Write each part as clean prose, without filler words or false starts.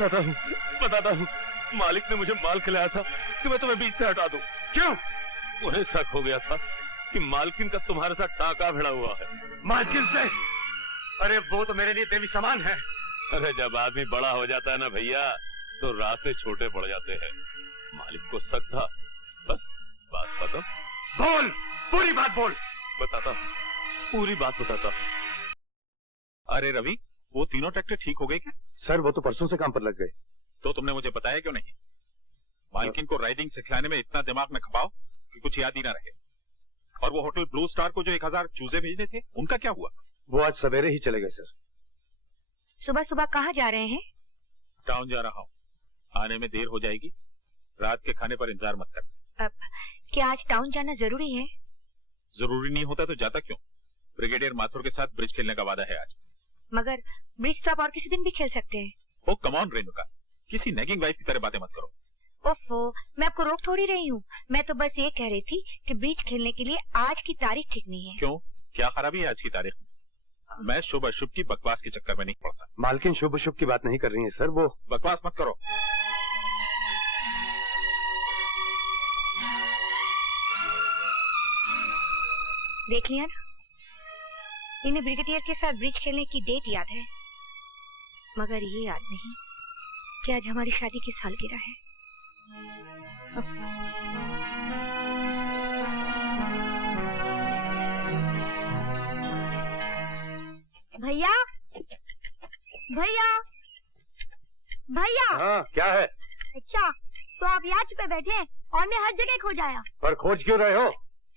बताता हूँ। मालिक ने मुझे माल खिलाया था कि मैं तुम्हें बीच से हटा दूं। क्यों? उन्हें शक हो गया था कि मालकिन का तुम्हारे साथ टाका भिड़ा हुआ है। मालकिन से? अरे वो तो मेरे लिए देवी समान है। अरे जब आदमी बड़ा हो जाता है ना भैया, तो रास्ते छोटे पड़ जाते हैं। मालिक को शक था, बस बात खत्म। बोल, पूरी बात बोल। बताता हूँ, पूरी बात बताता हूँ। अरे रवि, वो तीनों ट्रैक्टर ठीक हो गए क्या? सर वो तो परसों से काम पर लग गए। तो तुमने मुझे बताया क्यों नहीं? मालकिन को राइडिंग सिखलाने में इतना दिमाग न खपाओ कि कुछ याद ही ना रहे। और वो होटल ब्लू स्टार को जो 1000 चूजे भेजने थे, उनका क्या हुआ? वो आज सवेरे ही चले गए सर। सुबह सुबह कहाँ जा रहे हैं? टाउन जा रहा हूँ, आने में देर हो जाएगी। रात के खाने पर इंतजार मत कर। अब क्या आज टाउन जाना जरूरी है? जरूरी नहीं होता तो जाता क्यों? ब्रिगेडियर माथुर के साथ ब्रिज खेलने का वादा है आज। मगर ब्रिज तो आप और किसी दिन भी खेल सकते हैं। ओ कम ऑन रेणुका, किसी नेगिंग वाइफ की तरह बातें मत करो। ओफो, मैं आपको रोक थोड़ी रही हूँ। मैं तो बस ये कह रही थी कि ब्रिज खेलने के लिए आज की तारीख ठीक नहीं है। क्यों, क्या खराबी है आज की तारीख में? मैं शुभ अशुभ की बकवास के चक्कर में नहीं पड़ता। मालकिन शुभ अशुभ की बात नहीं कर रही है सर, वो बकवास मत करो। देख लिया ना, इन्हें ब्रिगेडियर के साथ ब्रिज खेलने की डेट याद है, मगर ये याद नहीं कि आज हमारी शादी की सालगिरह है। भैया, भैया, भैया। हाँ क्या है? अच्छा, तो आप यहाँ छुपे बैठे हैं और मैं हर जगह खोज आया। पर खोज क्यों रहे हो?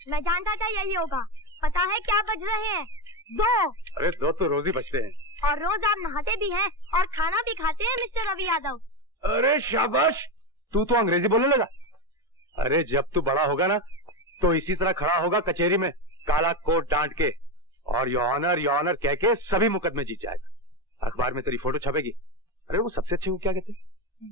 मैं जानता था यही होगा। पता है क्या बज रहे हैं? 2। अरे 2 तो रोज ही बजते हैं। और रोज आप नहाते भी हैं और खाना भी खाते हैं मिस्टर रवि यादव। अरे शाबाश, तू तो अंग्रेजी बोलने लगा। अरे जब तू बड़ा होगा ना, तो इसी तरह खड़ा होगा कचहरी में, काला कोट डांट के, और योर ऑनर कह के सभी मुकदमे जीत जाएगा। अखबार में तेरी फोटो छपेगी। अरे वो सबसे अच्छे को क्या कहते हैं?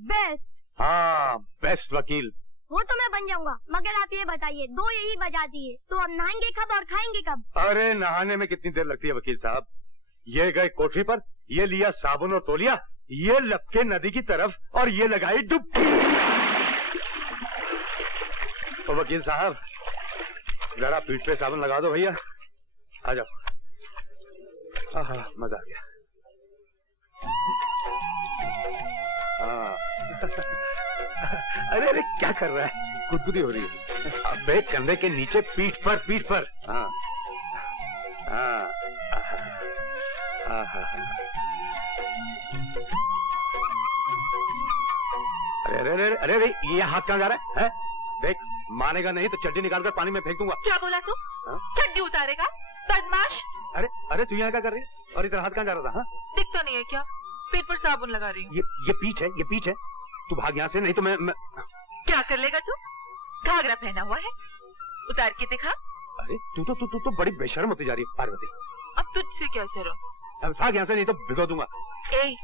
बेस्ट। हाँ, बेस्ट वकील। वो तो मैं बन जाऊंगा, मगर आप ये बताइए, 2 यही बजा दिए तो अब नहाएंगे कब और खाएंगे कब? अरे नहाने में कितनी देर लगती है वकील साहब? ये गए कोठरी पर, ये लिया साबुन और तौलिया, ये लपके नदी की तरफ और ये लगाई डुबकी। तो वकील साहब जरा पीठ पे साबुन लगा दो भैया। आ जाओ। आहा, मजा आ गया। हाँ। अरे अरे क्या कर रहा है? गुदगुदी हो रही है। अबे कंधे के नीचे, पीठ पर। हाँ हाँ। अरे अरे अरे अरे, ये हाथ कहाँ जा रहा है? देख, मानेगा नहीं तो चड्डी निकालकर पानी में फेंक दूंगा। क्या बोला तू? चड्डी उतारेगा? बदमाश! अरे अरे, तू यहाँ क्या कर रही? और इधर हाथ कहाँ जा रहा था? दिखता नहीं है क्या? पेट पर साबुन लगा रही हूँ। ये पीठ है। तू भाग यहाँ से, नहीं तो मैं क्या कर लेगा तू? घाघरा पहना हुआ है, उतार के दिखा। अरे तू तो बड़ी बेशर्म होती जा रही है पार्वती। अब तुझसे क्या शर्म? अब भाग यहाँ से, नहीं तो भिगो दूंगा। ए,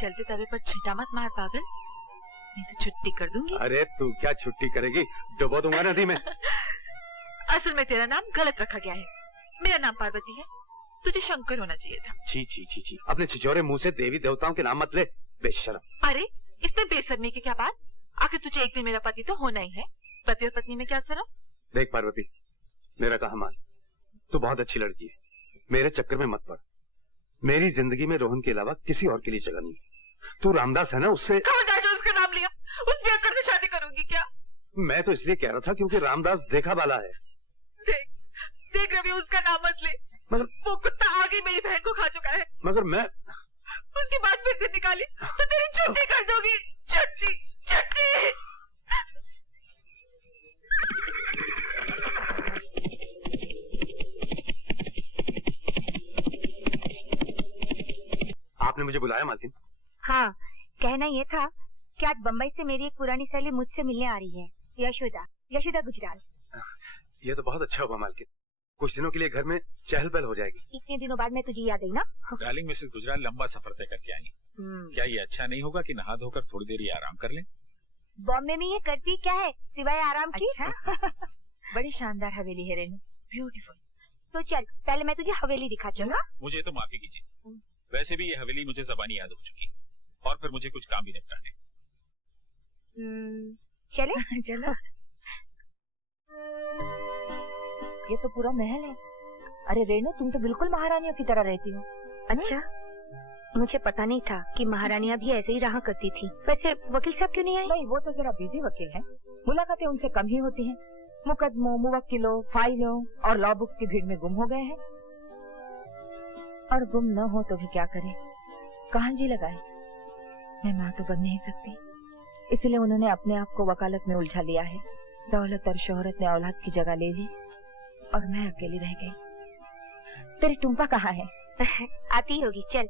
चलते तवे पर छींटा मत मार पागल, नहीं तो छुट्टी कर दूंगी। अरे तू क्या छुट्टी करेगी? डुबो दूंगा नदी में। असल में तेरा नाम गलत रखा गया है। मेरा नाम पार्वती है, तुझे शंकर होना चाहिए था। छी, अपने छिछोरे मुंह से देवी देवताओं के नाम मत ले, बेशर्म। अरे इसमें बेशर्मी की क्या बात? आखिर तुझे एक दिन मेरा पति तो होना ही है। पति और पत्नी में क्या शर्म? देख पार्वती, मेरा कहा मान, तू बहुत अच्छी लड़की है, मेरे चक्कर में मत पड़। मेरी जिंदगी में रोहन के अलावा किसी और के लिए जगह नहीं है। तू रामदास है ना, उससे उसका नाम लिया, उस ब्याकर से शादी करूंगी क्या? मैं तो इसलिए कह रहा था क्योंकि रामदास देखा वाला है। देख रवि, उसका नाम मत ले। मगर वो कुत्ता आगे मेरी बहन को खा चुका है। मगर मैं उसकी बात फिर से निकाली तो तेरी छुट्टी कर दूंगी। छुट्टी। आपने मुझे बुलाया मालकिन? हाँ, कहना ये था कि आज बम्बई से मेरी एक पुरानी सहेली मुझसे मिलने आ रही है, यशोदा गुजराल। ये तो बहुत अच्छा हुआ मालकिन, कुछ दिनों के लिए घर में चहल पहल हो जाएगी। इतने दिनों बाद मैं तुझे याद आई ना। डार्लिंग मिसेस गुजराल लंबा सफर तय करके आई। क्या ये अच्छा नहीं होगा कि नहा धोकर थोड़ी देर ये आराम कर लें? बॉम्बे में ये करती क्या है सिवाय आराम की? अच्छा? बड़ी शानदार हवेली है रेनू, ब्यूटीफुल। तो चल, पहले मैं तुझे हवेली दिखा चलूंगा। मुझे तो माफी कीजिए, वैसे भी ये हवेली मुझे ज़बानी याद हो चुकी है। और फिर मुझे कुछ काम भी निपटाने। चले चलो। ये तो पूरा महल है। अरे रेणु, तुम तो बिल्कुल महारानियों की तरह रहती हो। अच्छा, मुझे पता नहीं था कि महारानियां भी ऐसे ही रहा करती थी। वैसे वकील साहब क्यों नहीं आए? नहीं, वो तो जरा बिजी वकील हैं। मुलाकातें उनसे कम ही होती हैं। मुकदमों, मुवक्किलों, फाइलों और लॉ बुक्स की भीड़ में गुम हो गए हैं। और गुम न हो तो भी क्या करें, कहाँ जी लगाए। मैं माँ तो बन नहीं सकती, इसलिए उन्होंने अपने आप को वकालत में उलझा लिया है। दौलत और शोहरत ने औलाद की जगह ले ली और मैं अकेली रह गई। तेरी टुम्पा कहाँ है? आती होगी, चल।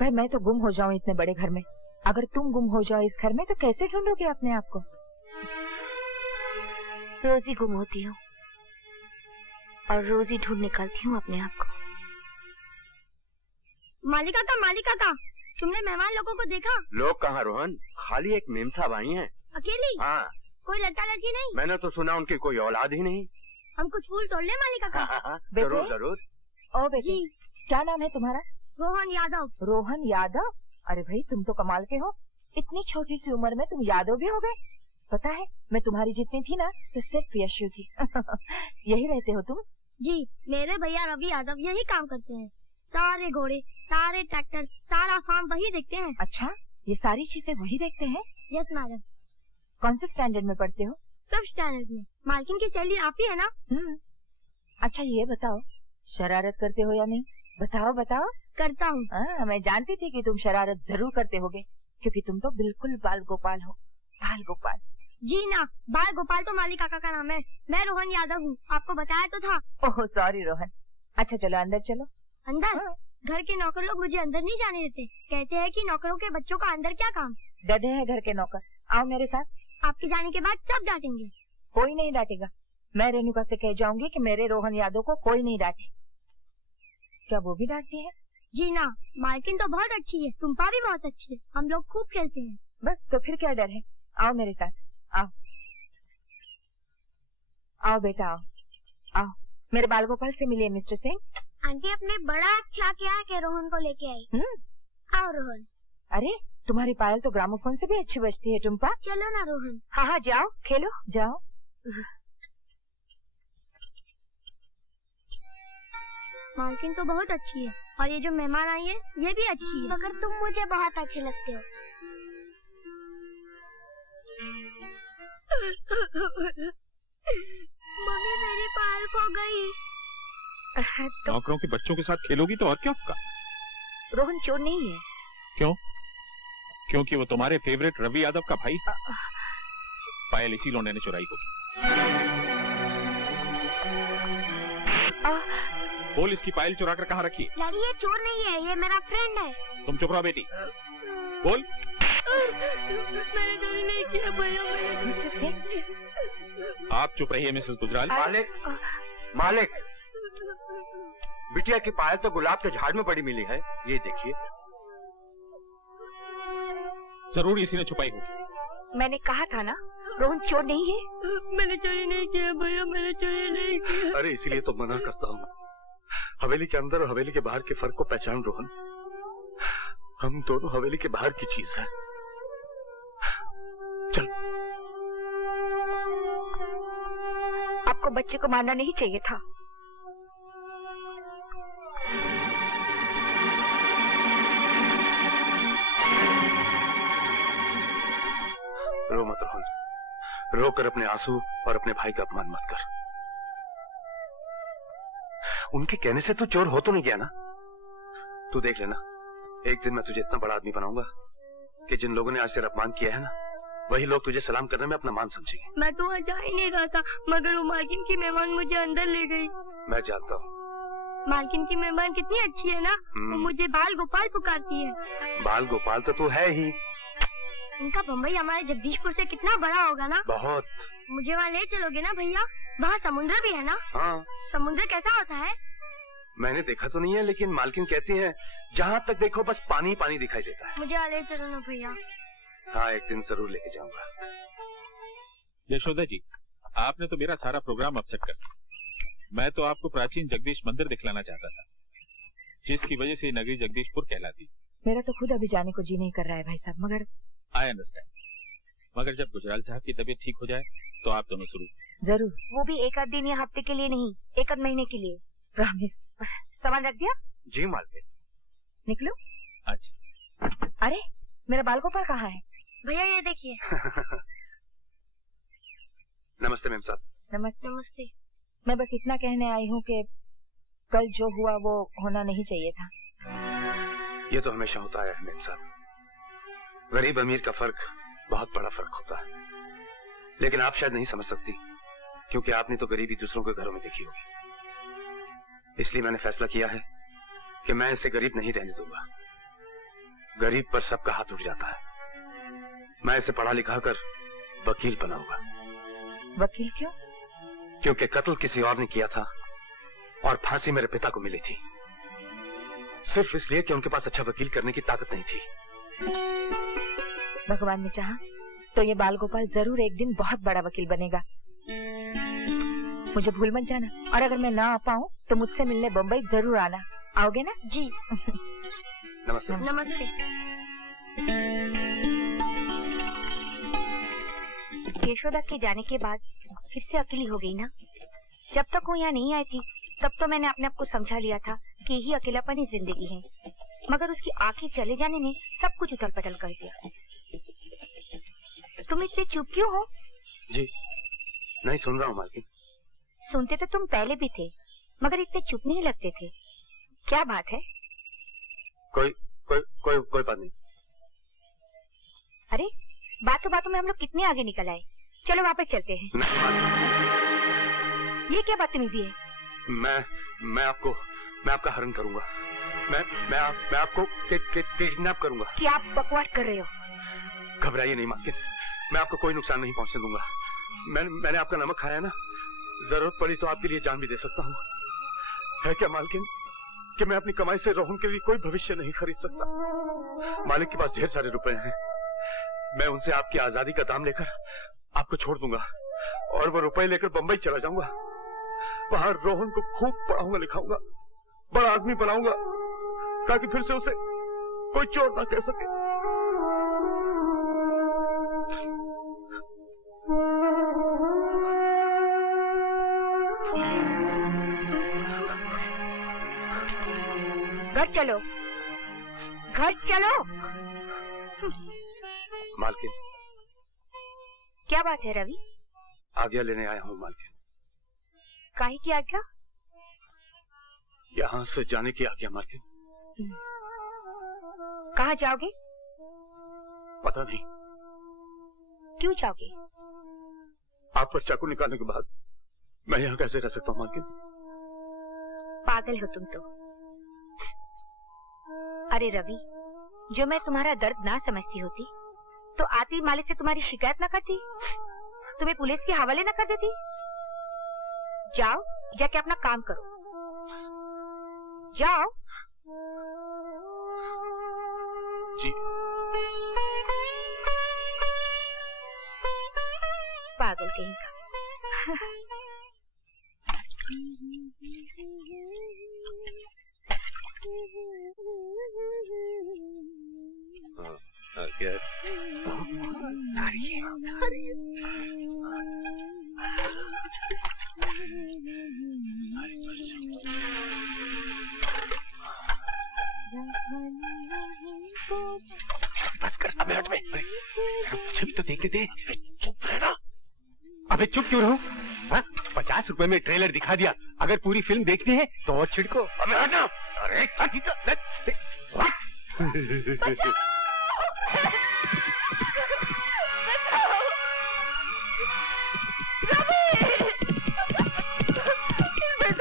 भाई, मैं तो गुम हो जाऊं इतने बड़े घर में, अगर तुम गुम हो जाओ इस घर में तो कैसे ढूंढोगे अपने आप को? रोज ही गुम होती हूँ और रोज ही ढूंढ निकालती हूँ अपने आप को। मालिका का, तुमने मेहमान लोगों को देखा? लोग कहाँ रोहन, खाली एक मेम साहब आई हैं। अकेली? हाँ। कोई लड़का लड़की नहीं? मैंने तो सुना उनकी कोई औलाद ही नहीं। हम कुछ फूल तोड़ ले मालिका का? जरूर जरूर। ओ बेटी, क्या नाम है तुम्हारा? रोहन यादव। रोहन यादव? अरे भाई, तुम तो कमाल के हो। इतनी छोटी सी उम्र में तुम यादव भी हो गए। पता है, मैं तुम्हारी जितनी थी ना तो सिर्फ यशु थी। यही रहते हो तुम? जी, मेरे भैया रवि यादव यही काम करते हैं। सारे घोड़े, सारे ट्रैक्टर, सारा फार्म वही देखते हैं। अच्छा, ये सारी चीजें वही देखते हैं? Yes madam. कौन से स्टैंडर्ड में पढ़ते हो? सब स्टैंडर्ड में। मालकिन की सैलरी आप ही है ना? अच्छा, ये बताओ, शरारत करते हो या नहीं? बताओ बताओ। करता हूँ। मैं जानती थी कि तुम शरारत जरूर करते होगे, क्योंकि तुम तो बिल्कुल बाल गोपाल हो। बाल गोपाल? जी ना, बाल गोपाल तो मालिक काका का नाम है। मैं रोहन यादव हूँ, आपको बताया तो था। Oh sorry Rohan. अच्छा चलो अंदर चलो। अंदर? घर के नौकर लोग मुझे अंदर नहीं जाने देते, कहते हैं कि नौकरों के बच्चों का अंदर क्या काम। गधे हैं घर के नौकर। आओ मेरे साथ। आपके जाने के बाद सब डांटेंगे। कोई नहीं डांटेगा। मैं रेणुका से कह जाऊंगी कि मेरे रोहन यादव को कोई नहीं डांटे। क्या वो भी डांटती है? जी ना, मालकिन तो बहुत अच्छी है, टुम्पा भी बहुत अच्छी है, हम लोग खूब खेलते हैं। बस तो फिर क्या डर है। आओ मेरे साथ, आओ आओ बेटा, आओ आओ। मेरे बाल गोपाल से मिलिए मिस्टर सिंह। आंटी आपने बड़ा अच्छा किया कि रोहन को लेके आई। आओ रोहन। अरे तुम्हारी पायल तो ग्रामोफोन से भी अच्छी बजती है टुम्पा। चलो ना रोहन। हाँ हाँ, जाओ खेलो, जाओ। मालकिन तो बहुत अच्छी है और ये जो मेहमान आई है ये भी अच्छी है, मगर तुम मुझे बहुत अच्छे लगते हो। मम्मी मेरी पायल खो गई। नौकरों के बच्चों के साथ खेलोगी तो और क्या होगा? रोहन चोर नहीं है। क्यों? क्योंकि वो तुम्हारे फेवरेट रवि यादव का भाई। पायल इसी लौंडे ने चुराई होगी। बोल, इसकी पायल चुरा कर कहाँ रखी है? डैडी ये चोर नहीं है, ये मेरा फ्रेंड है। तुम चुप रहो बेटी। बोल। मैंने चोरी नहीं किया भैया, आप चुप रहिए मिसेस गुजराल। मालिक, मालिक, बिटिया की पायल तो गुलाब के झाड़ में पड़ी मिली है, ये देखिए। जरूर इसी ने छुपाई होगी। मैंने कहा था ना, रोहन चोर नहीं है। मैंने चोरी नहीं किया भैया, मैंने चोरी नहीं किया। अरे इसीलिए तो मना करता हूँ। हवेली के अंदर और हवेली के बाहर के फर्क को पहचान रोहन। हम दोनों हवेली के बाहर की चीज है। चल। आपको बच्चे को मारना नहीं चाहिए था। रो मत रोहन, रो कर अपने आंसू और अपने भाई का अपमान मत कर। उनके कहने से तू चोर हो तो नहीं गया ना? तू देख लेना, एक दिन मैं तुझे इतना बड़ा आदमी बनाऊंगा कि जिन लोगों ने आज तेरा अपमान किया है ना, वही लोग तुझे सलाम करने में अपना मान समझेंगे। मैं तो वहाँ जा ही नहीं रहा था, मगर वो मालकिन की मेहमान मुझे अंदर ले गई। मैं जानता हूँ। मालकिन की मेहमान कितनी अच्छी है ना, वो मुझे बाल गोपाल पुकारती है। बाल गोपाल तो तू है ही। इनका बम्बई हमारे जगदीशपुर से कितना बड़ा होगा ना? बहुत। मुझे वहाँ ले चलोगे ना भैया? वहाँ समुद्र भी है ना? हाँ। समुद्र कैसा होता है? मैंने देखा तो नहीं है, लेकिन मालकिन कहती है जहाँ तक देखो बस पानी पानी दिखाई देता है। मुझे वहाँ ले चलो ना भैया। हाँ, एक दिन जरूर लेके जाऊंगा। यशोदा जी, आपने तो मेरा सारा प्रोग्राम अपसेट कर दिया। मैं तो आपको प्राचीन जगदीश मंदिर दिखलाना चाहता था, जिसकी वजह से नगरी जगदीशपुर कहलाती। मेरा तो खुद अभी जाने को जी नहीं कर रहा है भाई साहब, मगर आई अंडरस्टैंड। मगर जब गुजराल साहब की तबीयत ठीक हो जाए तो आप दोनों शुरू। जरूर। वो भी एक आध दिन या हफ्ते के लिए नहीं, एक आध महीने के लिए। प्रॉमिस। सामान रख दिया? जी मालकिन। निकलो। अच्छा। अरे मेरा बाल गोपाल कहाँ है? भैया ये देखिए। नमस्ते मेम साहब। नमस्ते। नमस्ते। मैं बस इतना कहने आई हूँ कि कल जो हुआ वो होना नहीं चाहिए था। ये तो हमेशा होता है मेम साहब। गरीब अमीर का फर्क बहुत बड़ा फर्क होता है, लेकिन आप शायद नहीं समझ सकती, क्योंकि आपने तो गरीबी दूसरों के घरों में देखी होगी। इसलिए मैंने फैसला किया है कि मैं इसे गरीब नहीं रहने दूंगा। गरीब पर सबका हाथ उठ जाता है। मैं इसे पढ़ा लिखा कर वकील बनाऊंगा। वकील क्यों? क्योंकि कत्ल किसी और ने किया था और फांसी मेरे पिता को मिली थी, सिर्फ इसलिए कि उनके पास अच्छा वकील करने की ताकत नहीं थी। भगवान ने चाहा तो ये बाल गोपाल जरूर एक दिन बहुत बड़ा वकील बनेगा। मुझे भूल मत जाना, और अगर मैं ना आ पाऊँ तो मुझसे मिलने बम्बई जरूर आना। आओगे ना? जी। नमस्ते। नमस्ते। यशोदा के जाने के बाद फिर से अकेली हो गई ना। जब तक वो यहाँ नहीं आई थी तब तो मैंने अपने आप को समझा लिया था कि यही अकेलापन ही जिंदगी है, मगर उसकी आंखें चले जाने ने सब कुछ उथल पटल कर दिया। तुम इतने चुप क्यों हो? जी नहीं सुन रहा हूँ मालकिन। सुनते तो तुम पहले भी थे, मगर इतने चुप नहीं लगते थे। क्या बात है? कोई कोई कोई कोई बात नहीं। अरे बातों बातों में हम लोग कितने आगे निकल आए। चलो वापस चलते हैं। नहीं मालकिन। ये क्या बदतमीजी है? मैं आपका हरण करूंगा। मैं आपको किडनैप करूंगा। क्या आप बकवास कर रहे हो? घबराइए नहीं मालकिन, मैं आपको कोई नुकसान नहीं पहुंचने दूंगा। मैंने आपका नमक खाया ना, जरूरत पड़ी तो आपके लिए जान भी दे सकता हूँ। है क्या मालकिन कि मैं अपनी कमाई से रोहन के लिए कोई भविष्य नहीं खरीद सकता। मालिक के पास ढेर सारे रुपए हैं, मैं उनसे आपकी आजादी का दाम लेकर आपको छोड़ दूंगा और वो रुपए लेकर बंबई चला जाऊंगा। वहां रोहन को खूब पढ़ाऊंगा लिखाऊंगा, बड़ा आदमी बनाऊंगा, ताकि फिर से उसे कोई चोर ना कह सके। घर चलो, घर चलो। मालकिन। क्या बात है रवि? आज्ञा लेने आया हूँ मालकिन। काहे की आज्ञा? यहाँ से जाने की आज्ञा मालकिन। कहाँ जाओगे? पता नहीं। क्यों जाओगे? आप पर चाकू निकालने के बाद मैं यहाँ कैसे रह सकता हूँ मालकिन? पागल हो तुम तो। अरे रवि, जो मैं तुम्हारा दर्द ना समझती होती तो आती मालिक से तुम्हारी शिकायत ना करती, तुम्हें पुलिस के हवाले ना कर देती। जाओ, जाके अपना काम करो। जाओ। जी। पागल कहीं का। क्या? बस कर, अबे हट बे। मुझे भी तो देखने दे। चुप रहना। अबे चुप क्यों रहूं? 50 रुपए में ट्रेलर दिखा दिया, अगर पूरी फिल्म देखनी है तो और छिड़को। अबे हटना। अरे साथी तो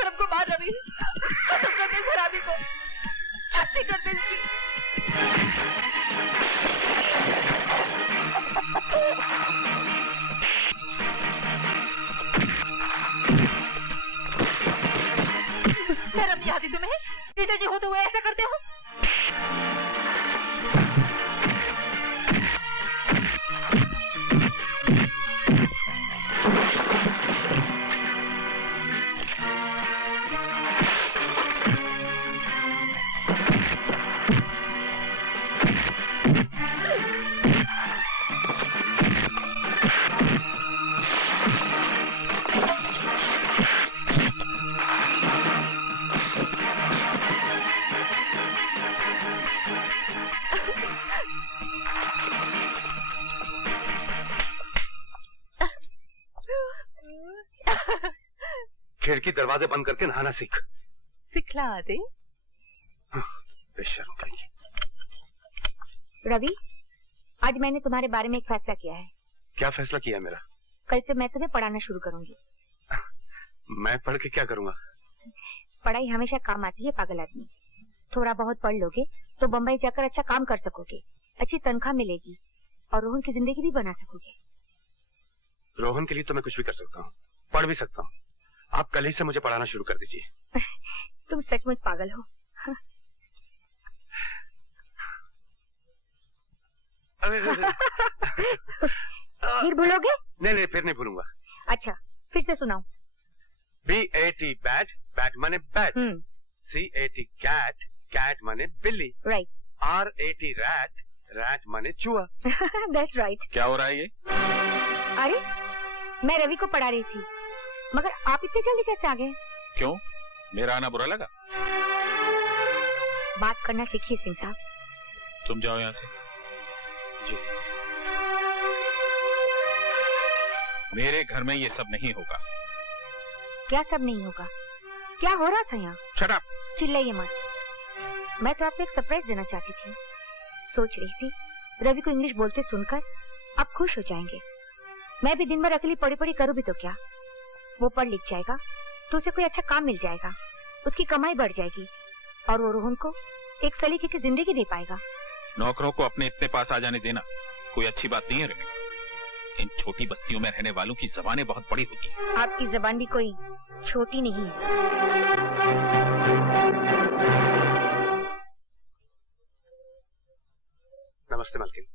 को मार रवि, खत्म कर दे शराबी को, छुट्टी कर दे इसकी। शर्म नहीं आती तुम्हें? जीते जी होते हुए ऐसा करते हो? खिड़की दरवाजे बंद करके नहाना सीख। सिखला दे। बेशर्म कहीं। रवि, आज मैंने तुम्हारे बारे में एक फैसला किया है। क्या फैसला किया मेरा? कल से मैं तुम्हें पढ़ाना शुरू करूंगी। मैं पढ़ के क्या करूंगा? पढ़ाई हमेशा काम आती है पागल आदमी। थोड़ा बहुत पढ़ लोगे तो बम्बई जाकर अच्छा काम कर सकोगे, अच्छी तनख्वाह मिलेगी और रोहन की जिंदगी भी बना सकोगे। रोहन के लिए तो मैं कुछ भी कर सकता हूँ, पढ़ भी सकता हूँ। आप कल ही से मुझे पढ़ाना शुरू कर दीजिए। तुम सचमुच पागल हो। फिर भूलोगे? नहीं, फिर नहीं भूलूंगा। अच्छा, फिर से सुनाओ। BAT बैट, बैट माने बैट। CAT कैट, कैट माने बिल्ली। राइट। RAT रैट, रैट माने चूहा। That's right। क्या हो रहा है ये? अरे, मैं रवि को पढ़ा रही थी, मगर आप इतनी जल्दी कैसे आ गए? क्यों, मेरा आना बुरा लगा? बात करना सीखिए सिंह साहब। तुम जाओ यहाँ से। जी। मेरे घर में ये सब नहीं होगा। क्या सब नहीं होगा? क्या हो रहा था यहाँ? Shut up! चिल्लाइए मत। मैं तो आपको एक सरप्राइज देना चाहती थी। सोच रही थी रवि को इंग्लिश बोलते सुनकर आप खुश हो जाएंगे। मैं भी दिन भर अकेली पढ़ी पढ़ी करूँ भी तो क्या? वो पढ़ लिख जाएगा तो उसे कोई अच्छा काम मिल जाएगा, उसकी कमाई बढ़ जाएगी और वो रोहन को एक सलीके की जिंदगी दे पाएगा। नौकरों को अपने इतने पास आ जाने देना कोई अच्छी बात नहीं है रवि। इन छोटी बस्तियों में रहने वालों की जबानें बहुत बड़ी होती हैं। आपकी जबान भी कोई छोटी नहीं है। नमस्ते मालकिन।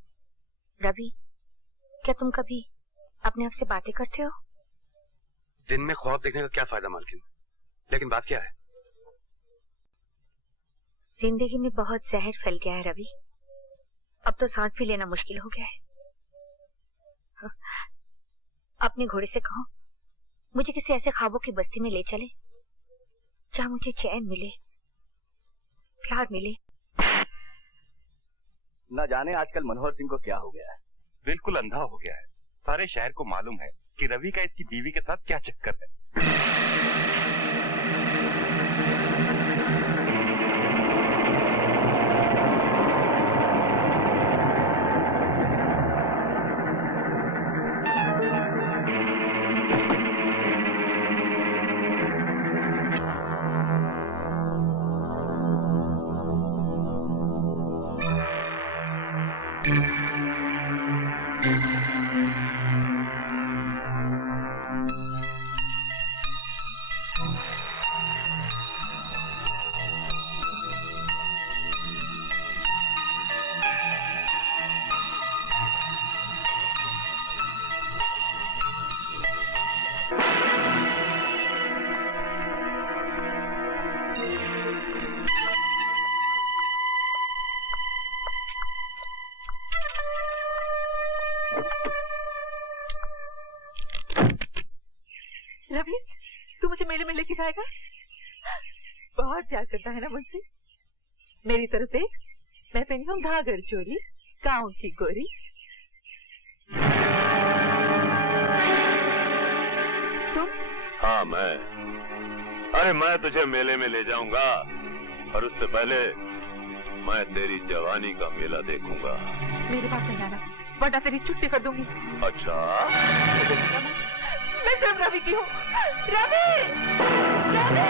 रवि, क्या तुम कभी अपने आप से बातें करते हो? दिन में ख्वाब देखने का क्या फायदा मालकिन? लेकिन बात क्या है? जिंदगी में बहुत जहर फैल गया है रवि। अब तो सांस भी लेना मुश्किल हो गया है। अपने घोड़े से कहो मुझे किसी ऐसे ख्वाबों की बस्ती में ले चले जहाँ मुझे चैन मिले, प्यार मिले। न जाने आजकल मनोहर सिंह को क्या हो गया है। बिल्कुल अंधा हो गया है। सारे शहर को मालूम है कि रवि का इसकी बीवी के साथ क्या चक्कर है। रवि, तू मुझे मेले में लेके जाएगा? बहुत प्यार करता है ना मुझसे। मेरी तरफ से मैं पहनी हूँ घाघर चोली, गाँव की गोरी। तुम? हाँ मैं। अरे मैं तुझे मेले में ले जाऊंगा और उससे पहले मैं तेरी जवानी का मेला देखूंगा। मेरे पास नहीं आना, वरना तेरी छुट्टी कर दूंगी। अच्छा? मैं सिर्फ रवि की हूँ। रवि! रवि!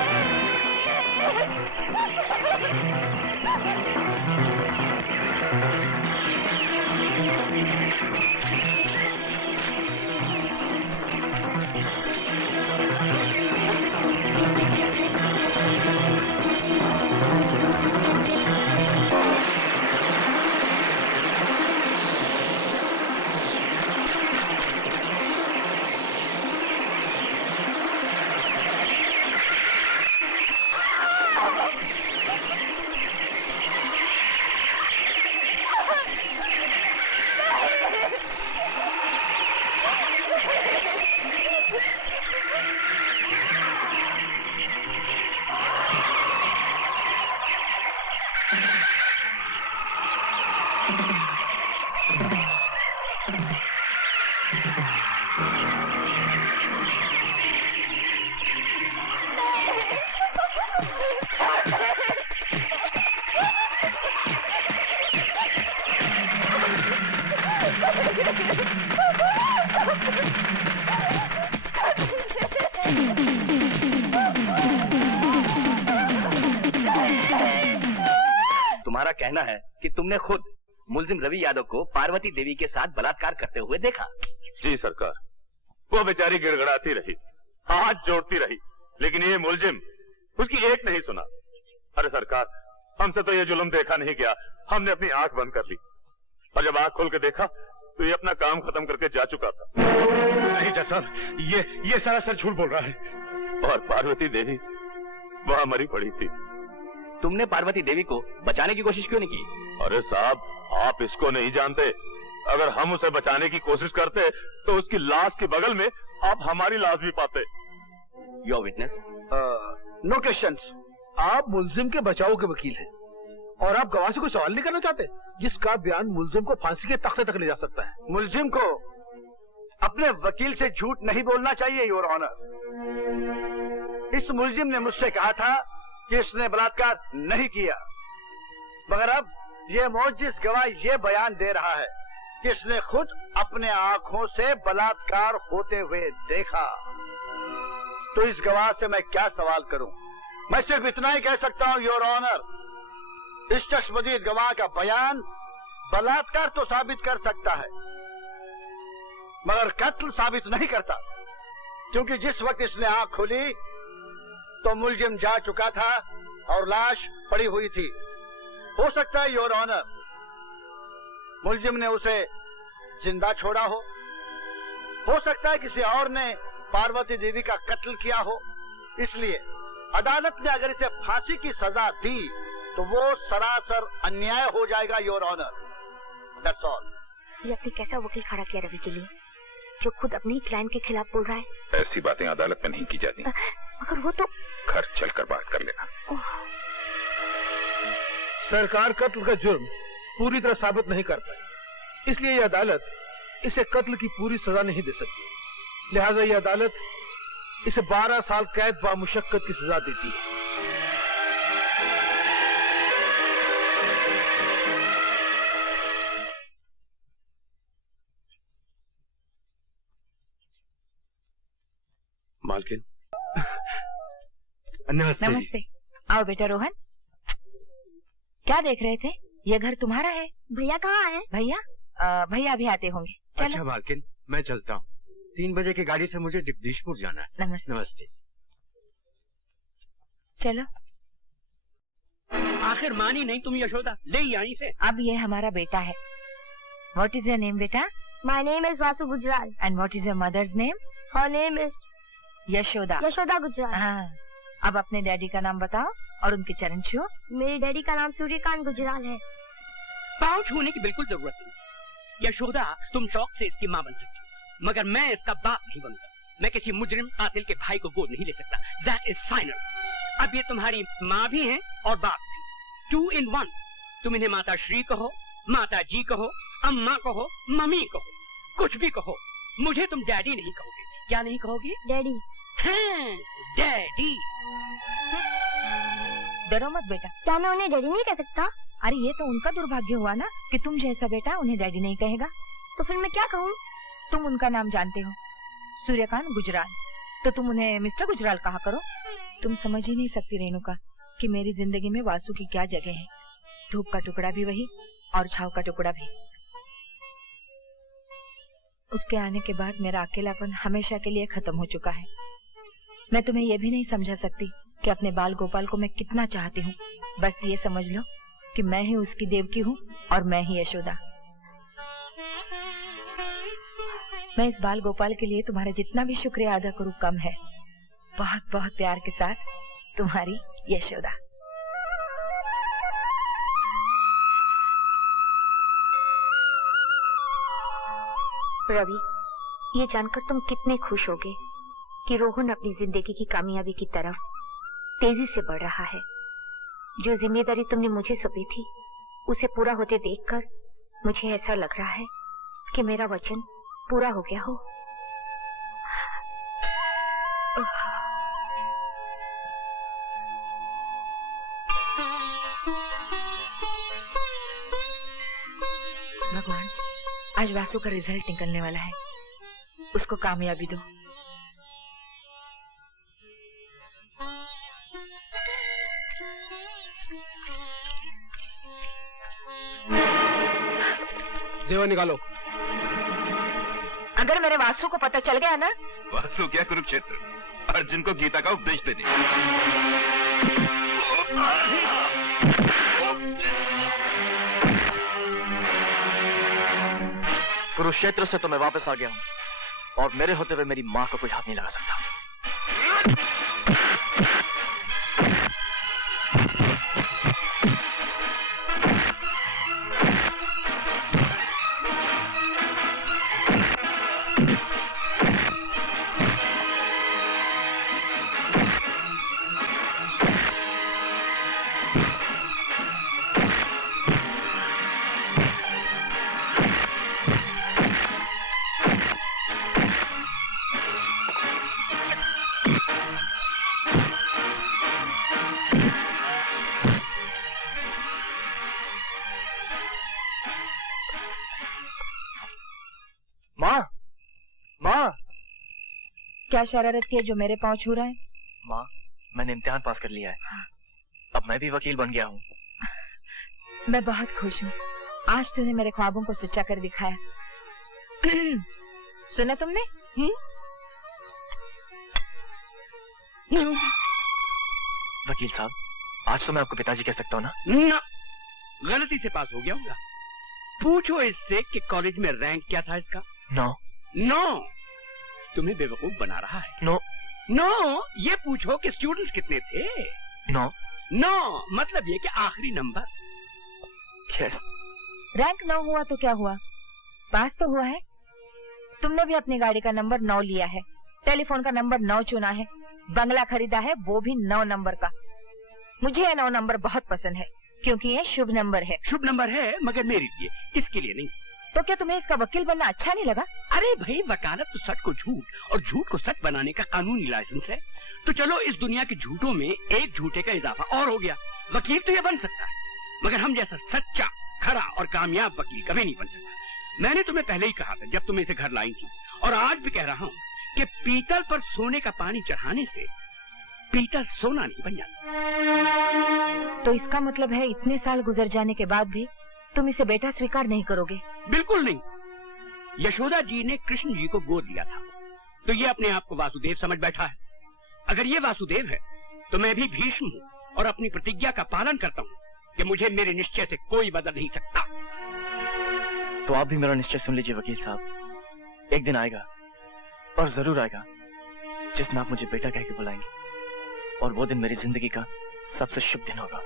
तुम्हारा कहना है कि तुमने खुद मुलजिम रवि यादव को पार्वती देवी के साथ बलात्कार करते हुए देखा। जी सरकार, वो बेचारी गिड़गड़ाती रही, हाथ जोड़ती रही, लेकिन ये मुलजिम उसकी एक नहीं सुना। अरे सरकार, हमसे तो ये जुल्म देखा नहीं गया, हमने अपनी आंख बंद कर ली, और जब आंख खोल के देखा तो ये अपना काम खत्म करके जा चुका था। नहीं जज साहब, ये सरासर झूठ बोल रहा है। और पार्वती देवी वहां मरी पड़ी थी। तुमने पार्वती देवी को बचाने की कोशिश क्यों नहीं की? अरे साहब, आप इसको नहीं जानते। अगर हम उसे बचाने की कोशिश करते तो उसकी लाश के बगल में आप हमारी लाश भी पाते। Your witness. No questions. आप मुलजिम के बचाव के वकील हैं और आप गवाह से कोई सवाल नहीं करना चाहते, जिसका बयान मुलजिम को फांसी के तख्ते तक ले जा सकता है। मुलजिम को अपने वकील से झूठ नहीं बोलना चाहिए योर ऑनर। इस मुलजिम ने मुझसे कहा था कि इसने बलात्कार नहीं किया, मगर अब ये मोजिज़ गवाह ये बयान दे रहा है कि इसने खुद अपने आंखों से बलात्कार होते हुए देखा। तो इस गवाह से मैं क्या सवाल करूं? मैं सिर्फ इतना ही कह सकता हूं योर ऑनर, इस चश्मदीद गवाह का बयान बलात्कार तो साबित कर सकता है मगर कत्ल साबित नहीं करता, क्योंकि जिस वक्त इसने आंख खोली तो मुलजिम जा चुका था और लाश पड़ी हुई थी। हो सकता है योर ऑनर मुलजिम ने उसे जिंदा छोड़ा हो सकता है किसी और ने पार्वती देवी का कत्ल किया हो। इसलिए अदालत ने अगर इसे फांसी की सजा दी तो वो सरासर अन्याय हो जाएगा योर ऑनर। That's all. ये आपने कैसा वकील खड़ा किया रवि के लिए, जो खुद अपनी क्लाइंट के खिलाफ बोल रहा है? ऐसी बातें अदालत में नहीं की जाती। मगर वो तो घर चलकर बात कर लेना। सरकार कत्ल का जुर्म पूरी तरह साबित नहीं कर पाई, इसलिए ये अदालत इसे कत्ल की पूरी सजा नहीं दे सकती। लिहाजा ये अदालत इसे 12 साल कैद बामुशक्कत की सजा देती है। मालकिन। नमस्ते। नमस्ते। आओ बेटा रोहन, क्या देख रहे थे? ये घर तुम्हारा है। भैया कहाँ है? भैया अभी आते होंगे। चलो। अच्छा मालकिन, मैं चलता हूँ। 3 बजे की गाड़ी से मुझे जगदीशपुर जाना है। नमस्ते। नमस्ते। चलो। आखिर मानी नहीं तुम यशोदा, ले यहीं से। अब ये हमारा बेटा है। व्हाट इज योर नेम बेटा? My name is Vasu Gujral. And what is your mother's name? Her name is Yashoda. Yashoda Gujral. हाँ, अब अपने डैडी का नाम बताओ और उनके चरण छुओ। मेरे डैडी का नाम सूर्यकांत गुजराल है। पाँव छूने की बिल्कुल जरूरत नहीं। यशोदा, तुम शौक से इसकी माँ बन सकती हो, मगर मैं इसका बाप नहीं बनूंगा। मैं किसी मुजरिम कातिल के भाई को गोद नहीं ले सकता। That is final. अब ये तुम्हारी माँ भी है और बाप भी, 2 in 1। तुम इन्हें माता श्री कहो, माता जी कहो, अम्मा कहो, मम्मी कहो, कुछ भी कहो, मुझे तुम डैडी नहीं कहोगे। क्या नहीं कहोगे? डैडी। हाँ, डैडी। डरो मत बेटा। क्या मैं उन्हें डैडी नहीं कह सकता? अरे ये तो उनका दुर्भाग्य हुआ ना कि तुम जैसा बेटा उन्हें डैडी नहीं कहेगा। तो फिर मैं क्या कहूँ? तुम उनका नाम जानते हो, सूर्यकांत गुजराल, तो तुम उन्हें मिस्टर गुजराल कहा करो। तुम समझ ही नहीं सकती रेणुका कि मेरी जिंदगी में वासु की क्या जगह है। धूप का टुकड़ा भी वही और छाव का टुकड़ा भी। उसके आने के बाद मेरा अकेलापन हमेशा के लिए खत्म हो चुका है। मैं तुम्हें यह भी नहीं समझा सकती कि अपने बाल गोपाल को मैं कितना चाहती हूँ। बस ये समझ लो कि मैं ही उसकी देवकी हूँ और मैं ही यशोदा। मैं इस बाल गोपाल के लिए तुम्हारा जितना भी शुक्रिया अदा करूँ कम है। बहुत बहुत प्यार के साथ तुम्हारी यशोदा। रवि, ये जानकर तुम कितने खुश होगे कि रोहन अपनी जिंदगी की कामयाबी की तरफ तेजी से बढ़ रहा है। जो जिम्मेदारी तुमने मुझे सौंपी थी उसे पूरा होते देखकर मुझे ऐसा लग रहा है कि मेरा वचन पूरा हो गया हो। भगवान, आज वासु का रिजल्ट निकलने वाला है, उसको कामयाबी दो। जेवर निकालो। अगर मेरे वासु को पता चल गया ना। वासु क्या कुरुक्षेत्र, अर्जुन को गीता का उपदेश देने। कुरुक्षेत्र से तो मैं वापस आ गया हूँ और मेरे होते हुए मेरी माँ को कोई हाथ नहीं लगा सकता। क्या शरारत की है जो मेरे पाँव छू रहा है? माँ, मैंने इम्तिहान पास कर लिया है। अब मैं भी वकील बन गया हूँ। मैं बहुत खुश हूँ। आज तूने मेरे ख्वाबों को सच्चा कर दिखाया। सुना तुमने? वकील साहब, आज तो मैं आपको पिताजी कह सकता हूँ ना? ना, गलती से पास हो गया होगा। पूछो इससे कि कॉलेज में रैंक क्या था इसका। नो, तुम्हें बेवकूफ बना रहा है। नो, ये पूछो कि स्टूडेंट्स कितने थे। नो, मतलब ये कि आखिरी नंबर। यस। रैंक 9 हुआ तो क्या हुआ, पास तो हुआ है। तुमने भी अपनी गाड़ी का नंबर 9 लिया है, टेलीफोन का नंबर 9 चुना है, बंगला खरीदा है वो भी 9 नंबर का। मुझे ये 9 नंबर बहुत पसंद है क्योंकि ये शुभ नंबर है। शुभ नंबर है मगर मेरे लिए, इसके लिए नहीं। तो क्या तुम्हें इसका वकील बनना अच्छा नहीं लगा? अरे भाई, वकालत तो सच को झूठ और झूठ को सच बनाने का कानूनी लाइसेंस है। तो चलो इस दुनिया के झूठों में एक झूठे का इजाफा और हो गया। वकील तो ये बन सकता है मगर हम जैसा सच्चा, खरा और कामयाब वकील कभी नहीं बन सकता। मैंने तुम्हें पहले ही कहा था जब तुम इसे घर लाई थी, और आज भी कह रहा हूँ कि पीतल पर सोने का पानी चढ़ाने से पीतल सोना नहीं बन जाता। तो इसका मतलब है इतने साल गुजर जाने के बाद भी तुम इसे बेटा स्वीकार नहीं करोगे? बिल्कुल नहीं। यशोदा जी ने कृष्ण जी को गोद लिया था तो ये अपने आप को वासुदेव समझ बैठा है। अगर ये वासुदेव है तो मैं भी भीष्म हूँ और अपनी प्रतिज्ञा का पालन करता हूँ कि मुझे मेरे निश्चय से कोई बदल नहीं सकता। तो आप भी मेरा निश्चय सुन लीजिए वकील साहब। एक दिन आएगा और जरूर आएगा जिसमें आप मुझे बेटा कह के बुलाएंगे और वो दिन मेरी जिंदगी का सबसे शुभ दिन होगा।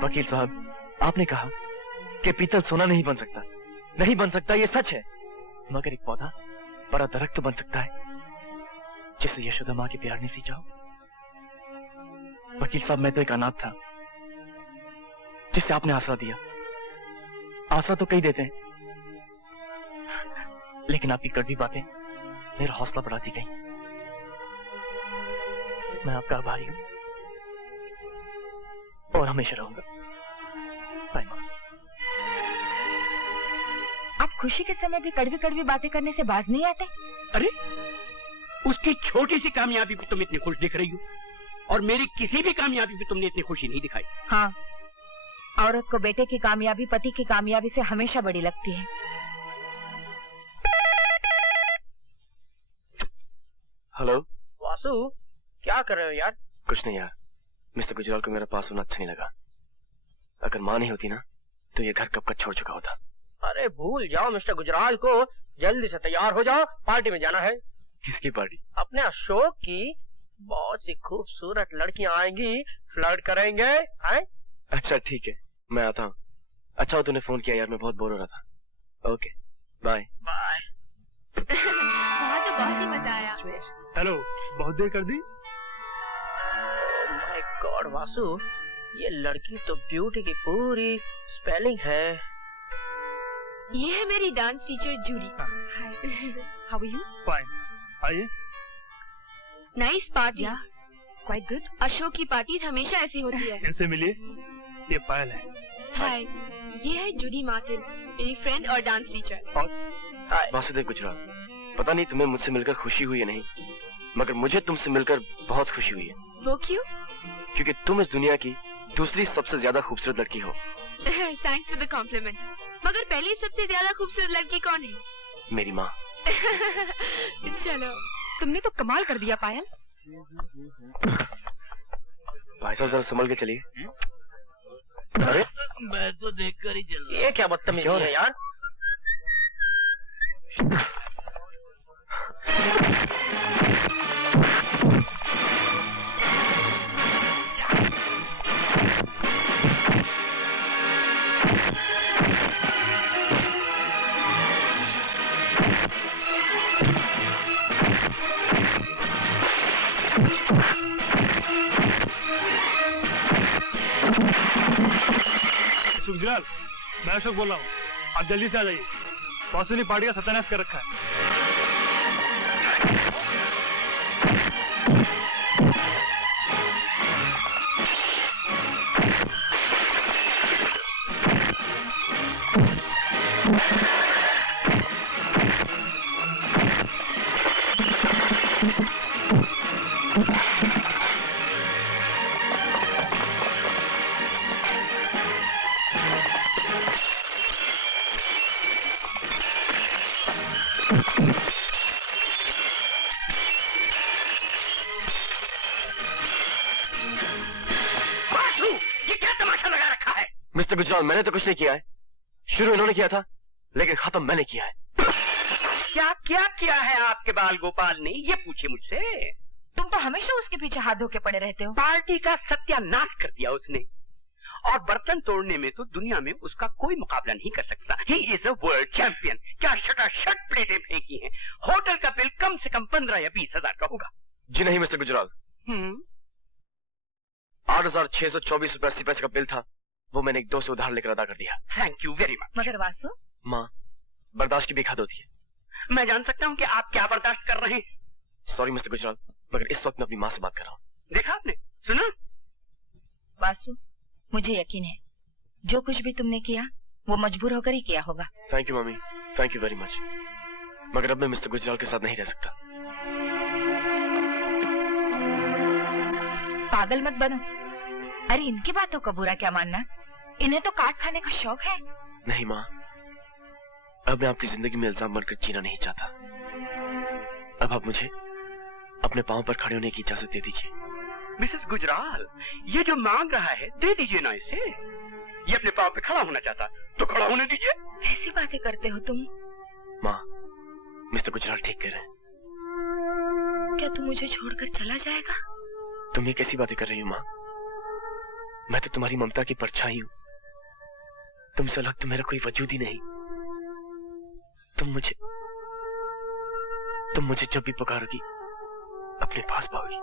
वकील साहब, आपने कहा कि पीतल सोना नहीं बन सकता। नहीं बन सकता, ये सच है, मगर एक पौधा बड़ा दरख्त तो बन सकता है जिससे यशोदा माँ की प्यार नहीं सींचा हो। वकील साहब, मैं तो एक अनाथ था जिससे आपने आसरा दिया। आसरा तो कई देते हैं लेकिन आपकी कड़वी बातें मेरा हौसला बढ़ाती गई। मैं आपका आभारी हूं और हमेशा रहूंगा। बाय मां। आप खुशी के समय भी कड़वी कड़वी बातें करने से बाज नहीं आते? अरे, उसकी छोटी सी कामयाबी पे तुम इतनी खुश दिख रही हो और मेरी किसी भी कामयाबी पे तुमने इतनी खुशी नहीं दिखाई। हाँ, औरत को बेटे की कामयाबी पति की कामयाबी से हमेशा बड़ी लगती है। हेलो वासु, क्या कर रहे हो यार? कुछ नहीं यार, मिस्टर गुजराल को मेरा पास होना अच्छा नहीं लगा। अगर माँ नहीं होती ना तो ये घर कब का छोड़ चुका होता। अरे भूल जाओ मिस्टर गुजराल को, जल्दी से तैयार हो जाओ, पार्टी में जाना है। किसकी पार्टी? अपने अशोक की। बहुत सी खूबसूरत लड़कियां आएंगी, फ्लर्ट करेंगे। अच्छा ठीक है, मैं आता हूँ। अच्छा तूने फोन किया यार, मैं बहुत बोर हो रहा था। Okay bye bye. वहाँ तो बहुत ही मजा आया। हेलो, बहुत देर कर दी। माय गॉड वासु, ये लड़की तो ब्यूटी की पूरी स्पेलिंग है। ये है मेरी dance teacher Judy. How are you? Fine. आइए। Nice party. Quite good. Ashok की पार्टी हमेशा ऐसी होती है। इनसे मिलिए, ये पायल है। हाय, ये है जूडी मार्टिन, मेरी फ्रेंड और डांस टीचर। और वासुदेव गुजराल, पता नहीं तुम्हें मुझसे मिलकर खुशी हुई है नहीं, मगर मुझे तुमसे मिलकर बहुत खुशी हुई है। वो क्यों? क्योंकि तुम इस दुनिया की दूसरी सबसे ज्यादा खूबसूरत लड़की हो। Thanks for the compliment. मगर पहली सबसे ज्यादा खूबसूरत लड़की कौन है? मेरी माँ। चलो, तुमने तो कमाल कर दिया पायल। भाई साहब जरा संभल के चलिए। अरे मैं तो देखकर ही चल रहा। ये क्या बदतमीजी है यार। सुखजलाल, मैं अशोक बोल रहा हूँ। आप जल्दी से आ जाइए। बॉस ने पार्टी का सत्यानाश कर रखा है। मिस्टर गुजराल, मैंने तो कुछ नहीं किया है। शुरू इन्होंने किया था, लेकिन खत्म मैंने किया है। क्या क्या किया है आपके बाल गोपाल ने, ये पूछे मुझसे। तुम तो हमेशा उसके पीछे हाथ धो के पड़े रहते हो। पार्टी का सत्यानाश कर दिया उसने, और बर्तन तोड़ने में तो दुनिया में उसका कोई मुकाबला नहीं कर सकता। He is a world champion. क्या शटाशट प्लेटें फेंकी हैं। होटल का बिल कम से कम 15 या 20 हजार का होगा। जी नहीं मिस्टर गुजराल, 8,624 रुपए 80 पैसे का बिल था, वो मैंने एक दोस्त से उधार लेकर अदा कर दिया। Thank you very much. मगर वासु, माँ, बर्दाश्त की भी हद होती है। मैं जान सकता हूँ कि आप क्या बर्दाश्त कर रहे हैं। सॉरी मिस्टर गुजराल, मगर इस वक्त मैं अपनी माँ से बात कर रहा हूँ। देखा आपने, सुना? वासु, मुझे यकीन है जो कुछ भी तुमने किया वो मजबूर होकर ही किया होगा। Thank you mummy, thank you very much. मगर अब मैं मिस्टर गुजराल के साथ नहीं रह सकता। पागल मत बनो। अरे इनकी बातों का बुरा क्या मानना, इन्हें तो काट खाने का शौक है। नहीं माँ, अब मैं आपकी जिंदगी में इल्जाम बनकर जीना नहीं चाहता। अब आप मुझे अपने पांव पर खड़े होने की इजाजत दे दीजिए। मिसेस गुजराल, ये जो मांग रहा है दे दीजिए ना इसे। ये अपने पांव पे खड़ा होना चाहता, तो खड़ा होने दीजिए। ऐसी बातें करते हो तुम। माँ, मिस्टर गुजराल ठीक कह रहे हैं। क्या तू मुझे छोड़कर चला जाएगा? तुम ये कैसी बातें कर रही हो माँ? मैं तो तुम्हारी ममता की परछाई हूँ। तुमसे अलग तो मेरा कोई वजूद ही नहीं। तुम मुझे जब भी पुकारोगी अपने पास पाओगी।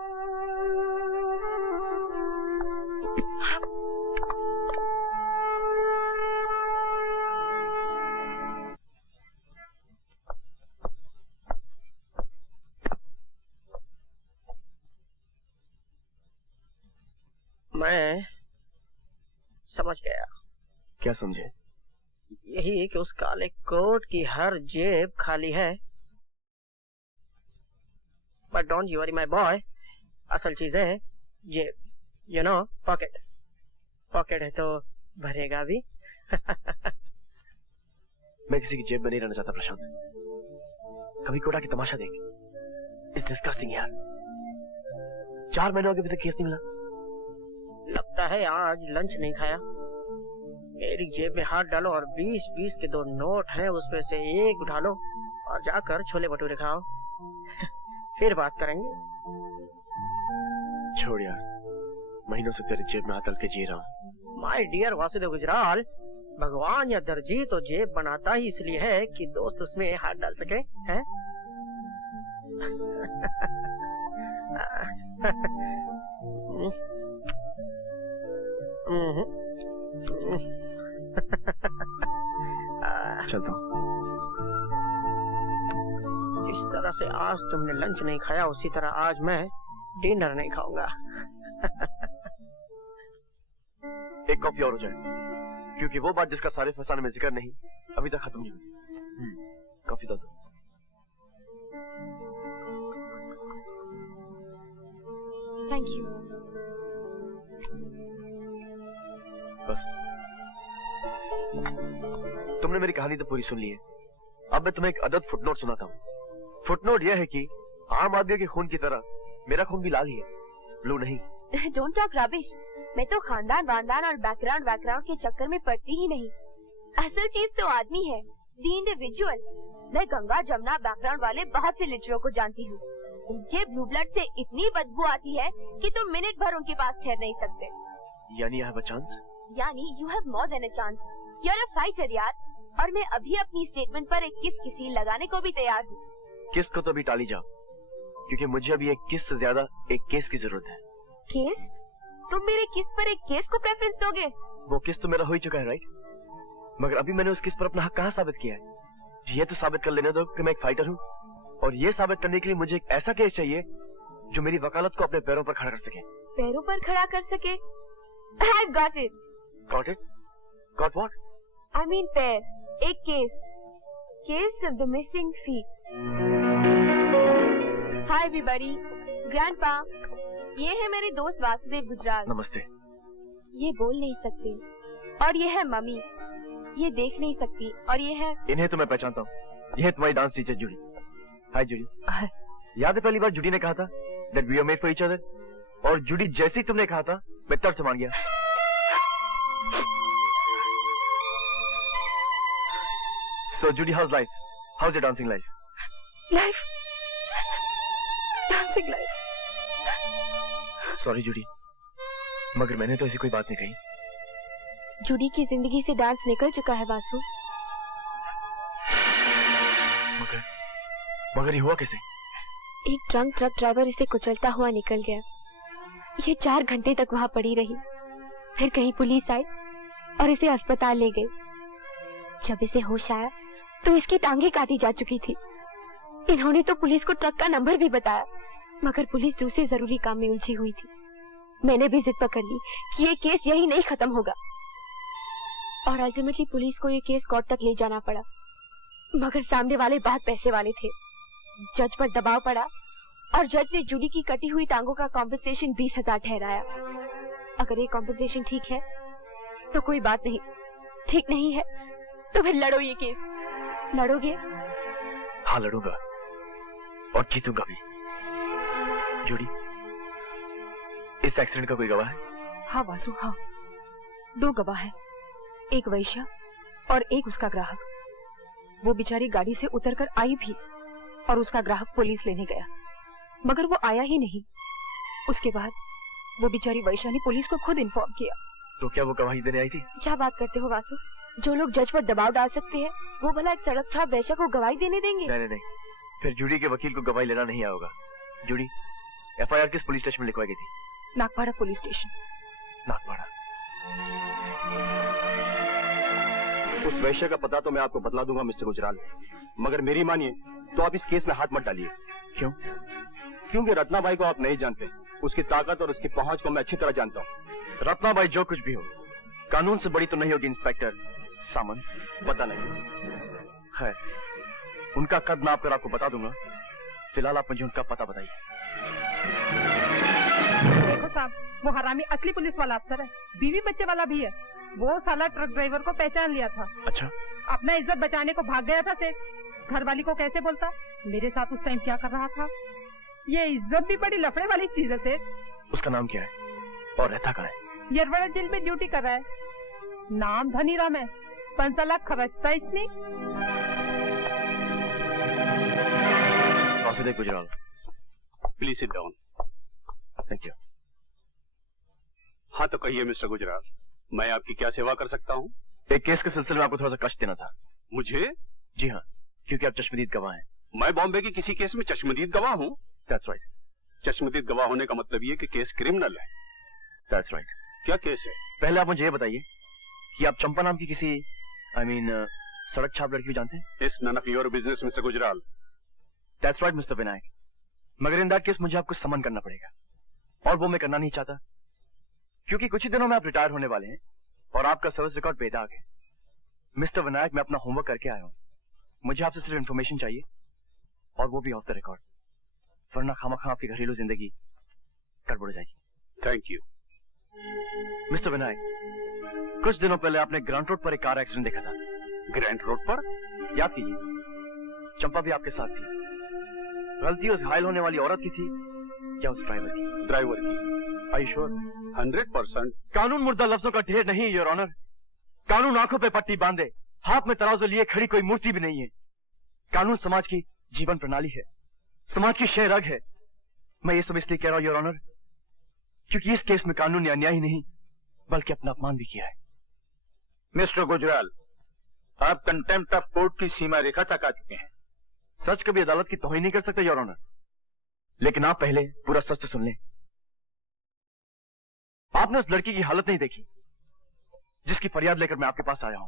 मैं समझ गया। क्या समझे? यही कि उस काले कोट की हर जेब खाली है। But don't you worry my boy, असल चीज है जेब, यू नो, पॉकेट। पॉकेट है तो भरेगा भी। मैं किसी की जेब में नहीं रहना चाहता प्रशांत। कभी कोटा की तमाशा देख। इस डिस्कस्टिंग यार। 4 महीनों के अभी तक केस नहीं मिला। लगता है आज लंच नहीं खाया। मेरी जेब में हाथ डालो और 20-20 के 2 नोट हैं, उसमें से एक उठा लो और जाकर छोले भटूरे खाओ। फिर बात करेंगे। छोड़ यार, महीनों से तेरी जेब में हाथ डाल के जी रहा हूँ। माय डियर वासुदेव गुजराल, भगवान या दर्जी तो जेब बनाता ही इसलिए है कि दोस्त उसमें हाथ डाल सके, हैं? चलता हूँ। जिस तरह से आज तुमने लंच नहीं खाया, उसी तरह आज मैं डिनर नहीं खाऊंगा। एक कॉफी और हो जाए, क्योंकि वो बात जिसका सारे फसाने में जिक्र नहीं अभी तक खत्म नहीं हुई। कॉफी दो। Thank you. बस तुमने मेरी कहानी तो पूरी सुन ली है। अब मैं तुम्हें एक अदद फुटनोट सुनाता हूँ। फुटनोट यह है कि आम आदमी के खून की तरह मेरा खून भी लाल ही है, ब्लू नहीं। Don't talk rubbish. मैं तो खानदान वानदान और बैकग्राउंड के चक्कर में पड़ती ही नहीं। असल चीज तो आदमी है, द इंडिविजुअल। मैं गंगा जमुना बैकग्राउंड वाले बहुत से लिटरों को जानती हूँ। उनके ब्लू ब्लड से इतनी बदबू आती है कि तुम मिनट भर उनके पास ठहर नहीं सकते। यानी आई हैव अ चांस? यानी you have more than a chance. You are a fighter यार। और मैं अभी अपनी स्टेटमेंट पर एक किस लगाने को भी तैयार हूँ। किस को तो अभी टाली जाओ, क्योंकि मुझे अभी एक किस से ज्यादा एक केस की जरूरत है। केस? तुम मेरे किस पर एक केस को प्रेफरेंस दोगे? वो केस तो मेरा हो ही चुका है, राइट? मगर अभी मैंने उस केस पर अपना हक कहाँ साबित किया है? ये तो साबित कर लेने दो कि मैं एक फाइटर हूँ, और ये साबित करने के लिए मुझे एक ऐसा केस चाहिए जो मेरी वकालत को अपने पैरों पर खड़ा कर सके। पैरों पर खड़ा कर सके? I've got it. Got it? Got what? I mean पैर। एक case. Case of the missing feet. Hi everybody. Grandpa. ये है मेरे दोस्त वासुदेव गुजराल। नमस्ते। ये बोल नहीं सकते। और ये है मम्मी। ये देख नहीं सकती। और ये है, इन्हें तो मैं पहचानता हूँ। ये है तुम्हारी डांस टीचर जूडी। हाय जूडी। याद है पहली बार जूडी ने कहा था that we are made for each other? और जूडी जैसे ही तुमने कहा था मैं तर्क से मान गया। So Judy, how's life? How's your dancing life? life. Dancing life. Sorry Judy, मगर मैंने तो ऐसी कोई बात नहीं कही। जूडी की जिंदगी से डांस निकल चुका है वासु। मगर ये हुआ कैसे? एक ड्रंक ट्रक ड्राइवर इसे कुचलता हुआ निकल गया। ये 4 घंटे तक वहाँ पड़ी रही। फिर कहीं पुलिस आई और इसे अस्पताल ले गई। जब इसे होश आया तो इसकी टांगे काटी जा चुकी थी। इन्होंने तो पुलिस को ट्रक का नंबर भी बताया, मगर पुलिस दूसरे जरूरी काम में उलझी हुई थी। मैंने भी जिद पकड़ ली कि ये केस यही नहीं खत्म होगा, और अल्टीमेटली पुलिस को ये केस कोर्ट तक ले जाना पड़ा। मगर सामने वाले बहुत पैसे वाले थे। जज पर दबाव पड़ा और जज ने जूडी की कटी हुई टांगों का कॉम्पेंसेशन 20,000 ठहराया। अगर ये कॉम्पेंसेशन ठीक है तो कोई बात नहीं, ठीक नहीं है तो फिर लड़ो ये केस। लड़ोगे? हाँ लड़ूंगा, और जीतूंगा भी। जूडी, इस एक्सीडेंट का कोई गवाह है? हाँ वासु, हाँ। 2 गवाह हैं, एक वैश्या और एक उसका ग्राहक। वो बेचारी गाड़ी से उतरकर आई भी और उसका ग्राहक पुलिस लेने गया, मगर वो आया ही नहीं। उसके बाद वो बेचारी वैश्या ने पुलिस को खुद इन्फॉर्म किया। तो क्या वो गवाही देने आई थी? क्या बात करते हो वासु? जो लोग जज पर दबाव डाल सकते हैं वो भला एक सड़क छाप वैश्या को गवाही देने देंगे? नहीं नहीं नहीं, फिर जूडी के वकील को गवाही लेना नहीं आएगा। जूडी, FIR किस पुलिस स्टेशन में लिखवाई गई थी? Nagpada police station. नागपाड़ा। उस वैश्य का पता तो मैं आपको बतला दूंगा मिस्टर गुजराल, मगर मेरी मानिए तो आप इस केस में हाथ मत डालिए। क्यों? क्योंकि रत्नाबाई को आप नहीं जानते। उसकी ताकत और उसकी पहुंच को मैं अच्छी तरह जानता हूँ। रत्नाबाई जो कुछ भी हो, कानून से बड़ी तो नहीं होगी इंस्पेक्टर सामंत। पता नहीं, खैर उनका कद नाप कर आपको बता दूंगा। फिलहाल आप मुझे उनका पता बताइए। देखो साहब, वो हरामी असली पुलिस वाला अफसर है, बीवी बच्चे वाला भी है। वो साला ट्रक ड्राइवर को पहचान लिया था। अच्छा? अपना इज्जत बचाने को भाग गया था सेठ। घरवाली को कैसे बोलता मेरे साथ उस टाइम क्या कर रहा था। ये इज्जत भी बड़ी लफड़े वाली चीज है सेठ। उसका नाम क्या है और रहता कहाँ है? यरवाड़ा जेल में ड्यूटी कर रहा है। नाम धनीराम है। 5 लाख खर्चता इसने। Vasudev Gujral, please sit down. Thank you. हाँ तो कहिए मिस्टर गुजराल, मैं आपकी क्या सेवा कर सकता हूँ? एक केस के सिलसिले में आपको थोड़ा सा कष्ट देना था। मुझे? जी हाँ, क्योंकि आप चश्मदीद गवाह हैं। मैं बॉम्बे की किसी केस में चश्मदीद गवाह हूँ? That's right. चश्मदीद गवाह होने का मतलब ये कि केस क्रिमिनल है। That's right. क्या केस है? पहले आप मुझे ये बताइए कि आप चंपा नाम की किसी सड़क छाप लड़की को जानते हैं? It's none of your business, mister Gujral. That's right, mister Vinayak. मगर इन दैट केस मुझे आपको समन करना पड़ेगा, और वो मैं करना नहीं चाहता, क्योंकि कुछ ही दिनों में आप रिटायर होने वाले हैं और आपका सर्विस रिकॉर्ड बेदाग है। मिस्टर विनायक, मैं अपना होमवर्क करके आया हूँ। मुझे आपसे सिर्फ इन्फॉर्मेशन चाहिए, और वो भी ऑफ द रिकॉर्ड, वरना खामखा आपकी घरेलू जिंदगी गड़बड़ हो जाएगी। Thank you. मिस्टर विनायक, कुछ दिनों पहले आपने ग्रांट रोड पर एक कार एक्सीडेंट देखा था। ग्रैंड रोड पर? याद कीजिए, चंपा भी आपके साथ थी। गलती उस घायल होने वाली औरत की थी या उस ड्राइवर की? ड्राइवर की। I sure? 100%। कानून मुर्दा लफ्जों का ढेर नहीं है योर ऑनर। कानून आंखों पे पट्टी बांधे, हाथ में तराजू लिए खड़ी कोई मूर्ति भी नहीं है। कानून समाज की जीवन प्रणाली है, समाज की शह रग है। मैं ये सब इसलिए कह रहा हूं योर ऑनर, क्योंकि इस केस में कानून ने अन्याय ही नहीं बल्कि अपना अपमान भी किया है। मिस्टर गुजराल, आप कंटेम्प्ट ऑफ कोर्ट की सीमा रेखा तक आ चुके हैं। सच कभी अदालत की तौहीन नहीं कर सकते योर ऑनर, लेकिन आप पहले पूरा सच तो सुन लें। आपने उस लड़की की हालत नहीं देखी जिसकी फरियाद लेकर मैं आपके पास आया हूं।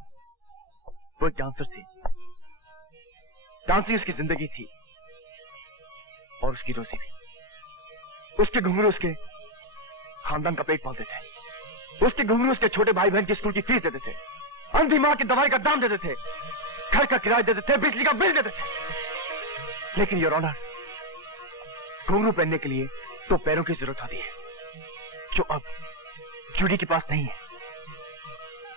वो एक डांसर थी, डांसिंग उसकी जिंदगी थी और उसकी रोजी भी। उसके घुंघरू उसके खानदान का पेट पालते थे। उसके घुंघरू उसके छोटे भाई बहन की स्कूल की फीस देते थे, अंधी मां की दवाई का दाम देते थे, घर का किराया देते थे, बिजली का बिल देते थे। लेकिन योर ऑनर, घुंघरू पहनने के लिए तो पैरों की जरूरत होती है, जो अब जूडी के पास नहीं है।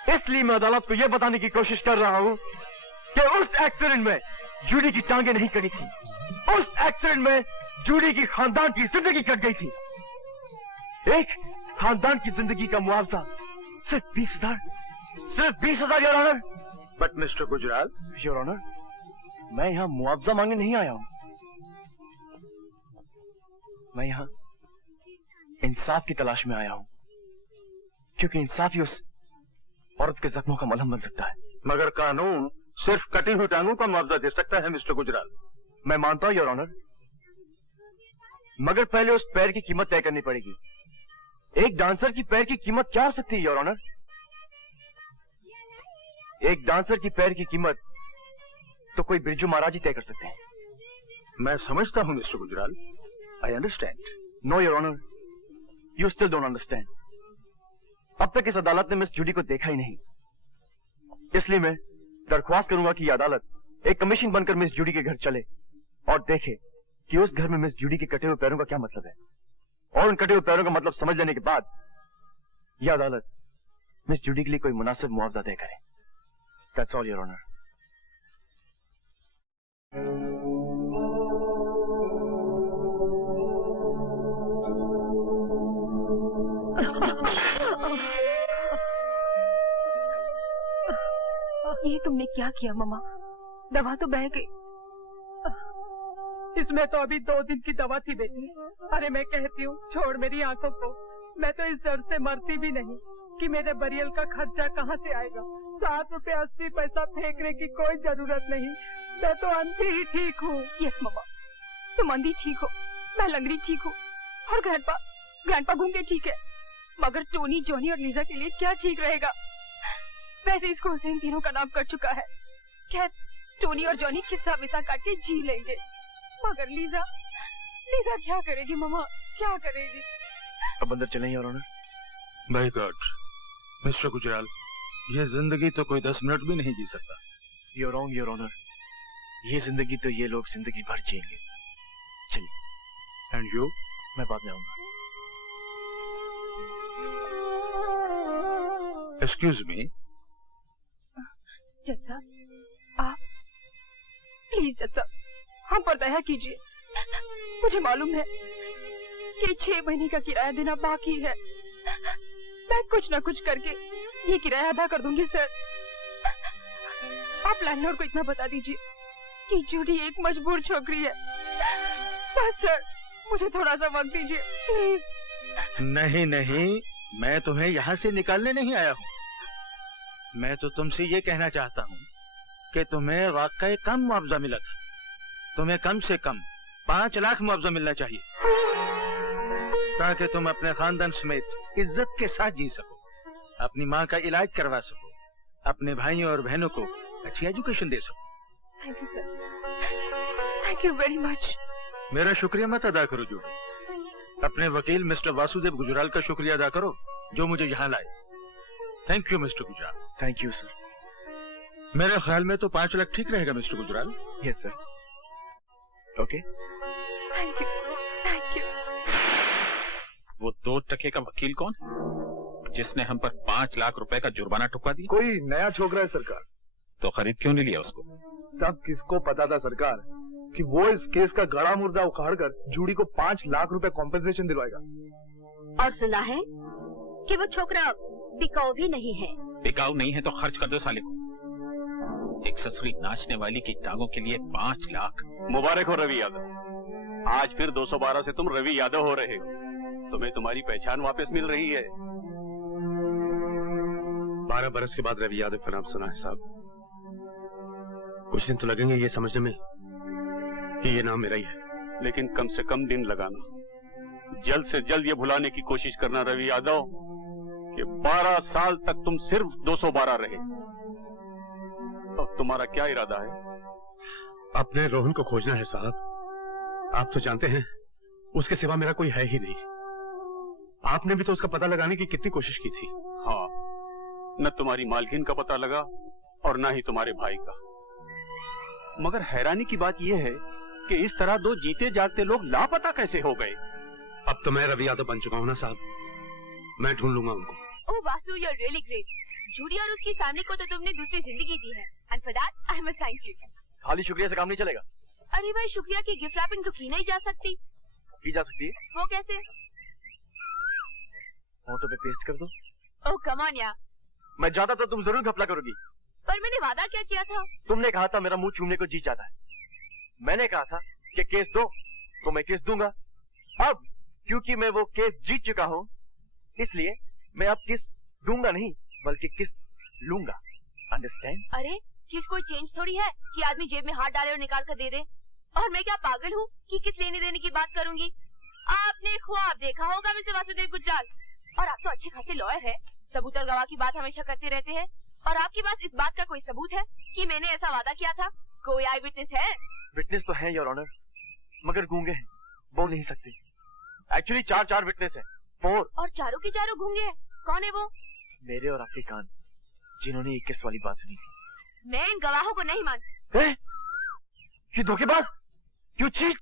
इसलिए मैं अदालत को यह बताने की कोशिश कर रहा हूं कि उस एक्सीडेंट में जूडी की टांगें नहीं कटी थी। उस एक्सीडेंट में जूडी की खानदान की जिंदगी कट गई थी। एक खानदान की जिंदगी का मुआवजा सिर्फ 20,000, सिर्फ 20,000 your honour. But mister Gujral. Your honour, मैं यहां मुआवजा मांगने नहीं आया हूं। मैं यहां इंसाफ की तलाश में आया हूं, क्योंकि इंसाफ ही उस औरत के जख्मों का मलहम बन सकता है। मगर कानून सिर्फ कटी हुई टांगों का मुआवजा दे सकता है मिस्टर गुजराल। मैं मानता हूं योर ऑनर, मगर पहले उस पैर की कीमत तय करनी पड़ेगी। एक डांसर की पैर की कीमत क्या हो सकती है योर ऑनर? एक डांसर की पैर की कीमत तो कोई बिरजू महाराज ही तय कर सकते हैं। मैं समझता हूं mister Gujral, I understand. No your honour, you still don't understand. अब तक इस अदालत ने मिस जूडी को देखा ही नहीं, इसलिए मैं दरख्वास्त करूंगा कि यह अदालत एक कमीशन बनकर मिस जूडी के घर चले और देखे कि उस घर में मिस जूडी के कटे हुए पैरों का क्या मतलब है, और उन कटे हुए पैरों का मतलब समझ लेने के बाद यह अदालत मिस जूडी के लिए कोई मुनासिब मुआवजा तय करे। That's all, Your Honor. ये तुमने क्या किया मम्मा? दवा तो बह गई। इसमें तो अभी 2 दिन की दवा थी बेटी। अरे मैं कहती हूँ छोड़ मेरी आंखों को, मैं तो इस डर से मरती भी नहीं कि मेरे बरियल का खर्चा कहाँ से आएगा। 7 रुपए 80 पैसा फेंकने की कोई जरूरत नहीं, मैं तो अंधी ही ठीक हूँ। यस मम्मा, तुम अंधी ठीक हो, मैं लंगड़ी ठीक हूँ, और ग्रैंडपा गूंगे ठीक है। मगर टोनी, जॉनी और लीजा के लिए क्या ठीक रहेगा? वैसे इसको हुसैन तीनों का नाम कर चुका है। खैर, टोनी और जॉनी किस्सा विसा काट के जी लेंगे, मगर लीजा क्या करेगी मम्मा, क्या करेगी? अब अंदर चलें your honour. My god mister Gujral, ये जिंदगी तो कोई 10 मिनट भी नहीं जी सकता। You're wrong, योर ऑनर, ये जिंदगी तो ये लोग जिंदगी भर जिएंगे। चलिए। And you? मैं बाद में आऊंगा। Excuse me. जज साहब, आप प्लीज जज साहब, हम पर दया कीजिए। मुझे मालूम है कि 6 महीने का किराया देना बाकी है। मैं कुछ न कुछ करके ये किराया अदा कर दूंगी सर। आप लैंडलॉर्ड को इतना बता दीजिए कि जूडी एक मजबूर छोकरी है। बस सर, मुझे थोड़ा सा वक्त दीजिए प्लीज। नहीं, मैं तुम्हें यहाँ से निकालने नहीं आया हूँ। मैं तो तुमसे ये कहना चाहता हूँ कि तुम्हें वाकई कम मुआवजा मिला था। तुम्हें कम से कम 5 लाख मुआवजा मिलना चाहिए, ताकि तुम अपने खानदान समेत इज्जत के साथ जी सको, अपनी माँ का इलाज करवा सको, अपने भाइयों और बहनों को अच्छी एजुकेशन दे सको। Thank you sir, thank you very much. मेरा शुक्रिया मत अदा करो जूडी, अपने वकील मिस्टर वासुदेव गुजराल का शुक्रिया अदा करो जो मुझे यहाँ लाए। Thank you mister Gujral. Thank you sir. मेरे ख्याल में तो 5 लाख ठीक रहेगा mister Gujral. Yes sir. Okay, thank you, thank you. वो 2 टके का वकील कौन है जिसने हम पर 5 लाख रुपए का जुर्माना ठुकवा दिया? कोई नया छोकरा है सरकार। तो खरीद क्यों नहीं लिया उसको? तब किसको पता था सरकार कि वो इस केस का गड़ा मुर्दा उखाड़कर जूड़ी को 5 लाख रुपए कॉम्पेंसेशन दिलवाएगा। और सुना है कि वो छोकरा बिकाऊ भी नहीं है। बिकाऊ नहीं है तो खर्च कर दो साले को। एक ससुरी नाचने वाली की टांगों के लिए 5 लाख। मुबारक हो रवि यादव, आज फिर 212 से तुम रवि यादव हो रहे हो। तुम्हें तुम्हारी पहचान वापस मिल रही है। 12 बरस के बाद रवि यादव का नाम सुना है साहब। कुछ दिन तो लगेंगे ये समझने में कि ये नाम मेरा ही है, लेकिन कम से कम दिन लगाना। जल्द से जल्द ये भुलाने की कोशिश करना रवि यादव कि 12 साल तक तुम सिर्फ 212 रहे। अब तुम्हारा क्या इरादा है? अपने रोहन को खोजना है साहब। आप तो जानते हैं उसके सिवा मेरा कोई है ही नहीं। आपने भी तो उसका पता लगाने की कितनी कोशिश की थी। हाँ, न तुम्हारी मालकिन का पता लगा और न ही तुम्हारे भाई का। मगर हैरानी की बात यह है कि इस तरह 2 जीते जागते लोग लापता कैसे हो गए? अब तो मैं रवि यादव बन चुका हूँ ना साहब, मैं ढूंढ लूंगा उनको। Oh Vasu, you are really great. Judy और उसकी फैमिली को तो तुमने दूसरी जिंदगी दी है, and for that I must thank you. खाली शुक्रिया से काम नहीं चलेगा। अरे भाई, शुक्रिया की गिफ्ट रैपिंग तो की नहीं जा सकती। की जा सकती है। वो कैसे? फोटो पे पेस्ट कर दो। ओह कम ऑन यार। मैं जाता तो तुम जरूर घपला करोगी। पर मैंने वादा क्या किया था? तुमने कहा था मेरा मुंह चूमने को जी चाहता है। मैंने कहा था कि केस दो तो मैं केस दूंगा। अब क्योंकि मैं वो केस जीत चुका हूँ, इसलिए मैं अब किस दूंगा नहीं बल्कि किस लूंगा। अंडरस्टैंड? अरे किस कोई चेंज थोड़ी है कि आदमी जेब में हाथ डाले और निकाल कर दे दे। और मैं क्या पागल हूँ कि किस लेने देने की बात करूंगी? आपने ख्वाब देखा होगा मिस्टर वासुदेव गुजराल, और आप तो अच्छे खासे लॉयर है, सबूत और गवाह की बात हमेशा करते रहते हैं। और आपके पास इस बात का कोई सबूत है कि मैंने ऐसा वादा किया था? कोई आई विटनेस है? विटनेस तो है योर ऑनर, मगर गूंगे हैं, बोल नहीं सकते। एक्चुअली 4 विटनेस है, 4। और चारों के चारों गूंगे हैं। कौन है वो? मेरे और आपके कान, जिन्होंने 21 वाली बात सुनी थी। मैं इन गवाहों को नहीं मानती। ये धोखेबाज, यू चीट।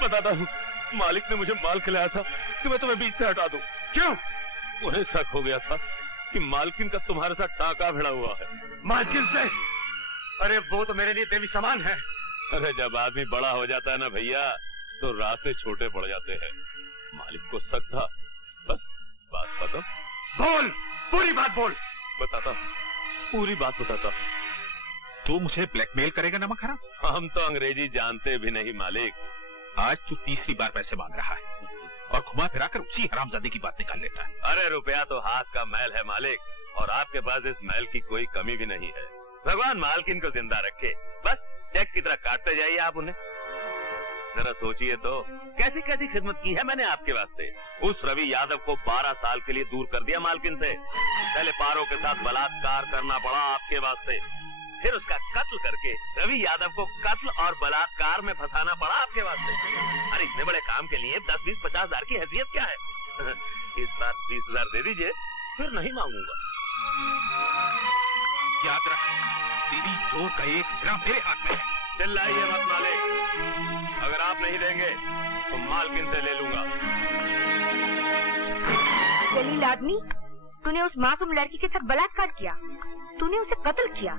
बताता हूँ। मालिक ने मुझे माल खिलाया था कि मैं तुम्हें बीच से हटा दूं। क्यों? उन्हें शक हो गया था कि मालकिन का तुम्हारे साथ टाका भिड़ा हुआ है। मालकिन से? अरे वो तो मेरे लिए देवी समान है। अरे जब आदमी बड़ा हो जाता है ना भैया, तो रास्ते छोटे पड़ जाते हैं। मालिक को शक था, बस बात खत्म। बोल, पूरी बात बोल। बताता, पूरी बात बताता। तू मुझे ब्लैकमेल करेगा नमक हराम? हम तो अंग्रेजी जानते भी नहीं मालिक। आज तू तीसरी बार पैसे मांग रहा है और घुमा फिरा कर उसी हरामजादे की बात निकाल लेता है। अरे रुपया तो हाथ का मैल है मालिक, और आपके पास इस मैल की कोई कमी भी नहीं है। भगवान मालकिन को जिंदा रखे, बस चेक की तरह काटते जाइए आप उन्हें। जरा सोचिए तो कैसी कैसी खिदमत की है मैंने आपके वास्ते। उस रवि यादव को 12 साल के लिए दूर कर दिया मालकिन से। पहले पारों के साथ बलात्कार करना पड़ा आपके वास्ते, फिर उसका कत्ल करके रवि यादव को कत्ल और बलात्कार में फंसाना पड़ा आपके वास्ते। अरे इतने बड़े काम के लिए 10, 20, 50 हजार की हैसियत क्या है? इस बार 20,000 दे दीजिए, फिर नहीं मांगूंगा। याद रख, तेरी चोर का एक सिरा मेरे हाथ में है। चिल्लाइए मत मालिक, अगर आप नहीं देंगे तो मालकिन से ले लूंगा। जलील आदमी, तूने उस मासूम लड़की के साथ बलात्कार किया, तूने उसे कत्ल किया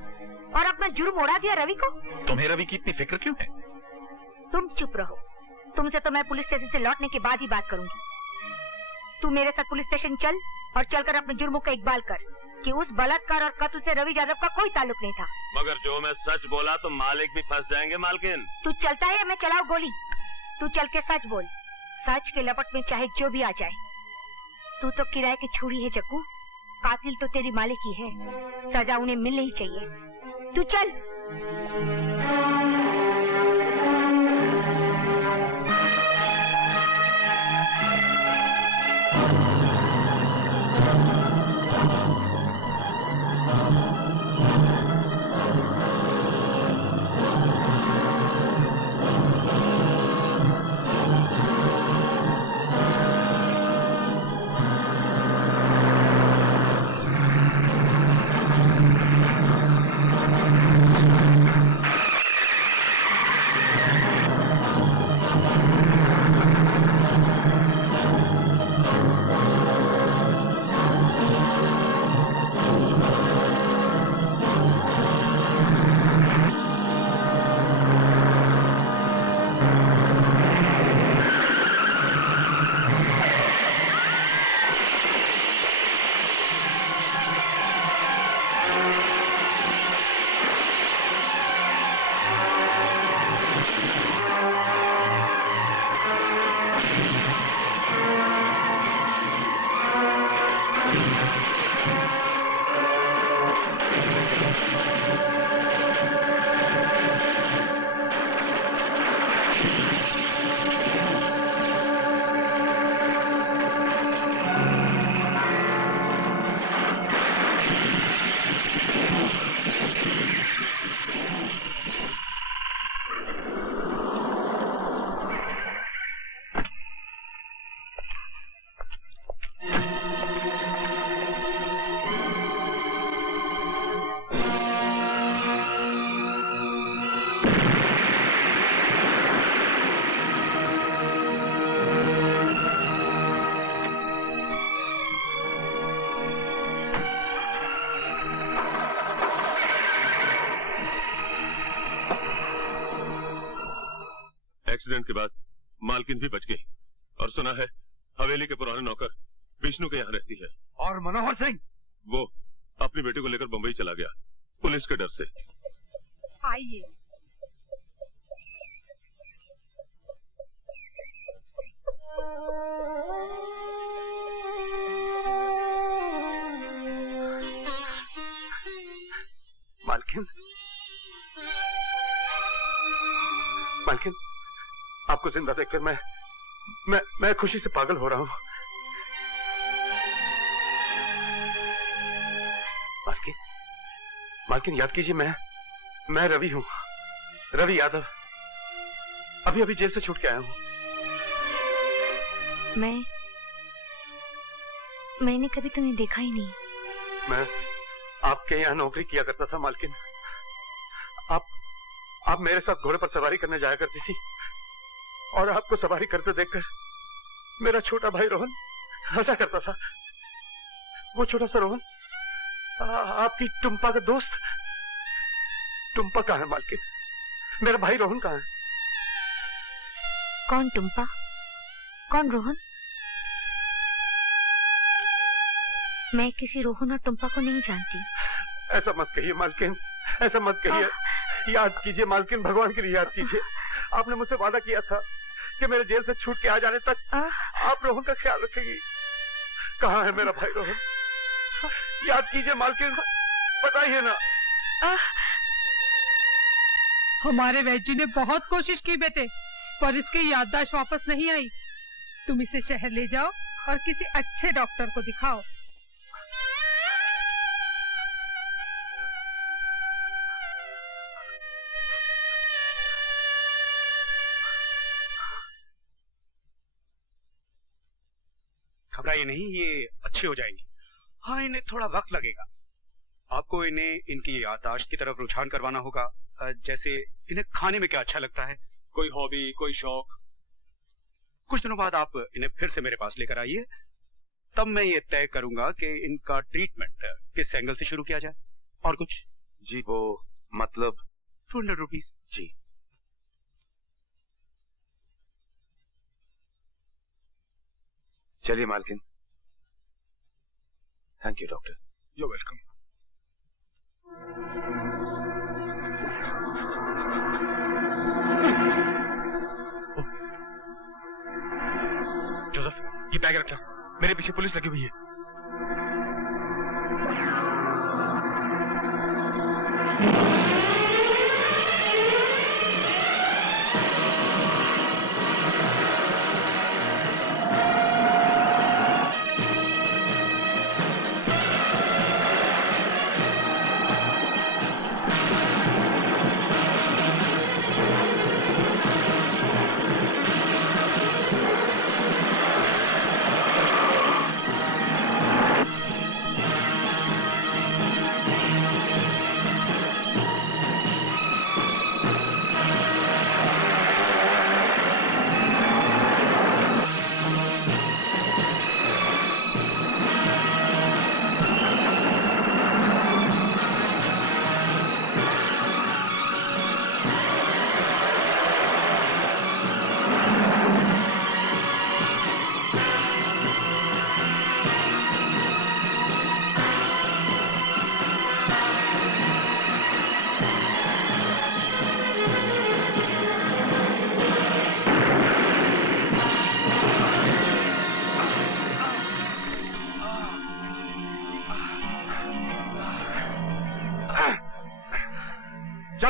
और अपना जुर्म उड़ा दिया रवि को। तुम्हें रवि की इतनी फिक्र क्यों है? तुम चुप रहो, तुमसे तो मैं पुलिस स्टेशन से लौटने के बाद ही बात करूंगी। तू मेरे साथ पुलिस स्टेशन चल और चलकर अपने जुर्मों का इकबाल कर कि उस बलात्कार और कत्ल से रवि यादव का कोई ताल्लुक नहीं था। मगर जो मैं सच बोला तो मालिक भी फंस जाएंगे मालकिन। तू चलता है या मैं चलाऊं गोली? तू चल के सच बोल, सच के लपट में चाहे जो भी आ जाए। तू तो किराए की छुरी है जग्गू, कातिल तो तेरी मालिक ही है, सजा उन्हें मिलनी ही चाहिए। तू चल। एक्सीडेंट के बाद मालकिन भी बच गई और सुना है हवेली के पुराने नौकर विष्णु के यहाँ रहती है। और मनोहर सिंह वो अपनी बेटी को लेकर बंबई चला गया पुलिस के डर से। आइए। मालकिन, मालकिन, आपको जिंदा देखकर मैं खुशी से पागल हो रहा हूं। मालकिन, मालकिन याद कीजिए, मैं रवि हूं, रवि यादव। अभी अभी जेल से छूट के आया हूं। मैंने कभी तुम्हें देखा ही नहीं। मैं आपके यहाँ नौकरी किया करता था मालकिन। आप मेरे साथ घोड़े पर सवारी करने जाया करती थी और आपको सवारी करते देखकर मेरा छोटा भाई रोहन हंसा करता था। वो छोटा सा रोहन आपकी टुम्पा का दोस्त। टुम्पा कहाँ है मालकिन? मेरा भाई रोहन कहाँ है? कौन टुम्पा? कौन रोहन? मैं किसी रोहन और टुम्पा को नहीं जानती। ऐसा मत कहिए मालकिन, ऐसा मत कहिए। याद कीजिए मालकिन, भगवान के लिए याद कीजिए। आपने मुझसे वादा किया था कि मेरे जेल से छूट के आ जाने तक आप रोहन का ख्याल रखेंगी। कहाँ है मेरा भाई रोहन? याद कीजिए मालकिन, बताइए ना। हमारे वैद्य ने बहुत कोशिश की बेटे, पर इसकी याददाश्त वापस नहीं आई। तुम इसे शहर ले जाओ और किसी अच्छे डॉक्टर को दिखाओ। घबराइए नहीं, ये अच्छे हो जाएंगी। हाँ, इन्हें थोड़ा वक्त लगेगा। आपको इन्हें इनकी याददाश्त की तरफ रुझान करवाना होगा। जैसे इन्हें खाने में क्या अच्छा लगता है, कोई हॉबी, कोई शौक। कुछ दिनों बाद आप इन्हें फिर से मेरे पास लेकर आइए, तब मैं ये तय करूंगा कि इनका ट्रीटमेंट किस एंगल से शुरू किया जाए। और कुछ? जी वो मतलब 200 रुपीज। जी। चलिए मालकिन। Thank you doctor. You welcome. Joseph, ये बैग रखना, मेरे पीछे पुलिस लगी हुई है।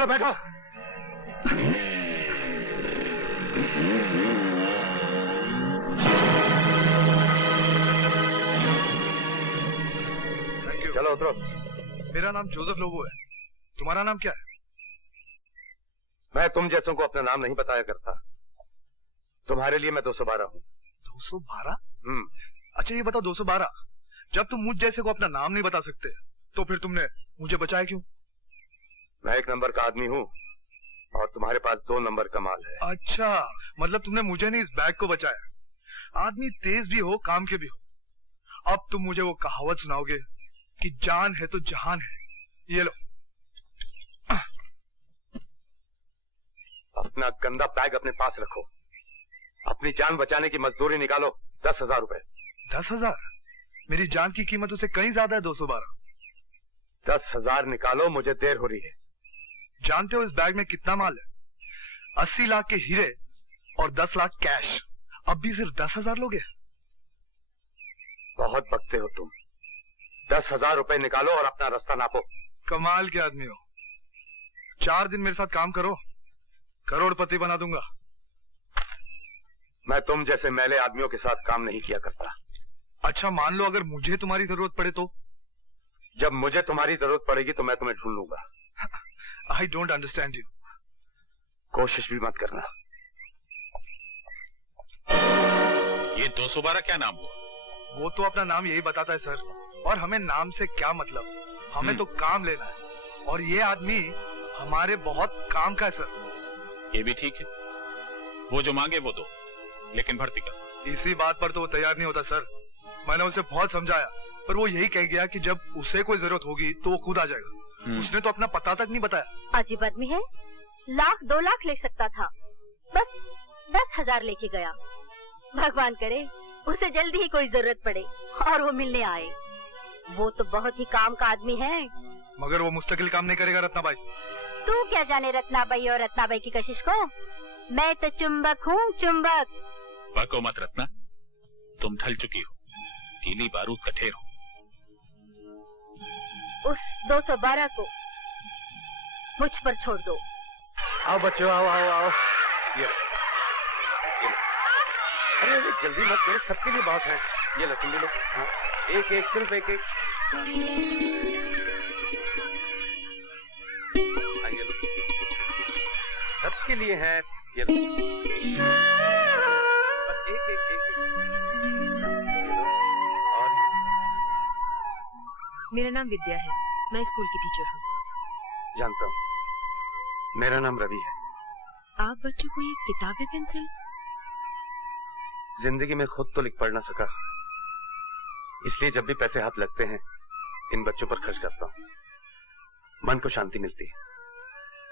चलो बैठो। चलो उतरो। मेरा नाम जोसेफ लोबो है। तुम्हारा नाम क्या है? मैं तुम जैसों को अपना नाम नहीं बताया करता। तुम्हारे लिए मैं 212 हूँ। 212? अच्छा ये बताओ 212, जब तुम मुझ जैसे को अपना नाम नहीं बता सकते तो फिर तुमने मुझे बचाया क्यों? मैं 1 नंबर का आदमी हूँ और तुम्हारे पास 2 नंबर का माल है। अच्छा, मतलब तुमने मुझे नहीं इस बैग को बचाया। आदमी तेज भी हो काम के भी हो। अब तुम मुझे वो कहावत सुनाओगे कि जान है तो जहान है। ये लो। अपना गंदा बैग अपने पास रखो। अपनी जान बचाने की मजदूरी निकालो। 10,000 रुपए। 10,000? मेरी जान की कीमत उससे कहीं ज्यादा है 212। 10,000 निकालो, मुझे देर हो रही है। जानते हो इस बैग में कितना माल है? 80 लाख के हीरे और 10 लाख कैश। अब भी सिर्फ 10,000 लोगे? बहुत बकते हो तुम। 10,000 रुपए निकालो और अपना रास्ता नापो। कमाल के आदमी हो। 4 दिन मेरे साथ काम करो, करोड़पति बना दूंगा। मैं तुम जैसे मैले आदमियों के साथ काम नहीं किया करता। अच्छा मान लो अगर मुझे तुम्हारी जरूरत पड़े तो? जब मुझे तुम्हारी जरूरत पड़ेगी तो मैं तुम्हें ढूंढ लूंगा। I don't understand you. कोशिश भी मत करना। ये 212 क्या नाम हुआ? वो तो अपना नाम यही बताता है सर, और हमें नाम से क्या मतलब, हमें तो काम लेना है और ये आदमी हमारे बहुत काम का है सर। ये भी ठीक है, वो जो मांगे वो दो, लेकिन भर्ती कर। इसी बात पर तो वो तैयार नहीं होता सर। मैंने उसे बहुत समझाया पर वो यही कह गया कि जब उसे कोई जरूरत होगी तो वो खुद आ जाएगा। उसने तो अपना पता तक नहीं बताया। अजीब आदमी है, 1,00,000 2,00,000 ले सकता था, बस 10,000 लेके गया। भगवान करे उसे जल्दी ही कोई जरूरत पड़े और वो मिलने आए। वो तो बहुत ही काम का आदमी है। मगर वो मुस्तकिल काम नहीं करेगा रत्नाबाई। तू क्या जाने रत्नाबाई और रत्नाबाई की कशिश को। मैं तो चुंबक हूँ, चुंबक। बको मत रत्ना, तुम ढल चुकी हो, कीली बारूद का ढेर हो। उस 212 को मुझ पर छोड़ दो। आओ बच्चों, आओ आओ आओ। ये अरे जल्दी मत करो, सबके लिए बहुत है। ये लो तुम भी लो। हाँ, एक एक, सिर्फ एक एक। आइए लो, सबके लिए है। ये लो, बस एक एक एक, एक। और मेरा नाम विद्या है, मैं स्कूल की टीचर हूँ। जानता हूँ, मेरा नाम रवि है। आप बच्चों को ये किताबें पेंसिल? जिंदगी में खुद तो लिख पढ़ ना सका, इसलिए जब भी पैसे हाथ लगते हैं इन बच्चों पर खर्च करता हूँ। मन को शांति मिलती है।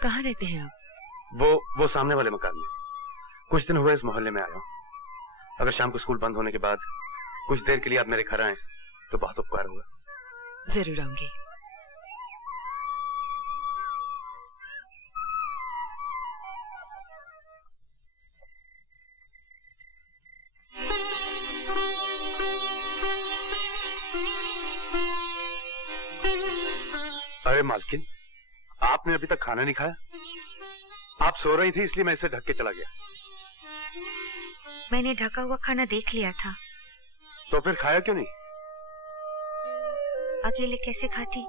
कहाँ रहते हैं आप? वो सामने वाले मकान में। कुछ दिन हुए इस मोहल्ले में आया हूँ। अगर शाम को स्कूल बंद होने के बाद कुछ देर के लिए आप मेरे घर आए तो बहुत उपकार होगा। जरूर आऊंगी। अरे मालकिन, आपने अभी तक खाना नहीं खाया? आप सो रही थी इसलिए मैं इसे ढक के चला गया। मैंने ढका हुआ खाना देख लिया था। तो फिर खाया क्यों नहीं? अकेले कैसे खाती?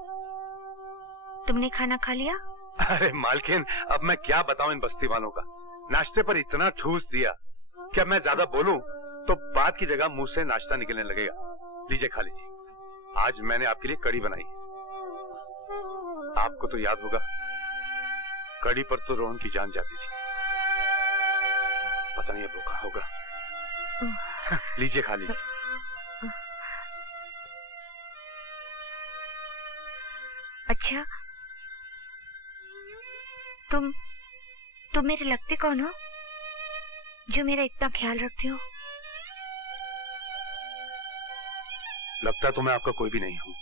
तुमने खाना खा लिया? अरे मालकिन, अब मैं क्या बताऊं इन बस्ती वालों का। नाश्ते पर इतना ठूस दिया कि अब मैं ज्यादा बोलूं तो बात की जगह मुंह से नाश्ता निकलने लगेगा। लीजिए खा लीजिए। आज मैंने आपके लिए कड़ी बनाई। आपको तो याद होगा, कड़ी पर तो रोहन की जान जाती थी। पता नहीं अब वो कहाँ होगा। लीजिए खा लीजिए। अच्छा, तुम मेरे लगते कौन हो जो मेरा इतना ख्याल रखते हो? लगता तो मैं आपका कोई भी नहीं हूं,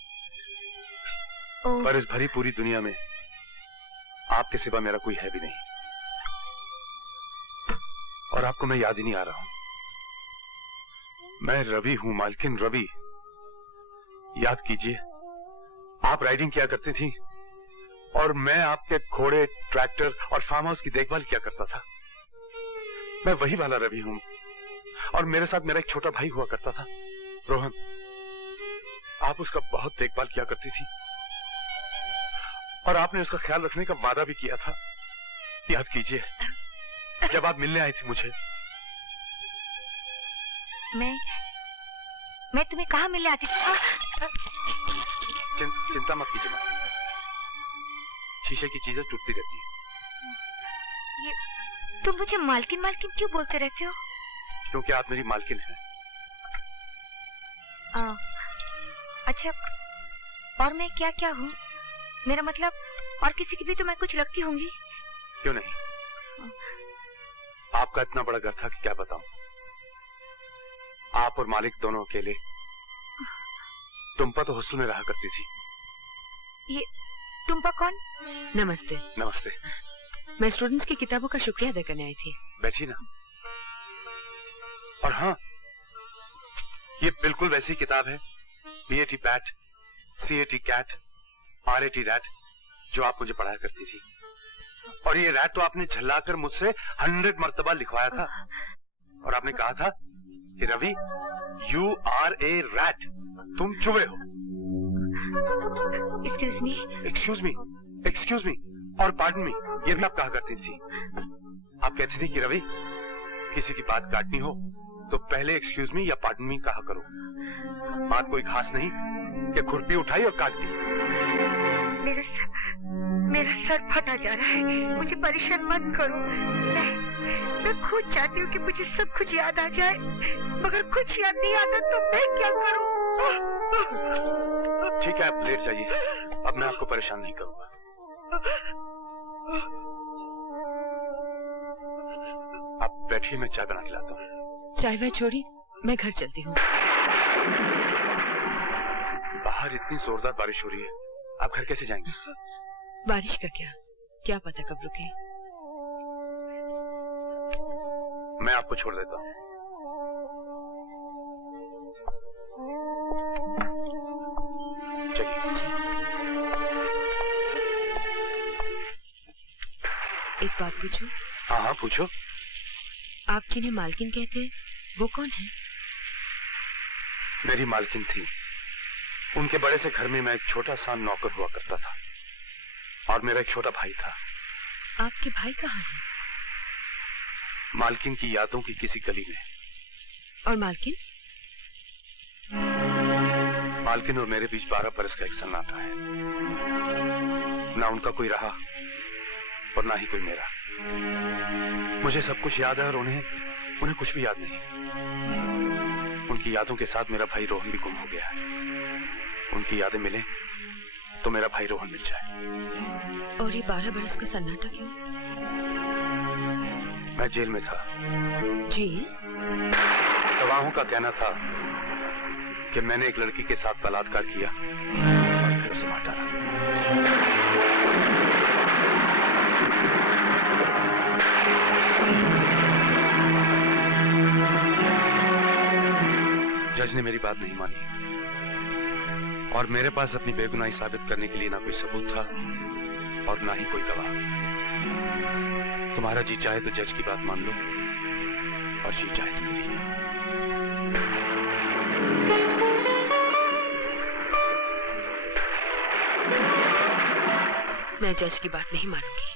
पर इस भरी पूरी दुनिया में आपके सिवा मेरा कोई है भी नहीं। और आपको मैं याद ही नहीं आ रहा हूं। मैं रवि हूं मालकिन, रवि। याद कीजिए, आप राइडिंग किया करती थी और मैं आपके घोड़े, ट्रैक्टर और फार्म हाउस की देखभाल किया करता था। मैं वही वाला रवि हूं। और मेरे साथ मेरा एक छोटा भाई हुआ करता था, रोहन। आप उसका बहुत देखभाल किया करती थी और आपने उसका ख्याल रखने का वादा भी किया था। याद कीजिए, जब आप मिलने आई थी मुझे। मैं तुम्हें कहाँ मिलने आती थी? चिंता मत कीजिए माँ, शीशे की चीजें टूटती रहती हैं। तुम मुझे मालकिन मालकिन क्यों बोलते रहते हो? क्योंकि आप मेरी मालकिन हैं। अच्छा, और मैं क्या क्या हूँ? मेरा मतलब, और किसी की भी तो मैं कुछ लगती होंगी। क्यों नहीं? आपका इतना बड़ा घर था कि क्या बताऊं। आप और मालिक दोनों अकेले। टुम्पा तो हॉस्टल में रहा करती थी। ये टुम्पा कौन? नमस्ते। नमस्ते। मैं स्टूडेंट्स की किताबों का शुक्रिया अदा करने आई थी। बैठिए ना। और हाँ, ये बिल्कुल वैसी किताब है, BAT bat, CAT cat, RAT rat, जो आप मुझे पढ़ाया करती थी। और ये रैट तो आपने झल्लाकर मुझसे 100 मर्तबा लिखवाया था। और आपने कहा था कि Ravi, You are a rat, तुम चूहे हो। Excuse me और pardon me, ये भी आप कहा करती थी। आप कहती थी कि रवि, किसी की बात काटनी हो तो पहले एक्सक्यूज मी या पार्डन मी कहा करो। बात कोई खास नहीं कि खुरपी उठाई और काट दी। मेरा सर फटा जा रहा है, मुझे परेशान मत करो। मैं खुद चाहती हूँ कि मुझे सब कुछ याद आ जाए, मगर कुछ याद नहीं आता तो मैं क्या करूँ? ठीक है, आप लेट जाइए, अब मैं आपको परेशान नहीं करूँगा। आप बैठिए, मैं चाय बना के लाता हूँ। चाय वाय छोड़ी, मैं घर चलती हूँ। बाहर इतनी जोरदार बारिश हो रही है, आप घर कैसे जाएंगे? बारिश का क्या पता कब रुके। मैं आपको छोड़ देता हूँ। चलिए। एक बात पूछूं? हाँ, पूछो। आप जिन्हें मालकिन कहते हैं, वो कौन है? मेरी मालकिन थी। उनके बड़े से घर में मैं एक छोटा सा नौकर हुआ करता था और मेरा एक छोटा भाई था। आपके भाई कहाँ है? मालकिन की यादों की किसी गली में। और मालकिन? मालकिन और मेरे बीच 12 बरस का एक सन्नाटा है। ना उनका कोई रहा और ना ही कोई मेरा। मुझे सब कुछ याद है और उन्हें कुछ भी याद नहीं। उनकी यादों के साथ मेरा भाई रोहन भी गुम हो गया है। उनकी यादें मिले तो मेरा भाई रोहन मिल जाए। और ये 12 बरस का सन्नाटा क्यों? मैं जेल में था। जेल? गवाहों का कहना था कि मैंने एक लड़की के साथ बलात्कार किया और फिर उसे मार डाला। जज ने मेरी बात नहीं मानी और मेरे पास अपनी बेगुनाही साबित करने के लिए ना कोई सबूत था और ना ही कोई गवाह। तुम्हारा जी चाहे तो जज की बात मान लो और जी चाहे तो मेरी। मैं जज की बात नहीं मानूंगी।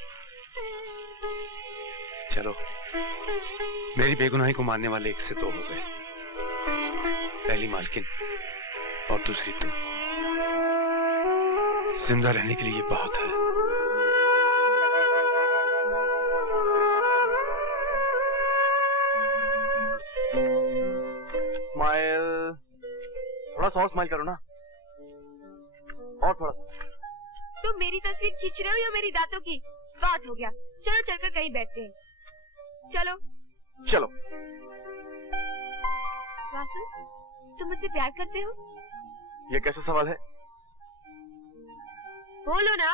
चलो, मेरी बेगुनाही को मानने वाले 1 से 2 हो गए। पहली मालकिन और दूसरी तुम। जिंदा रहने के लिए ये बहुत है। स्माइल, थोड़ा सा और स्माइल करो ना, और थोड़ा सा। तुम मेरी तस्वीर खींच रहे हो या मेरी दांतों की? बात हो गया, चलो चलकर कहीं बैठते हैं। चलो चलो। वासु, तुम मुझसे प्यार करते हो? ये कैसा सवाल है? बोलो ना।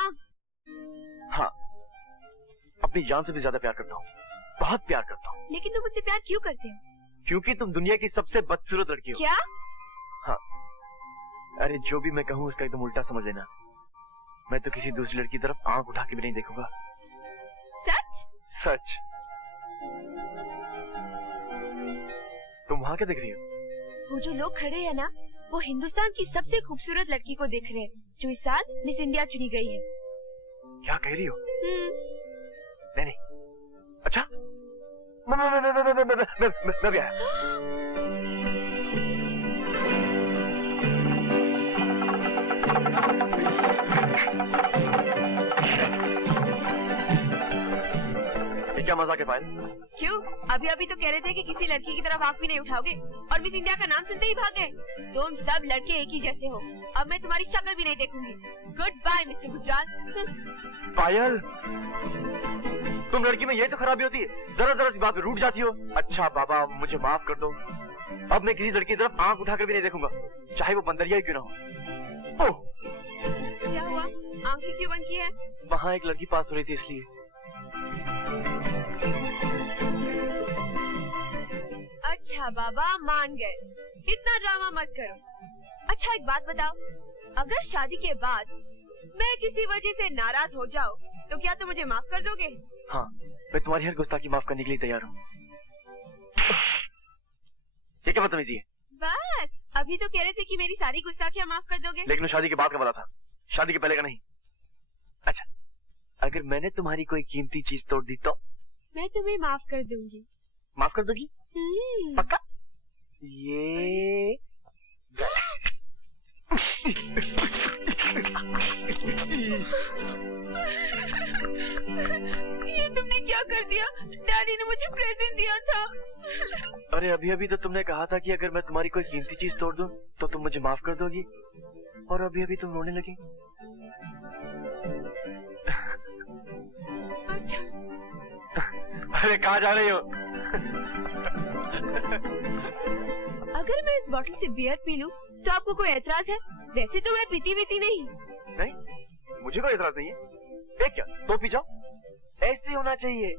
हाँ, अपनी जान से भी ज्यादा प्यार करता हूँ, बहुत प्यार करता हूँ। लेकिन तुम मुझसे प्यार क्यों करते हो? क्योंकि तुम दुनिया की सबसे बदसूरत लड़की हो। क्या? हाँ, अरे जो भी मैं कहूँ उसका एकदम उल्टा समझ लेना। मैं तो किसी दूसरी लड़की की तरफ आंख उठा के भी नहीं देखूंगा। सच? सच। तुम वहां क्या देख रही हो? वो जो लोग खड़े हैं ना, वो हिंदुस्तान की सबसे खूबसूरत लड़की को देख रहे हैं, जो इस साल मिस इंडिया चुनी गई है। क्या कह रही हो? नहीं। अच्छा, मैं भी आया। क्या मजाक है पायल? क्यों? अभी अभी तो कह रहे थे कि किसी लड़की की तरफ आंख भी नहीं उठाओगे और मिस इंडिया का नाम सुनते ही भाग गए। तुम सब लड़के एक ही जैसे हो। अब मैं तुम्हारी शक्ल भी नहीं देखूंगी। Good bye mister Gujral. Payal, तुम लड़की में यही तो खराबी होती है, जरा जरा सी बात में रूठ जाती हो। अच्छा बाबा, मुझे माफ कर दो। अब मैं किसी लड़की की तरफ आंख उठाकर भी नहीं देखूंगा, चाहे वो बंदरिया ही क्यों ना हो। ओह, क्या हुआ? आंखें क्यों बंद की है? वहाँ एक लड़की पास हो रही थी इसलिए। अच्छा बाबा, मान गए। इतना ड्रामा मत करो। अच्छा एक बात बताओ, अगर शादी के बाद मैं किसी वजह से नाराज हो जाऊँ तो क्या तुम मुझे माफ कर दोगे? हाँ, मैं तुम्हारी हर गुस्ताखी माफ करने के लिए तैयार हूँ। ये क्या बदतमीजी है? बस, अभी तो कह रहे थे कि मेरी सारी गुस्ताखियाँ माफ कर दोगे। लेकिन शादी के बाद का बोला था, शादी के पहले का नहीं। अच्छा, अगर मैंने तुम्हारी कोई कीमती चीज तोड़ दी तो? मैं तुम्हें माफ कर दूंगी। माफ कर दोगी? पक्का? ये तुमने क्या कर दिया? डैडी ने मुझे प्रेजेंट दिया था। अरे अभी अभी तो तुमने कहा था कि अगर मैं तुम्हारी कोई कीमती चीज तोड़ दूं तो तुम मुझे माफ कर दोगी, और अभी अभी तुम रोने लगी। अच्छा। अरे कहाँ जा रही हो? अगर मैं इस बोतल से बियर पी लूं तो आपको कोई एतराज है? वैसे तो मैं पीती नहीं। नहीं, मुझे कोई एतराज नहीं है। एक क्या, तो पी जाओ। ऐसे होना चाहिए।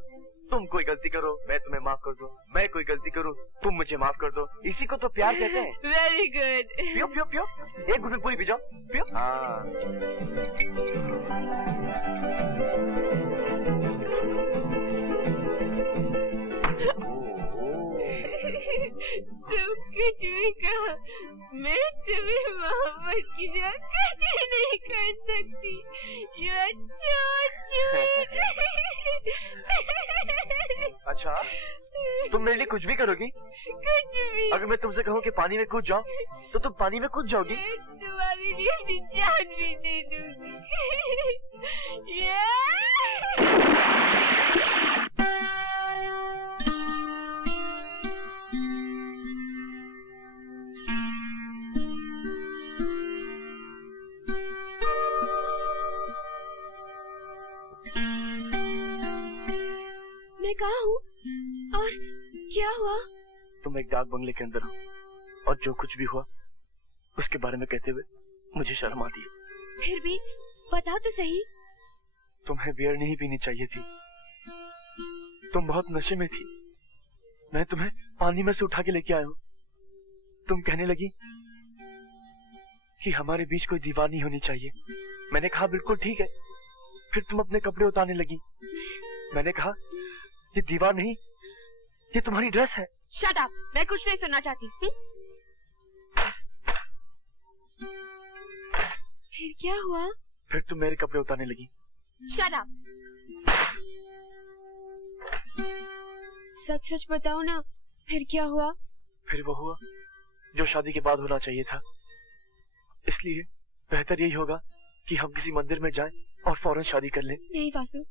तुम कोई गलती करो, मैं तुम्हें माफ कर दूं। मैं कोई गलती करूं, तुम मुझे माफ कर दो। इसी को तो प्यार कहते हैं। Very good. पियो पियो पियो, एक घुट में पूरी पी जाओ। पियो। हाँ। तुम कुछ भी कहा, मैं तुम्हें मोहब्बत की कुछ नहीं कर सकती। अच्छा, तुम मेरे लिए कुछ भी करोगी? कुछ भी। अगर मैं तुमसे कहूँ कि पानी में कूद जाओ तो तुम पानी में कूद जाओगी? तुम्हारे लिए अपनी जान भी दे दूंगी। मैं कहाँ हूँ और क्या हुआ? तुम एक डाक बंगले के अंदर हो, और जो कुछ भी हुआ उसके बारे में कहते हुए मुझे शर्म आती है। फिर भी बताओ तो सही। तुम्हें बियर नहीं पीनी चाहिए थी, तुम बहुत नशे में थी। मैं तुम्हें पानी में से उठा के लेके आया हूँ। तुम कहने लगी कि हमारे बीच कोई दीवार नहीं होनी चाहिए। मैंने कहा बिल्कुल ठीक है। फिर तुम अपने कपड़े उतारने लगी। मैंने कहा ये दीवार नहीं, ये तुम्हारी ड्रेस है। शट अप, मैं कुछ नहीं सुनना चाहती। फिर क्या हुआ? फिर तुम मेरे कपड़े उतारने लगी। Shut up. सच सच बताओ ना, फिर क्या हुआ? फिर वो हुआ जो शादी के बाद होना चाहिए था। इसलिए बेहतर यही होगा कि हम किसी मंदिर में जाएं और फौरन शादी कर लें। नहीं वासु,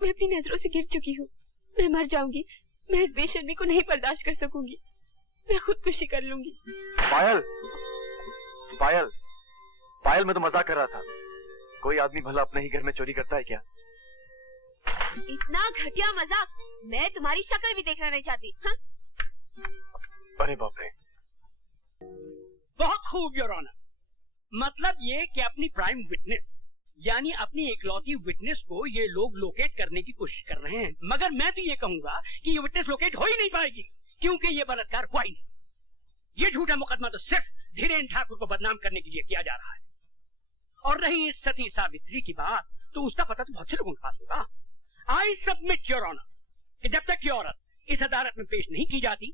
मैं अपनी नजरों से गिर चुकी हूँ। मैं मर जाऊंगी। मैं इस बेशर्मी को नहीं बर्दाश्त कर सकूंगी। मैं खुदकुशी कर लूंगी। पायल, पायल, पायल, मैं तो मजाक कर रहा था। कोई आदमी भला अपने ही घर में चोरी करता है क्या? इतना घटिया मजाक मैं तुम्हारी शक्ल भी देखना नहीं चाहती। हाँ? अरे बाप रे। बहुत खूब योर ऑनर। मतलब ये कि अपनी प्राइम विटनेस यानी अपनी इकलौती विटनेस को ये लोग लोकेट करने की कोशिश कर रहे हैं, मगर मैं तो ये कहूंगा कि ये विटनेस लोकेट हो ही नहीं पाएगी, क्योंकि ये बलात्कार हुआ ही नहीं। ये झूठा मुकदमा तो सिर्फ धीरेन्द्र ठाकुर को बदनाम करने के लिए किया जा रहा है। और रही इस सती सावित्री की बात, तो उसका पता तो बहुत से लोगों के पास होगा। आई सबमिट योर ऑनर कि जब तक ये औरत इस अदालत में पेश नहीं की जाती,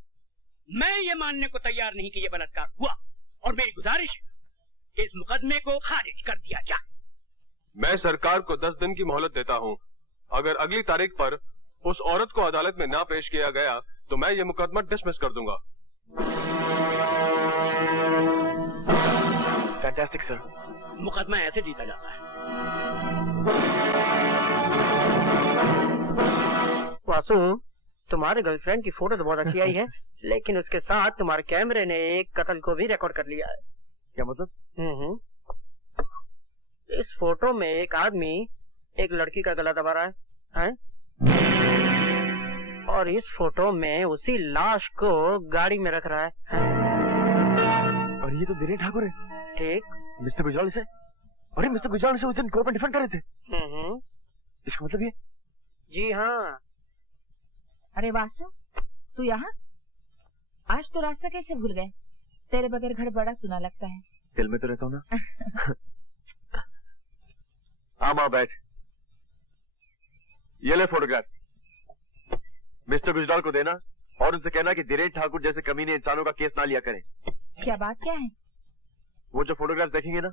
मैं ये मानने को तैयार नहीं कि ये बलात्कार हुआ, और मेरी गुजारिश है कि इस मुकदमे को खारिज कर दिया जाए। मैं सरकार को 10 दिन की मोहलत देता हूँ। अगर अगली तारीख पर उस औरत को अदालत में ना पेश किया गया तो मैं ये मुकदमा डिसमिस कर दूंगा। Fantastic sir. मुकदमा ऐसे जीता जाता है। वासु, तुम्हारे गर्लफ्रेंड की फोटो तो बहुत अच्छी आई है, लेकिन उसके साथ तुम्हारे कैमरे ने एक कत्ल को भी रिकॉर्ड कर लिया है। क्या मतलब? इस फोटो में एक आदमी एक लड़की का गला दबा रहा है? और इस फोटो में उसी लाश को गाड़ी में रख रहा है। और ये तो धीरेन ठाकुर है। ठीक। मिस्टर गुजराल से, अरे मिस्टर गुजराल से उस दिन कोर्ट में डिफेंड कर रहे थे। इसका मतलब ये? जी हाँ। अरे वासु, तू यहाँ? आज तो रास्ता कैसे भूल गए? तेरे बगैर घर बड़ा सुना लगता है। दिल में तो रहता हूँ ना। माँ बैठ, ये ले फोटोग्राफ। मिस्टर गुजराल को देना और उनसे कहना कि धीरेन ठाकुर जैसे कमीने इंसानों का केस ना लिया करें। क्या बात क्या है? वो जो फोटोग्राफ देखेंगे ना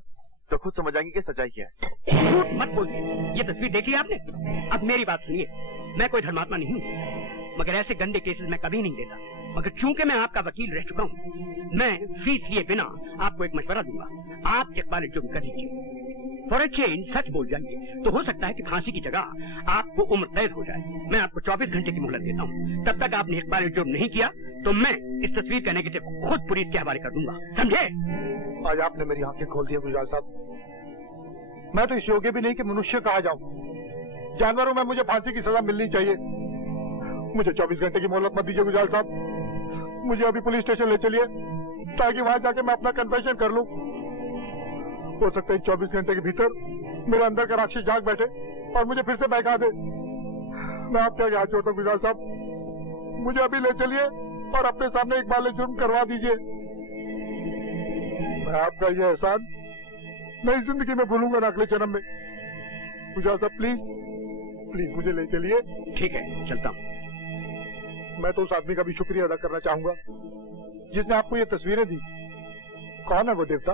तो खुद समझ आएंगे कि सच्चाई क्या है। झूठ मत बोलिए। ये तस्वीर देखी आपने? अब मेरी बात सुनिए, मैं कोई धर्मात्मा नहीं हूँ, मगर ऐसे गंदे केसेस मैं कभी नहीं देता। मगर चूंकि मैं आपका वकील रह चुका हूँ, मैं फीस लिए बिना आपको एक मशवरा दूंगा। आप इकबाल जुर्म कर लीजिए। फॉर ए चेंज सच बोल जाइए, तो हो सकता है कि फांसी की जगह आपको उम्र कैद हो जाए। मैं आपको 24 घंटे की मोहलत देता हूँ। तब तक आपने इकबाल जुर्म नहीं किया तो मैं इस तस्वीर का नेगेटिव खुद पुलिस के हवाले कर दूंगा, समझे? आज आपने मेरी आंखें खोल दी गुजराल साहब। मैं तो इस योग्य भी नहीं कि मनुष्य कहा जाऊं। जानवरों में मुझे फांसी की सजा मिलनी चाहिए। मुझे 24 घंटे की मोहलत मत दीजिए गुजराल साहब। मुझे अभी पुलिस स्टेशन ले चलिए ताकि वहां जाके मैं अपना कन्फेशन कर लूं। हो सकता है 24 घंटे के भीतर मेरे अंदर का राक्षस जाग बैठे और मुझे फिर से बहका दे। मैं आपके आगे हाथ जोड़ता हूं गुजराल साहब, मुझे अभी ले चलिए और अपने सामने इकबाल जुर्म करवा दीजिए। मैं आपका ये एहसान नई जिंदगी में भूलूंगा ना अगले जन्म में। गुजराल साहब प्लीज प्लीज मुझे ले चलिए। ठीक है, चलता हूँ। मैं तो उस आदमी का भी शुक्रिया अदा करना चाहूंगा जिसने आपको ये तस्वीरें दी। कौन है वो देवता?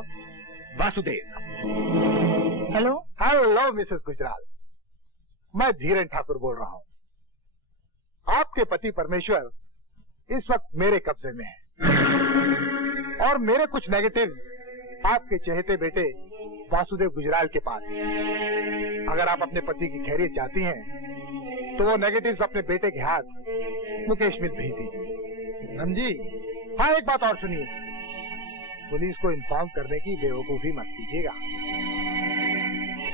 Vasudev. Hello hello Mrs Gujral, मैं धीरेन ठाकुर बोल रहा हूँ। आपके पति परमेश्वर इस वक्त मेरे कब्जे में है और मेरे कुछ नेगेटिव आपके चहेते बेटे वासुदेव गुजराल के पास है। अगर आप अपने पति की खैरियत चाहती हैं तो वो नेगेटिव्स अपने बेटे के हाथ मुकेश मिल भेज दीजिए, समझी? हाँ, एक बात और सुनिए, पुलिस को इन्फॉर्म करने की बेवकूफी मत कीजिएगा।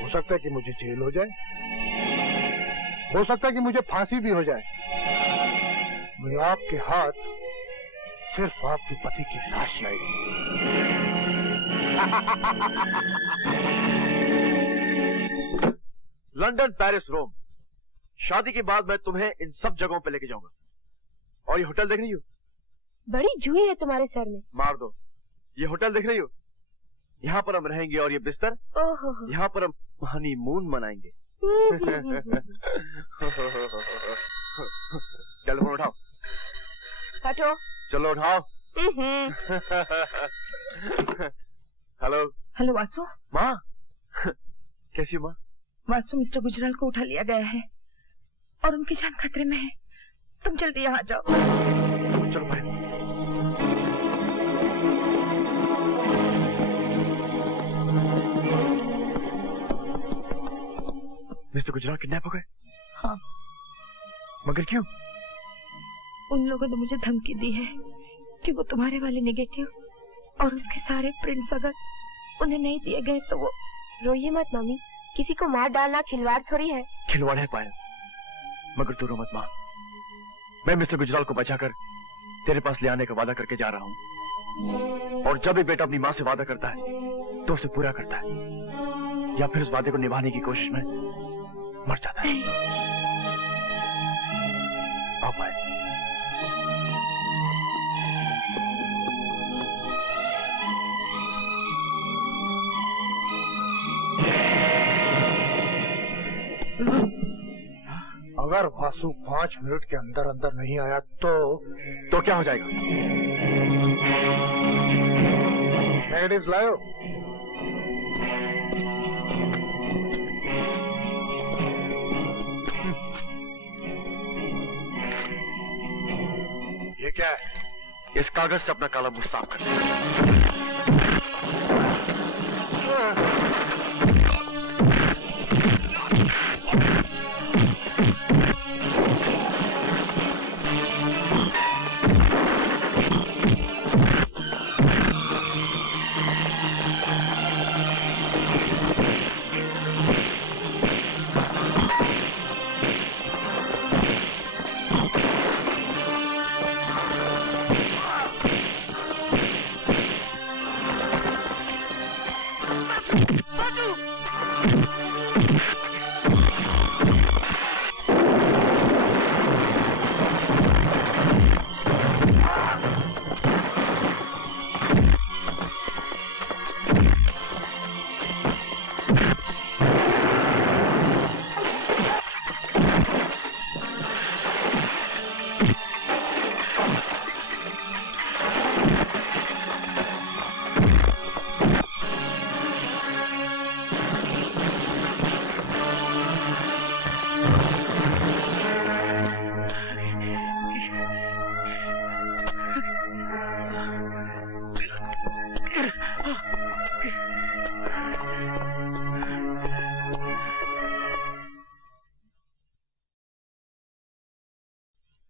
हो सकता है कि मुझे जेल हो जाए, हो सकता है कि मुझे फांसी भी हो जाए। मैं आपके हाथ सिर्फ आपके पति की लाश आएगी। लंदन, पेरिस, रोम, शादी के बाद मैं तुम्हें इन सब जगहों पे लेके जाऊंगा। और ये होटल देख रही हो? बड़ी जुई है तुम्हारे सर में। मार दो। ये होटल देख रही हो? यहाँ पर हम रहेंगे और ये बिस्तर, यहाँ पर हम हनीमून मनाएंगे। टेलीफोन उठाओ। हटो। चलो उठाओ। हेलो। हेलो वासु। माँ कैसी हो माँ? वासु, मिस्टर गुजराल को उठा लिया गया है और उनकी जान खतरे में है। तुम जल्दी यहाँ जाओ। चलो भाई। मिस्टर गुजराल किडनैप हो गए? हाँ। मगर क्यों? उन लोगों ने मुझे धमकी दी है कि वो तुम्हारे वाले नेगेटिव और उसके सारे प्रिंट्स अगर उन्हें नहीं दिए गए तो वो। रोइए मत मामी, किसी को मार डालना खिलवाड़ थोड़ी है। खिलवाड़ है पायल, मगर तू रो मत माँ। मैं मिस्टर गुजराल को बचाकर तेरे पास ले आने का वादा करके जा रहा हूँ। और जब भी बेटा अपनी माँ से वादा करता है तो उसे पूरा करता है, या फिर उस वादे को निभाने की कोशिश में मर जाता है। आओ पायल। अगर वासु 5 मिनट के अंदर अंदर नहीं आया तो क्या हो जाएगा? नेगेटिव्स लाओ। ये क्या है? इस कागज से अपना काला मुंह साफ कर।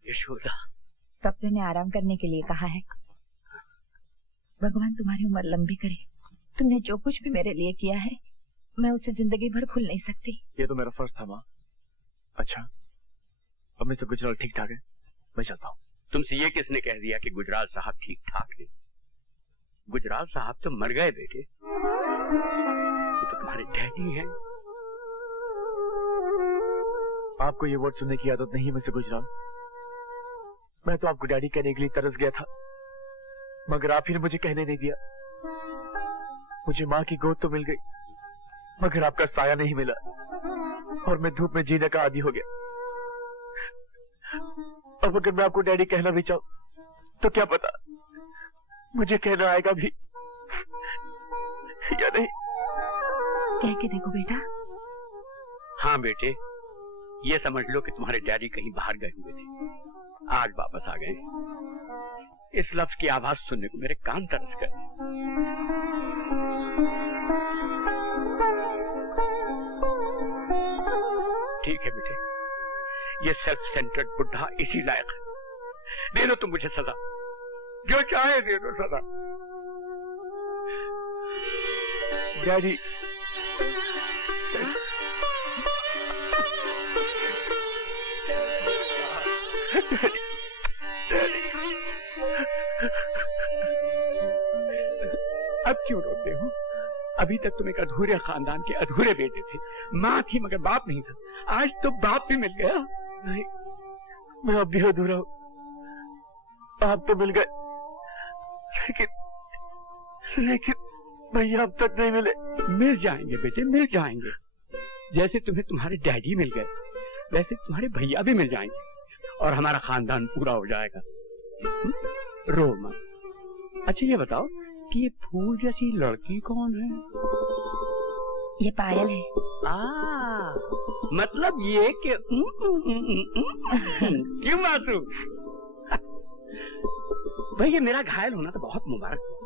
यशोदा, डॉक्टर ने आराम करने के लिए कहा है। भगवान तुम्हारी उम्र लंबी करे। तुमने जो कुछ भी मेरे लिए किया है, मैं उसे जिंदगी भर भूल नहीं सकती। ये तो मेरा फर्ज था माँ। अच्छा, अब मिस्टर गुजराल ठीक ठाक है, मैं चलता हूँ। तुमसे ये किसने कह दिया कि गुजराल साहब ठीक ठाक है? गुजराल साहब तो मर गए बेटे। वो तो तुम्हारे डैडी हैं। आपको ये वर्ड सुनने की आदत नहीं है मिस्टर गुजराल। मैं तो आपको डैडी कहने के लिए तरस गया था, मगर आप ही ने मुझे कहने नहीं दिया। मुझे माँ की गोद तो मिल गई, मगर आपका साया नहीं मिला और मैं धूप में जीने का आदी हो गया। अब अगर मैं आपको डैडी कहना भी चाहूं तो क्या पता मुझे कहना आएगा भी या नहीं। कह के देखो बेटा। हाँ बेटे, ये समझ लो कि तुम्हारे डैडी कहीं बाहर गए हुए थे, आज वापस आ गए। इस लफ्ज की आवाज सुनने को मेरे कान तरस गए। ठीक है बेटे, ये सेल्फ सेंटर्ड बुढ़ा इसी लायक है। दे दो तुम मुझे सजा, जो चाहे दे दो सजा। डैडी, अब क्यों रोते हो? अभी तक तुम एक अधूरे खानदान के अधूरे बेटे थे। माँ थी मगर बाप नहीं था, आज तो बाप भी मिल गया। नहीं, मैं अब भी अधूरा हूँ। आप तो मिल गए, लेकिन भैया अब तक नहीं मिले। मिल जाएंगे बेटे, मिल जाएंगे। जैसे तुम्हें तुम्हारे डैडी मिल गए, वैसे तुम्हारे भैया भी मिल जाएंगे और हमारा खानदान पूरा हो जाएगा। रो मत। अच्छा ये बताओ कि ये फूल जैसी लड़की कौन है? ये पायल है। मतलब ये कि क्यों मासू? भाई ये मेरा घायल होना तो बहुत मुबारक हुआ।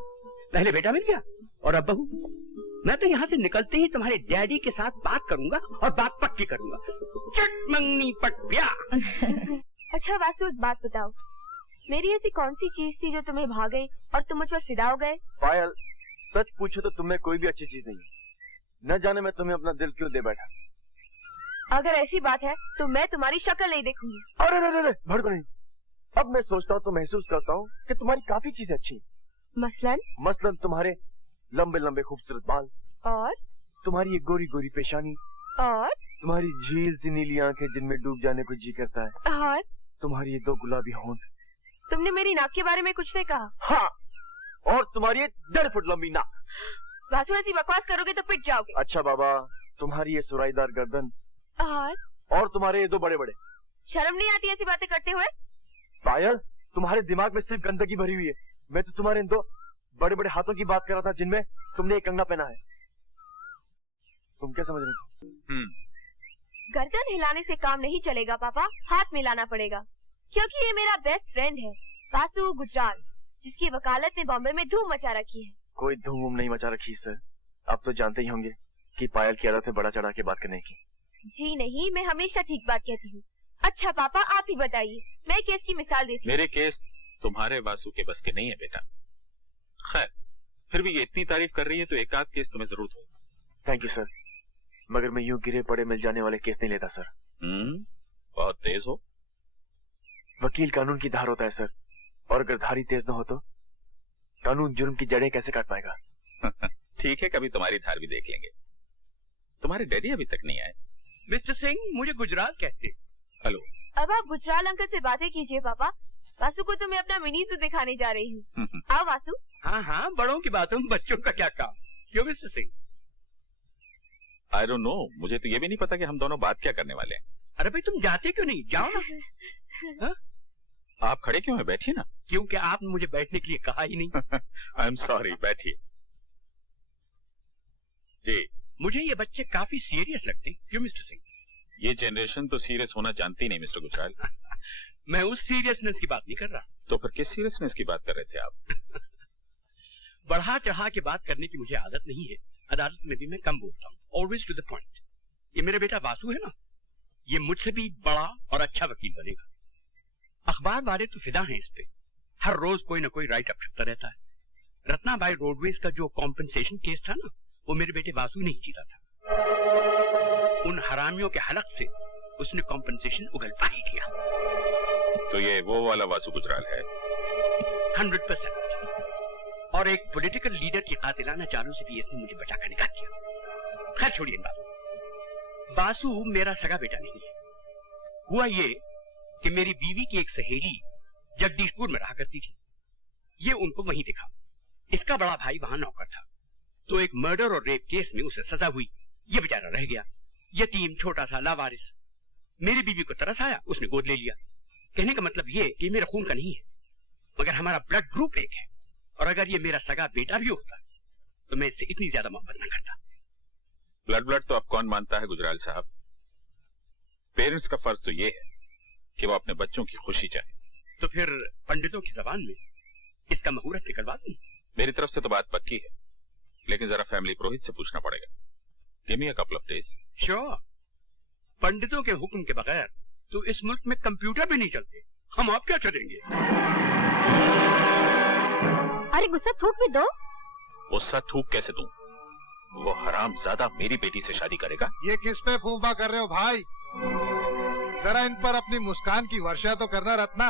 पहले बेटा मिल गया और अब बहू। मैं तो यहाँ से निकलते ही तुम्हारे डैडी के साथ बात करूंगा और बात पक्की करूंगा। चट मंगनी पट ब्याह। अच्छा वासु, एक बात बताओ, मेरी ऐसी कौन सी चीज थी जो तुम्हें भा गई और तुम मुझ पर फिदा हो गए? पायल, सच पूछो तो तुम्हें कोई भी अच्छी चीज नहीं है। न जाने मैं तुम्हें अपना दिल क्यों दे बैठा। अगर ऐसी बात है तो मैं तुम्हारी शक्ल नहीं देखूंगी। अरे भड़को नहीं। अब मैं सोचता हूँ तो महसूस करता हूँ कि तुम्हारी काफी चीजें अच्छी हैं। मसलन तुम्हारे लंबे लंबे खूबसूरत बाल, और तुम्हारी ये गोरी गोरी पेशानी, और तुम्हारी झील सी नीली आंखें जिनमें डूब जाने को जी करता है, और तुम्हारी ये 2 गुलाबी होंठ। तुमने मेरी नाक के बारे में कुछ नहीं कहा? हाँ, और तुम्हारी ये 1.5 फुट लंबी नाक। वासु, ऐसी बकवास करोगे तो पिट जाओगे। अच्छा बाबा, तुम्हारी ये सुराईदार गर्दन, और तुम्हारे ये दो बड़े बड़े। शर्म नहीं आती ऐसी बातें करते हुए? पायल, तुम्हारे दिमाग में सिर्फ गंदगी भरी हुई है। मैं तो तुम्हारे इन दो बड़े बड़े हाथों की बात कर रहा था जिनमें तुमने एक कंगना पहना है। तुम क्या समझ रही थी? गर्दन हिलाने से काम नहीं चलेगा पापा, हाथ मिलाना पड़ेगा, क्योंकि ये मेरा बेस्ट फ्रेंड है वासु गुजराल, जिसकी वकालत ने बॉम्बे में धूम मचा रखी है। कोई धूम नहीं मचा रखी सर। आप तो जानते ही होंगे कि पायल की आदत है बड़ा चढ़ा के बात करने की। जी नहीं, मैं हमेशा ठीक बात कहती हूँ। अच्छा पापा आप ही बताइए, मैं केस की मिसाल देती हूँ। मेरे केस तुम्हारे वासु के बस के नहीं है बेटा। खैर, फिर भी ये इतनी तारीफ कर रही है तो एक आध केस तुम्हें जरूर होगा। थैंक यू सर, मगर मैं यूं गिरे पड़े मिल जाने वाले केस नहीं लेता सर। बहुत तेज हो। वकील कानून की धार होता है सर, और अगर धारी तेज न हो तो कानून जुर्म की जड़ें कैसे काट पाएगा? ठीक है, कभी तुम्हारी धार भी देख लेंगे। तुम्हारे डैडी अभी तक नहीं आए। मिस्टर सिंह, मुझे गुजराल कहते। हेलो। अब आप गुजराल अंकल से बातें कीजिए पापा। वासु को तो मैं अपना मिनी सूट दिखाने जा रही हूँ। आओ वासु। हाँ हाँ, बड़ों की बातों में बच्चों का क्या काम। क्यों mister Singh? I don't know, मुझे तो ये भी नहीं पता कि हम दोनों बात क्या करने वाले हैं। अरे भाई तुम जाते क्यों नहीं? जाओ ना। आप खड़े क्यों हैं? बैठिए ना। क्योंकि आपने मुझे बैठने के लिए कहा ही नहीं। आई एम सॉरी, बैठिए। जी, मुझे ये बच्चे काफी सीरियस लगते हैं। क्यों मिस्टर सिंह? ये जनरेशन तो सीरियस होना जानती नहीं मिस्टर गुजराल। मैं उस सीरियसनेस की बात नहीं कर रहा। तो फिर किस सीरियसनेस की बात कर रहे थे आप? बढ़ा चढ़ा के बात करने की मुझे आदत नहीं है। अदालत में भी मैं कम बोलता हूँ, ऑलवेज टू द पॉइंट। ये मेरा बेटा वासु है ना, ये मुझसे भी बड़ा और अच्छा वकील बनेगा। अखबार वाले तो फिदा हैं इस पे, हर रोज कोई ना कोई राइट अप छपता रहता है। रत्नाबाई रोडवेज का जो कॉम्पेंसेशन केस था ना, वो मेरे बेटे वासु ने ही जीता था। उन हरामियों के हलक से उसने कॉम्पेंसेशन उगलवा ही दिया। तो ये वो वाला वासु गुजराल है? 100%। और एक पॉलिटिकल लीडर की कातिलाना चालों से भी इसने मुझे बचाकर निकाल दिया। खैर छोड़िए इन बातों। वासु मेरा सगा बेटा नहीं है। हुआ ये कि मेरी बीवी की एक सहेली जगदीशपुर में रहा करती थी। ये उनको वहीं दिखा। इसका बड़ा भाई वहां नौकर था, तो एक मर्डर और रेप केस में उसे सजा हुई। ये बेचारा रह गया यतीम, छोटा सा लावारिस। मेरी बीवी को तरस आया, उसने गोद ले लिया। कहने का मतलब ये कि मेरा खून का नहीं है, मगर हमारा ब्लड ग्रुप एक है। और अगर ये मेरा सगा बेटा भी होता तो मैं इससे इतनी ज्यादा मोहब्बत न करता। ब्लड तो अब कौन मानता है गुजराल साहब? पेरेंट्स का फर्ज तो ये है कि वो अपने बच्चों की खुशी चाहे। तो फिर पंडितों की जबान में इसका मुहूर्त निकलवा दूं? मेरी तरफ से तो बात पक्की है, लेकिन जरा फैमिली पुरोहित से पूछना पड़ेगा। Give me a couple of days. Sure. पंडितों के हुक्म के बगैर तो इस मुल्क में कंप्यूटर भी नहीं चलते। हम आप क्या करेंगे? अरे गुस्सा थूक भी दो। गुस्सा थूक कैसे दूं? वो हरामजादा मेरी बेटी से शादी करेगा। ये किस पे फूफा कर रहे हो भाई? जरा इन पर अपनी मुस्कान की वर्षा तो करना रत्ना,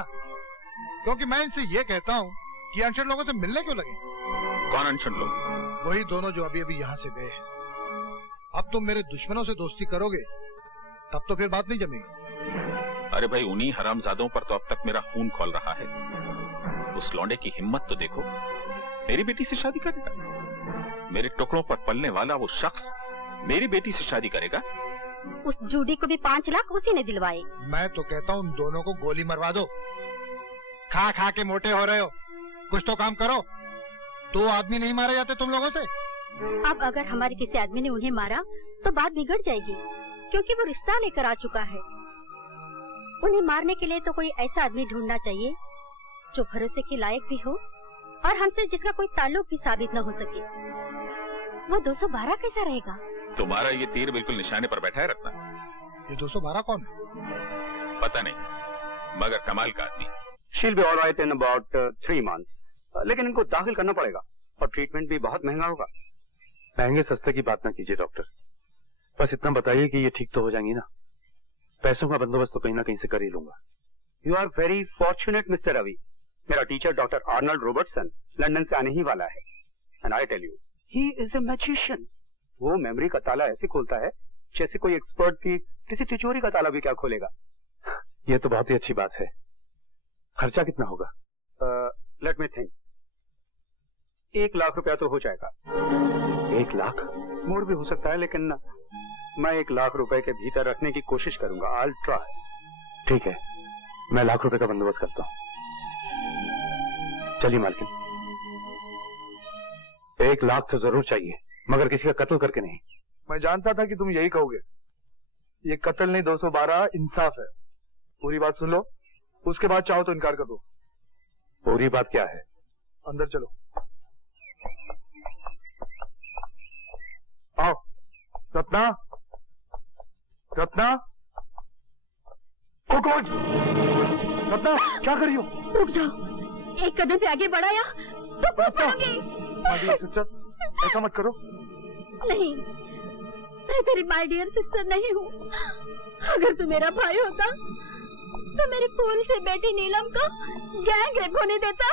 क्योंकि मैं इनसे ये कहता हूँ कि अनशन लोगों से मिलने क्यों लगे? कौन अनशन लोग? वही दोनों जो अभी अभी यहाँ से गए हैं। अब तुम मेरे दुश्मनों से दोस्ती करोगे तब तो फिर बात नहीं जमेगी। अरे भाई, उन्हीं हरामजादों पर तो अब तक मेरा खून खौल रहा है। उस लौंडे की हिम्मत तो देखो, मेरी बेटी से शादी करेगा। मेरे टुकड़ों पर पलने वाला वो शख्स मेरी बेटी से शादी करेगा। उस जूडी को भी 5 लाख उसी ने दिलवाए। मैं तो कहता हूँ उन दोनों को गोली मरवा दो। खा खा के मोटे हो रहे हो, कुछ तो काम करो। 2 आदमी नहीं मारे जाते तुम लोगों से। अब अगर हमारे किसी आदमी ने उन्हें मारा तो बात बिगड़ जाएगी, क्योंकि वो रिश्ता लेकर आ चुका है। उन्हें मारने के लिए तो कोई ऐसा आदमी ढूंढना चाहिए जो भरोसे के लायक भी हो और हमसे जिसका कोई ताल्लुक भी साबित न हो सके। वो 212 कैसा रहेगा? तुम्हारा ये तीर बिल्कुल निशाने पर बैठा है रत्ना। ये 212 कौन है? पता नहीं, मगर कमाल का आदमी। She'll be all right in about 3 months. लेकिन इनको दाखिल करना पड़ेगा और ट्रीटमेंट भी बहुत महंगा होगा। महंगे सस्ते की बात ना कीजिए डॉक्टर, बस इतना बताइए कि ये ठीक तो हो जाएंगी ना। पैसों का बंदोबस्त तो कहीं ना कहीं से कर ही लूंगा। You are very fortunate mister Ravi. मेरा teacher doctor Arnold Robertson London से आने ही वाला है। And I tell you, he is a magician. वो मेमोरी का ताला ऐसे खोलता है जैसे कोई एक्सपर्ट की किसी तिजोरी का ताला भी क्या खोलेगा। ये तो बहुत ही अच्छी बात है। खर्चा कितना होगा? Let me think. 1 लाख रुपया तो हो जाएगा। 1 लाख? मोर भी हो सकता है, लेकिन मैं 1 लाख रुपए के भीतर रखने की कोशिश करूंगा। I'll try। ठीक है, मैं लाख रुपए का बंदोबस्त करता हूँ। चलिए मालकिन। 1 लाख तो जरूर चाहिए, मगर किसी का कत्ल करके नहीं। मैं जानता था कि तुम यही कहोगे। ये कत्ल नहीं, 212 इंसाफ है। पूरी बात सुन लो, उसके बाद चाहो तो इनकार कर दो। पूरी बात क्या है? अंदर चलो। आओ। रत्ना, रत्ना, रत्ना, क्या कर रही हो? रुक जाओ, एक कदम से आगे बढ़ाया तो पड़ोगे। माय डियर सिस्टर, ऐसा मत करो। नहीं, मैं तेरी माय डियर सिस्टर नहीं हूँ। अगर तू मेरा भाई होता तो मेरी फूल से बेटी नीलम को गैंग रेप होने देता।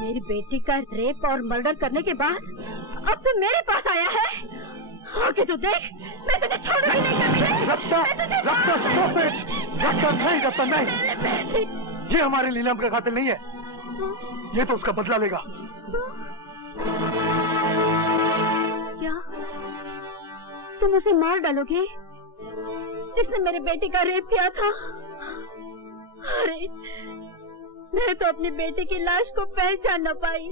मेरी बेटी का रेप और मर्डर करने के बाद अब तू मेरे पास आया है। आगे तो देख, मैं तुझे छोड़ूंगी नहीं कभी। Ratna, Ratna, stop it! रत्ना नहीं, रत्ना नहीं। ये हमारे नीलम का कातिल नहीं है। ये तो उसका बदला लेगा। क्या तुम उसे मार डालोगे जिसने मेरे बेटे का रेप किया था? अरे, मैं तो अपनी बेटे की लाश को पहचान न पाई।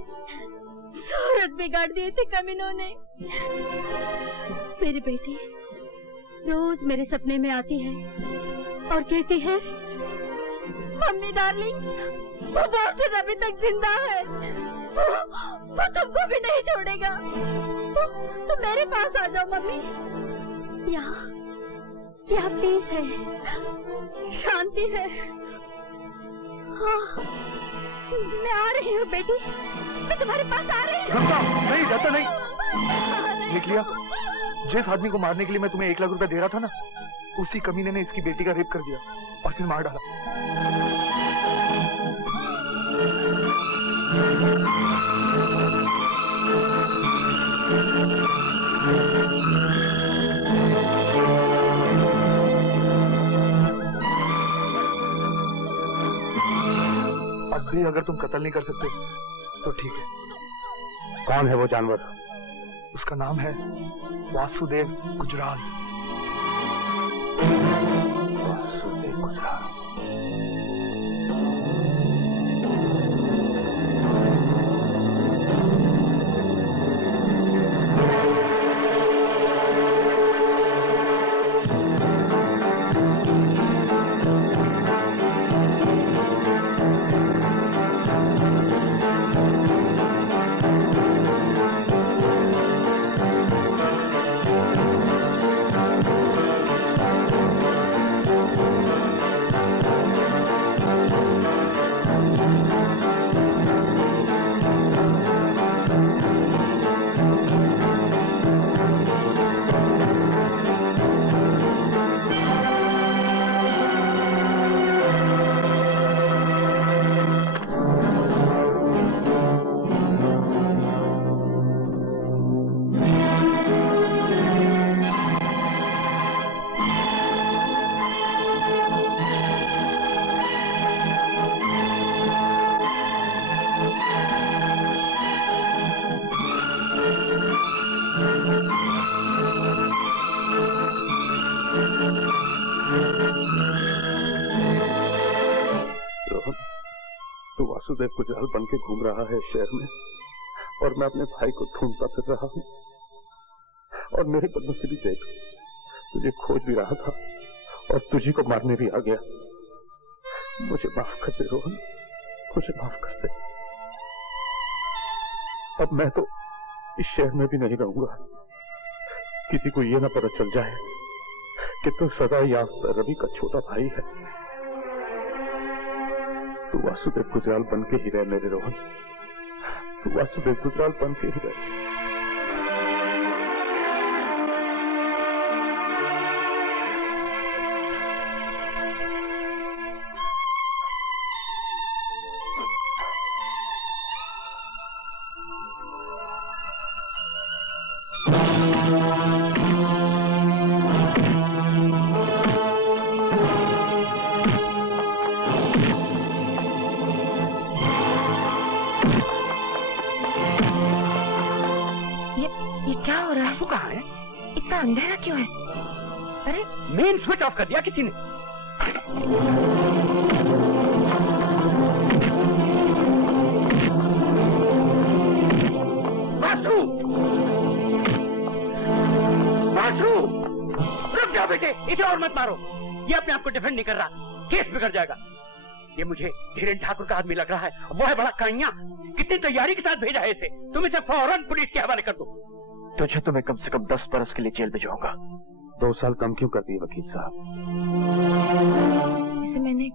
सूरत बिगाड़ दी थी कमीनों ने। मेरी बेटी रोज मेरे सपने में आती है और कहती है, मम्मी डार्लिंग, वो बॉस्टन अभी तक जिंदा है, वो तुमको भी नहीं छोड़ेगा। तो मेरे पास आ जाओ मम्मी। यहाँ पीस है, शांति है। हाँ, मैं आ रही हूँ बेटी, मैं तुम्हारे पास आ रही हूँ। नहीं, जाता नहीं। देख लिया, जिस आदमी को मारने के लिए मैं तुम्हें 1 लाख रुपए दे रहा था ना, उसी कमीने ने इसकी बेटी का रेप कर दिया और फिर मार डाला। अब भी अगर तुम कत्ल नहीं कर सकते तो ठीक है। कौन है वो जानवर? उसका नाम है वासुदेव गुजराल। वासुदेव गुजराल। वासुदेव गुजराल बन के घूम रहा है शहर में और मैं अपने भाई को ढूंढता फिर रहा हूँ। और मेरे बदलों से भी देख, तुझे खोज भी रहा था और तुझी को मारने भी आ गया। मुझे माफ कर दे रोहन, मुझे माफ कर दे। अब मैं तो इस शहर में भी नहीं रहूंगा। किसी को ये ना पता चल जाए कि तू सदा याफ्ता रवि का छोटा भाई है। तू वासुदेव गुजराल बन के ही रह मेरे रोहन, तू वासुदेव गुजराल बन के ही रह। ये क्या हो रहा है? कहाँ है? इतना अंधेरा क्यों है? अरे मेन स्विच ऑफ कर दिया किसी ने। वासु! वासु! रुक जाओ बेटे, इसे और मत मारो। ये अपने आप को डिफेंड नहीं कर रहा, केस बिगड़ जाएगा। ये मुझे धीरेन ठाकुर का आदमी लग रहा है, वो है बड़ा काइया। कितनी तैयारी के साथ भेजा है इसे। तुम इसे फौरन पुलिस के हवाले कर दो। तुझे तो मैं कम से कम 10 बरस के लिए जेल भिजवाऊंगा। 2 साल कम क्यों कर दिए वकील साहब? इसे मैंने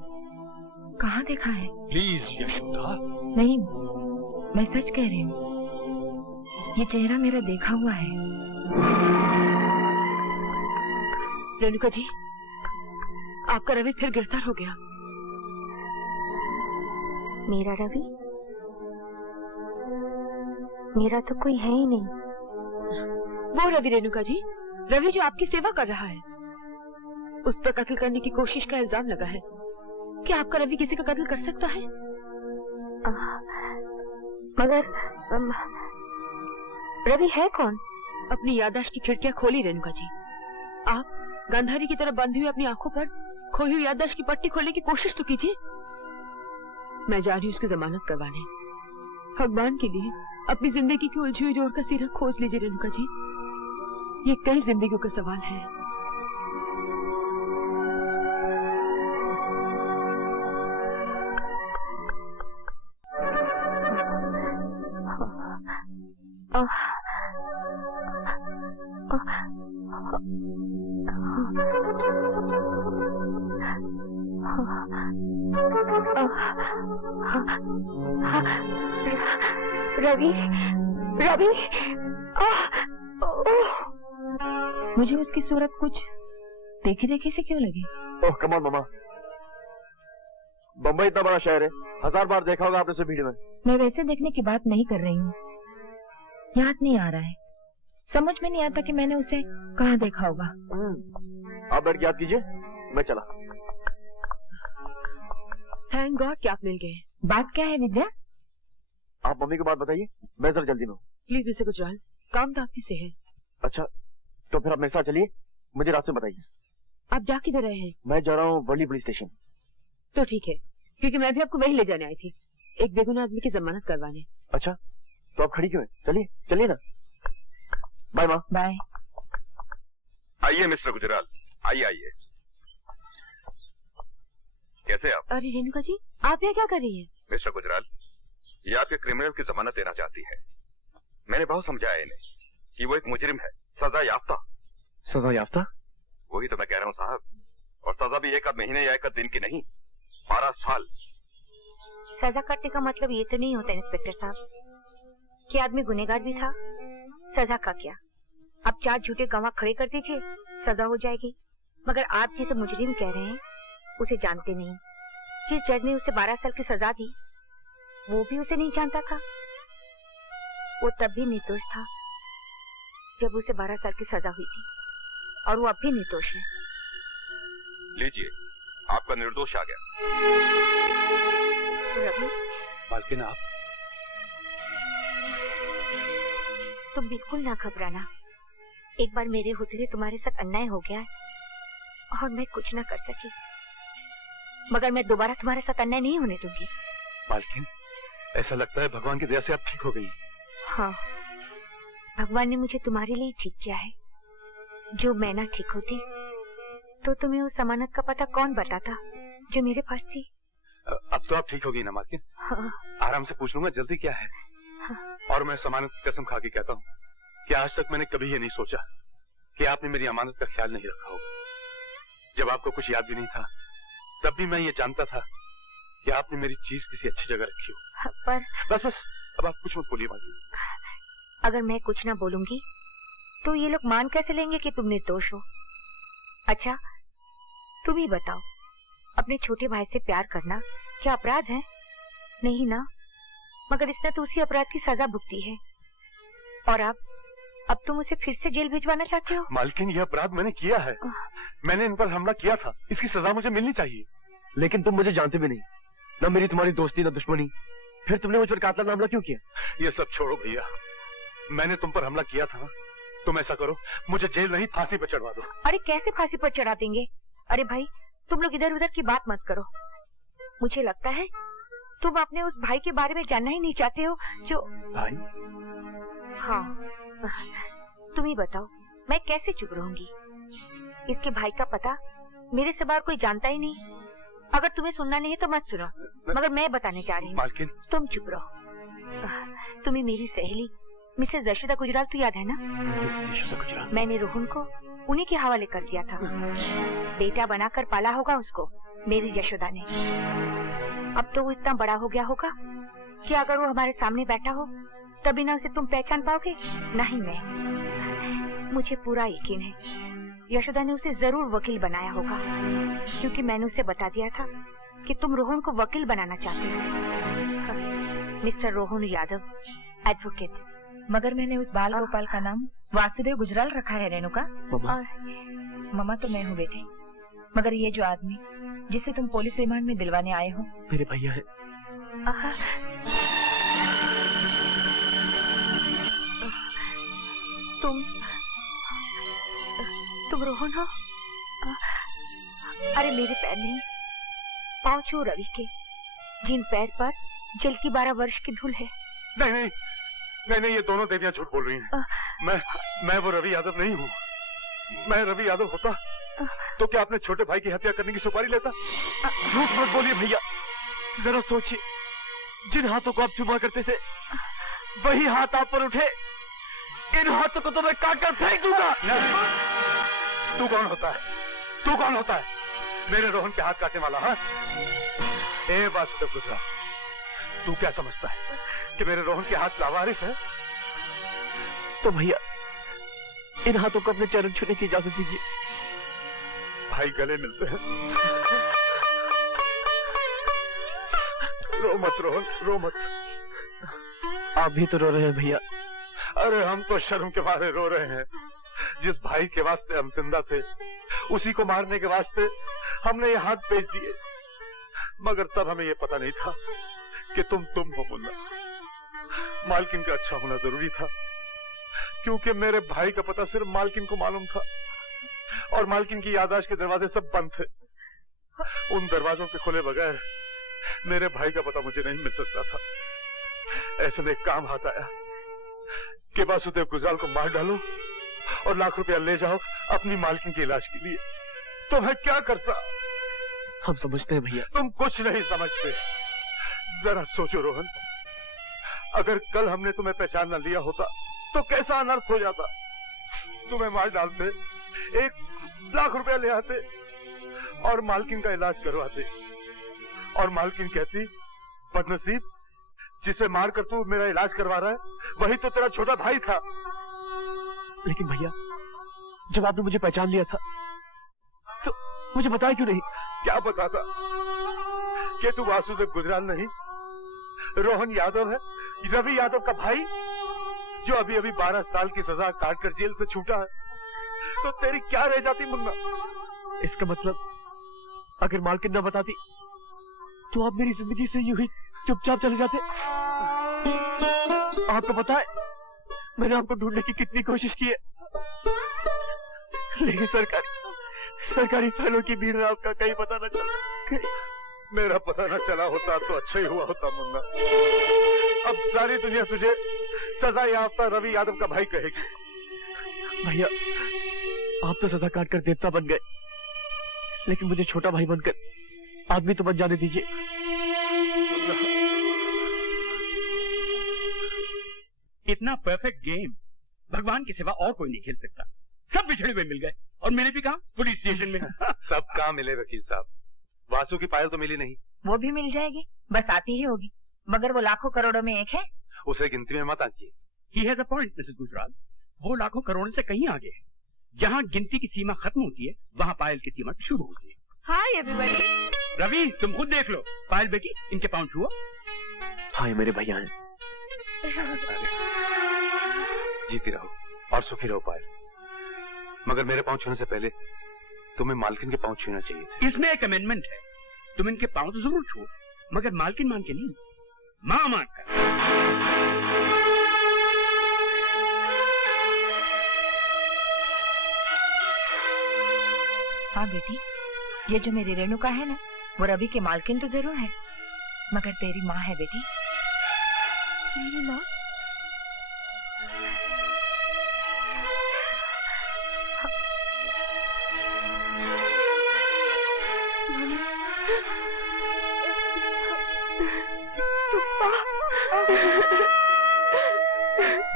कहाँ देखा है? प्लीज यशोदा। नहीं, मैं सच कह रही हूँ, ये चेहरा मेरा देखा हुआ है। रेणुका जी, आपका रवि फिर गिरफ्तार हो गया। मेरा रवि? मेरा तो कोई है ही नहीं। वो रवि रेणुका जी, रवि जो आपकी सेवा कर रहा है। उस पर कत्ल करने की कोशिश का इल्जाम लगा है। क्या आपका रवि किसी का कत्ल कर सकता है? मगर रवि है कौन? अपनी याददाश्त की खिड़कियां खोली रेणुका जी। आप गांधारी की तरह बंधी हुई अपनी आंखों पर खोई हुई याददाश्त की पट्टी खोलने की कोशिश तो कीजिए। मैं जा रही हूँ उसकी जमानत करवाने। भगवान के लिए अपनी जिंदगी की उलझी हुई जोड़ का सिरा खोज लीजिए रेणुका जी। ये कई जिंदगियों का सवाल है। रवि, रवि, मुझे उसकी सूरत कुछ देखी देखी से क्यों लगी? ओह कम ऑन मामा, बम्बई इतना बड़ा शहर है, 1000 बार देखा होगा आपने उसे भीड़ में। मैं वैसे देखने की बात नहीं कर रही हूँ, याद नहीं आ रहा है। समझ में नहीं आता कि मैंने उसे कहाँ देखा होगा। आप बैठ के याद कीजिए, मैं चला। थैंक गॉड कि आप मिल गए। बात क्या है विद्या? आप मम्मी को बात बताइए, मैं जरा जल्दी में हूँ। प्लीज मिस्टर गुजराल, काम तो आपकी से है। अच्छा, तो फिर आप मेरे साथ चलिए, मुझे रास्ते बताइए। आप जा किधर रहे हैं? मैं जा रहा हूँ वर्ली पुलिस स्टेशन। तो ठीक है, क्योंकि मैं भी आपको वही ले जाने आई थी, एक बेगुनाह आदमी की जमानत करवाने। अच्छा, तो आप खड़ी क्यों हैं? चलिए चलिए ना। बाय माँ। बाय। आइए मिस्टर गुजराल, आइए आइए। कैसे आप? अरे रेणुका जी, आप यहाँ क्या कर रही हैं? मिस्टर गुजराल, ये आपके क्रिमिनल की जमानत देना चाहती है। मैंने बहुत समझाया इन्हें कि वो एक मुजरिम है, सजा याफ्ता। सजा याफ्ता? वही तो मैं कह रहा हूँ साहब, और सजा भी 1 महीने या 1 दिन की नहीं, 12 साल। सजा काटने का मतलब ये तो नहीं होता इंस्पेक्टर साहब कि आदमी गुनहगार भी था। सजा का क्या, अब 4 झूठे गवाह खड़े कर दीजिए, सजा हो जाएगी। मगर आप जिसे मुजरिम कह रहे हैं उसे जानते नहीं। जिस जज ने उसे 12 साल की सजा दी वो भी उसे नहीं जानता था। वो तब भी निर्दोष था जब उसे 12 साल की सजा हुई थी, और वो अब भी निर्दोष है। लीजिए, आपका निर्दोष आ गया। रवि, मालकिन आप? तुम बिल्कुल ना घबराना। एक बार मेरे होते हुए तुम्हारे साथ अन्याय हो गया है और मैं कुछ ना कर सकी, मगर मैं दोबारा तुम्हारे साथ अन्याय नहीं होने दूंगी। मालकिन, ऐसा लगता है भगवान की दया से आप ठीक हो गई। हाँ, भगवान ने मुझे तुम्हारे लिए ठीक किया है। जो मैं ना ठीक होती तो तुम्हें उस जमानत का पता कौन बताता जो मेरे पास थी। अब तो आप ठीक हो गई ना मालकिन? हाँ। आराम से पूछ लूंगा, जल्दी क्या है? हाँ। और मैं जमानत की कसम खा के कहता हूँ कि आज तक मैंने कभी ये नहीं सोचा कि आपने मेरी अमानत का ख्याल नहीं रखा होगा। जब आपको कुछ याद भी नहीं था तब भी मैं ये जानता था कि आपने मेरी चीज किसी अच्छी जगह रखी हो। पर बस बस, अब आप कुछ मत बोलिए मालकिन। अगर मैं कुछ ना बोलूंगी तो ये लोग मान कैसे लेंगे कि तुम निर्दोष हो? अच्छा, तुम ही बताओ, अपने छोटे भाई से प्यार करना क्या अपराध है? नहीं ना, मगर इसने तो उसी अपराध की सजा भुगती है, और अब तुम उसे फिर से जेल भिजवाना चाहते हो? मालकिन, यह अपराध मैंने किया है। मैंने इन पर हमला किया था, इसकी सजा मुझे मिलनी चाहिए। लेकिन तुम मुझे जानते भी नहीं, न मेरी तुम्हारी दोस्ती न दुश्मनी, फिर तुमने मुझ पर कातलाना हमला क्यों किया? ये सब छोड़ो भैया, मैंने तुम पर हमला किया था ना, तुम ऐसा करो, मुझे जेल नहीं फांसी पर चढ़वा दो। अरे कैसे फांसी पर चढ़ा देंगे? अरे भाई तुम लोग इधर उधर की बात मत करो। मुझे लगता है तुम अपने उस भाई के बारे में जानना ही नहीं चाहते हो जो भाई। हाँ तुम ही बताओ मैं कैसे चुप रहूंगी? इसके भाई का पता मेरे सिवा कोई जानता ही नहीं। अगर तुम्हें सुनना नहीं है तो मत सुनो, मगर मैं बताने जा रही हूँ। मालकिन तुम चुप रहो। तुम्हें मेरी सहेली मिसेस यशोदा गुजराल तो याद है ना? मिसेस यशोदा गुजराल। मैंने रोहन को उन्हीं के हवाले कर दिया था। बेटा बनाकर पाला होगा उसको मेरी यशोदा ने। अब तो वो इतना बड़ा हो गया होगा कि अगर वो हमारे सामने बैठा हो तभी ना उसे तुम पहचान पाओगे, नहीं मैं। मुझे पूरा यकीन है यशोदा ने उसे जरूर वकील बनाया होगा, क्योंकि मैंने उसे बता दिया था कि तुम रोहन को वकील बनाना चाहते हो। Mister Rohan Yadav, advocate. मगर मैंने उस बाल गोपाल का नाम वासुदेव गुजराल रखा है रेणुका। मामा तो मैं हूँ बेटे, मगर ये जो आदमी जिसे तुम पुलिस रिमांड में दिलवाने आए हो मेरे भैया है। तुम रोहन हो? अरे मेरे पैर नहीं, पाँव छू रवि के, जिन पैर पर जेल की 12 वर्ष की धूल है। नहीं नहीं नहीं नहीं, ये दोनों देवियां झूठ बोल रही हैं। मैं वो रवि यादव नहीं हूँ। मैं रवि यादव होता तो क्या अपने छोटे भाई की हत्या करने की सुपारी लेता? झूठ मत बोलिए भैया, जरा सोचिए, जिन हाथों को आप चुमा करते थे वही हाथ आप पर उठे। इन हाथों को तो मैं काट कर फेंक दूंगा। तू कौन होता है? तू कौन होता है मेरे रोहन के हाथ काटने वाला? हाँ ए वासुदेव गुजराल, तू क्या समझता है कि मेरे रोहन के हाथ लावारिस है? तो भैया इन हाथों को अपने चरण छूने की इजाजत दीजिए। भाई गले मिलते हैं। रो मत रोहन, रो मत। आप भी तो रो रहे हैं भैया। अरे हम तो शर्म के मारे रो रहे हैं। जिस भाई के वास्ते हम जिंदा थे उसी को मारने के वास्ते हमने ये हाथ बेच दिए। मगर तब हमें ये पता नहीं था कि तुम हो मुन्ना। मालकिन का अच्छा होना जरूरी था, क्योंकि मेरे भाई का पता सिर्फ मालकिन को मालूम था और मालकिन की याददाश्त के दरवाजे सब बंद थे। उन दरवाजों के खुले बगैर मेरे भाई का पता मुझे नहीं मिल सकता था। ऐसे में एक काम हाथ आया कि वासुदेव गुजराल को मार डालो और लाख रुपया ले जाओ अपनी मालकिन के इलाज के लिए। तो मैं क्या करता? हम समझते हैं भैया। तुम कुछ नहीं समझते। जरा सोचो रोहन, अगर कल हमने तुम्हें पहचान न लिया होता तो कैसा अनर्थ हो जाता। तुम्हें मार डालते, 1 लाख रुपया ले आते और मालकिन का इलाज करवाते, और मालकिन कहती बदनसीब, जिसे मारकर तू मेरा इलाज करवा रहा है वही तो तेरा छोटा भाई था। लेकिन भैया जब आपने मुझे पहचान लिया था तो मुझे बताया क्यों नहीं? क्या बताता कि तू वासुदेव गुजराल नहीं, रोहन यादव है, रवि यादव का भाई, जो अभी अभी 12 साल की सजा काट कर जेल से छूटा है। तो तेरी क्या रह जाती मुन्ना? इसका मतलब अगर मालकिन न बताती तो आप मेरी जिंदगी से यूं ही चुपचाप चले जाते। आपको पता है मैंने आपको ढूंढने की कितनी कोशिश की है, लेकिन सरकारी फाइलों की भीड़ में आपका कहीं पता न चला। मेरा पता न चला होता तो अच्छा ही हुआ होता मुन्ना। अब सारी दुनिया तुझे सजा याफ्ता रवि यादव का भाई कहेगी। भैया आप तो सजा काट कर देवता बन गए, लेकिन मुझे छोटा भाई बनकर आदमी तो बन जाने दीजिए। इतना परफेक्ट गेम भगवान के सिवा और कोई नहीं खेल सकता। सब बिछड़े हुए मिल गए और मैंने भी कहा पुलिस स्टेशन में। सब कहाँ मिले वकील साहब? वासु की पायल तो मिली नहीं। वो भी मिल जाएगी, बस आती ही होगी। मगर वो लाखों करोड़ों में एक है। उसे गिनती में मत आंकिए। He has a point, Mrs Gujral. वो लाखों करोड़ों से कहीं आगे है। जहाँ गिनती की सीमा खत्म होती है वहाँ पायल की सीमा शुरू होती है। Hi everybody. रवि तुम खुद देख लो। पायल बेटी इनके पाँव छुओ। हाँ मेरे भैया हैं। जीती रहो और सुखी रहो पायल, मगर मेरे पाँव छूने से पहले तुम्हें मालकिन के पाँव छूना चाहिए था। इसमें एक अमेंडमेंट है, तुम इनके पाँव तो जरूर छुओ, मगर मालकिन मान के नहीं, माँ मान कर। हाँ बेटी, ये जो मेरी रेणुका है ना, वो रवि के मालकिन तो जरूर है, मगर तेरी माँ है बेटी। मेरी माँ?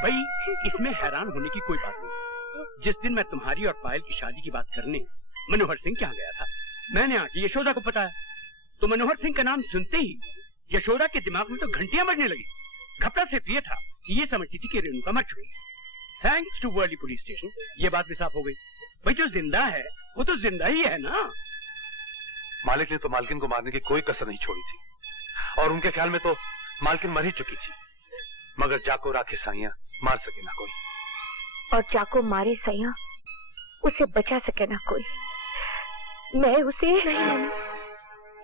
भाई इसमें हैरान होने की कोई बात नहीं। जिस दिन मैं तुम्हारी और पायल की शादी की बात करने मनोहर सिंह के यहाँ गया था, मैंने आके यशोदा को बताया, तो मनोहर सिंह का नाम सुनते ही यशोदा के दिमाग में तो घंटियां बजने लगी। घबरा सिर्फ ये था कि ये समझती थी कि रेणुका मर चुकी। Thanks to Worli police station ये बात भी साफ हो गई। भाई जो जिंदा है वो तो जिंदा ही है ना। मालिक ने तो मालकिन को मारने की कोई कसर नहीं छोड़ी थी, और उनके ख्याल में तो मालकिन मर ही चुकी थी, मगर जाको राखे साइया मार सके ना कोई। और जाको मारे सैया उसे बचा सके ना कोई। मैं उसे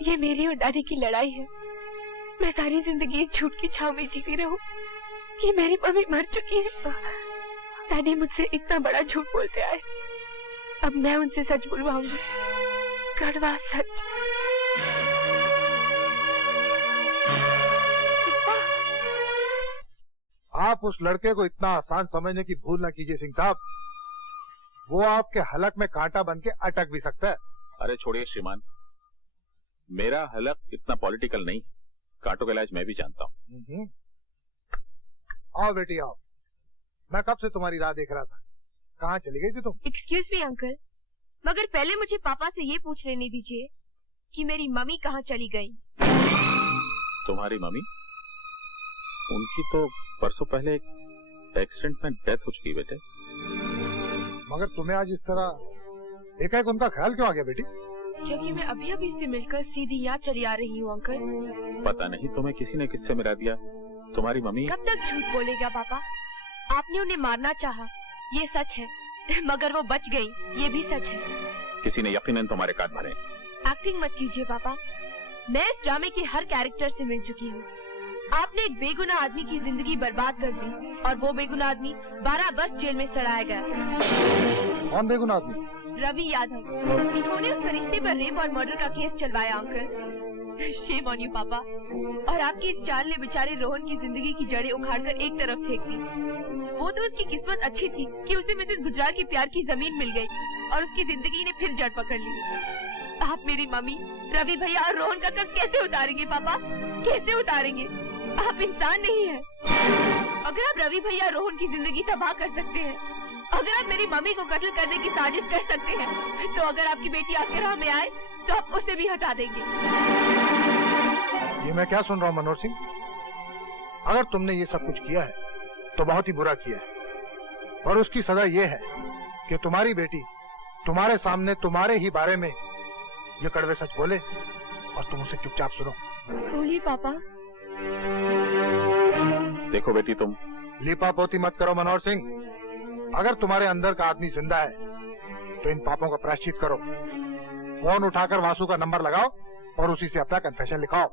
ये मेरी और दादी की लड़ाई है। मैं सारी जिंदगी इस झूठ की छाव में जीती रहूं कि मेरी मम्मी मर चुकी है। दादी मुझसे इतना बड़ा झूठ बोलते आए, अब मैं उनसे सच बुलवाऊंगी, कड़वा सच। आप उस लड़के को इतना आसान समझने की भूल न कीजिए सिंह साहब, वो आपके हलक में कांटा बन के अटक भी सकता है। अरे छोड़िए श्रीमान, मेरा हलक इतना पॉलिटिकल नहीं, कांटों का इलाज मैं भी जानता हूँ। आओ बेटी आओ, मैं कब से तुम्हारी राह देख रहा था। कहाँ चली गई थी तुम? एक्सक्यूज मी अंकल, मगर पहले मुझे पापा से ये पूछ लेने दीजिए कि मेरी मम्मी कहाँ चली गई। तुम्हारी मम्मी? उनकी तो परसों पहले एक एक्सीडेंट में डेथ हो चुकी बेटे। मगर तुम्हें आज इस तरह एकाएक उनका ख्याल क्यों आ गया बेटी? क्योंकि मैं अभी अभी से मिलकर सीधी यहाँ चली आ रही हूँ अंकल। पता नहीं तुम्हें किसी ने किससे मिला दिया। तुम्हारी मम्मी कब तक झूठ बोलेगा पापा? आपने उन्हें मारना चाहा, ये सच है, मगर वो बच गई, ये भी सच है। किसी ने यकीनन तुम्हारे कान भरे। एक्टिंग मत कीजिए पापा, मैं इस ड्रामे के हर कैरेक्टर से मिल चुकी हूँ। आपने एक बेगुनाह आदमी की जिंदगी बर्बाद कर दी और वो बेगुनाह आदमी 12 वर्ष जेल में सड़ाया गया। कौन बेगुनाह आदमी? रवि यादव। इन्होंने उस फरिश्ते पर रेप और मर्डर का केस चलवाया अंकल। शेम ऑन यू पापा। और आपकी इस चाल ने बेचारे रोहन की जिंदगी की जड़ें उखाड़कर एक तरफ फेंक दी। वो तो उसकी किस्मत अच्छी थी कि उसे मिसेस गुजराल की प्यार की जमीन मिल गई और उसकी जिंदगी ने फिर जड़ पकड़ ली। आप मेरी मम्मी, रवि भैया और रोहन का कर्ज कैसे उतारेंगे पापा? कैसे उतारेंगे? आप इंसान नहीं है। अगर आप रवि भैया रोहन की जिंदगी तबाह कर सकते हैं, अगर आप मेरी मम्मी को कत्ल करने की साजिश कर सकते हैं, तो अगर आपकी बेटी आपके राह में आए तो आप उसे भी हटा देंगे। ये मैं क्या सुन रहा हूँ मनोहर सिंह? अगर तुमने ये सब कुछ किया है तो बहुत ही बुरा किया है, और उसकी सजा ये है कि तुम्हारी बेटी तुम्हारे सामने तुम्हारे ही बारे में ये कड़वे सच बोले और तुम उसे चुपचाप सुनो। बोलिए पापा। देखो बेटी, तुम लीपापोती मत करो मनोहर सिंह। अगर तुम्हारे अंदर का आदमी जिंदा है तो इन पापों का प्रायश्चित करो। फोन उठाकर वासु का नंबर लगाओ और उसी से अपना कन्फेशन लिखाओ।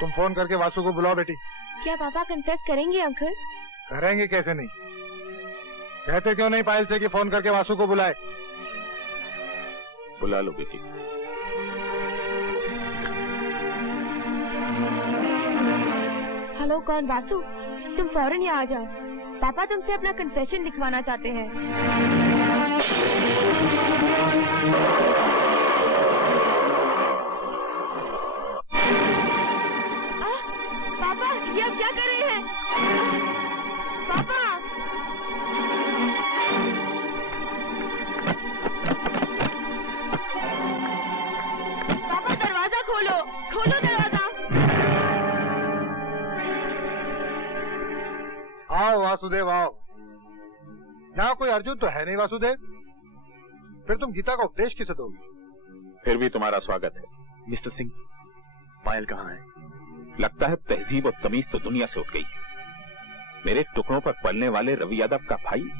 तुम फोन करके वासु को बुलाओ बेटी। क्या पापा कन्फेस करेंगे अंकल? करेंगे कैसे नहीं? कहते क्यों नहीं पायल से कि फोन करके वासु को बुलाए? बुला लो बेटी। हेलो, कौन? वासु, तुम फौरन यहाँ आ जाओ। पापा तुमसे अपना कन्फेशन लिखवाना चाहते हैं। पापा, ये आप क्या कर रहे हैं? पापा! पापा दरवाजा खोलो, खोलो दरवाजा। आओ वासुदेव आओ। यहाँ कोई अर्जुन तो है नहीं वासुदेव, फिर तुम गीता का उपदेश किसे दोगे? फिर भी तुम्हारा स्वागत है। मिस्टर सिंह, पायल कहाँ है? लगता है तहजीब और तमीज तो दुनिया से उठ गई है। मेरे टुकड़ों पर पलने वाले रवि यादव का भाई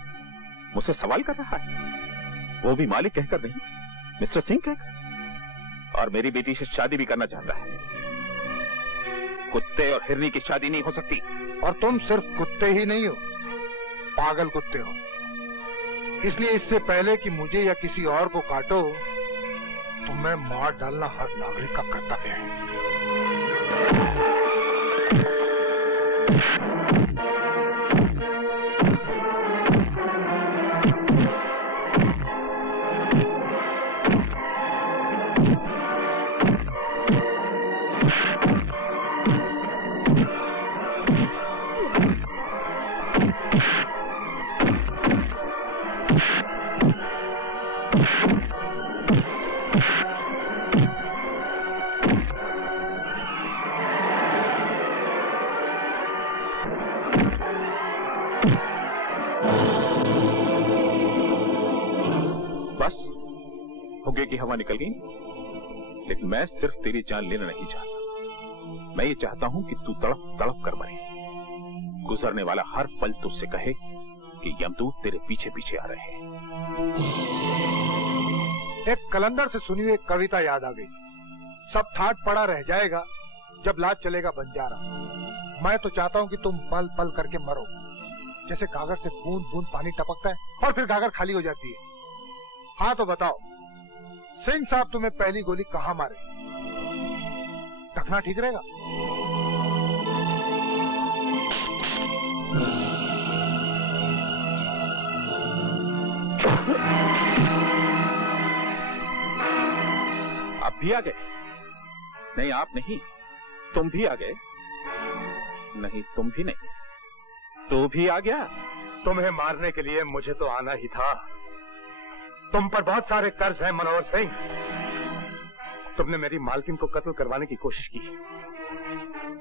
मुझसे सवाल कर रहा है, वो भी मालिक कहकर नहीं, मिस्टर सिंह कहकर, और मेरी बेटी से शादी भी करना चाहता है। कुत्ते और हिरनी की शादी नहीं हो सकती। और तुम सिर्फ कुत्ते ही नहीं हो, पागल कुत्ते हो। इसलिए इससे पहले कि मुझे या किसी और को काटो, तुम्हें मार डालना हर नागरिक का कर्तव्य है। फुग्गे की हवा निकल गई, लेकिन मैं सिर्फ तेरी जान लेना नहीं चाहता। मैं ये चाहता हूं कि तू तड़प तड़प कर मरे। गुजरने वाला हर पल तुझसे कहे कि यमदूत तेरे पीछे पीछे आ रहे हैं। एक कलंदर से सुनी हुई एक कविता याद आ गई। सब ठाट पड़ा रह जाएगा जब लाज चलेगा बंजारा। मैं तो चाहता हूं कि तुम पल पल करके मरो, जैसे गागर से बूंद बूंद पानी टपकता है और फिर गागर खाली हो जाती है। हाँ तो बताओ, सिंह साहब तुम्हें पहली गोली कहाँ मारे? रखना ठीक रहेगा? आप भी आ गए? नहीं आप नहीं, तुम भी आ गए। नहीं तुम भी नहीं, तू भी आ गया। तुम्हें मारने के लिए मुझे तो आना ही था। तुम पर बहुत सारे कर्ज हैं मनोहर सिंह। तुमने मेरी मालकिन को कत्ल करवाने की कोशिश की।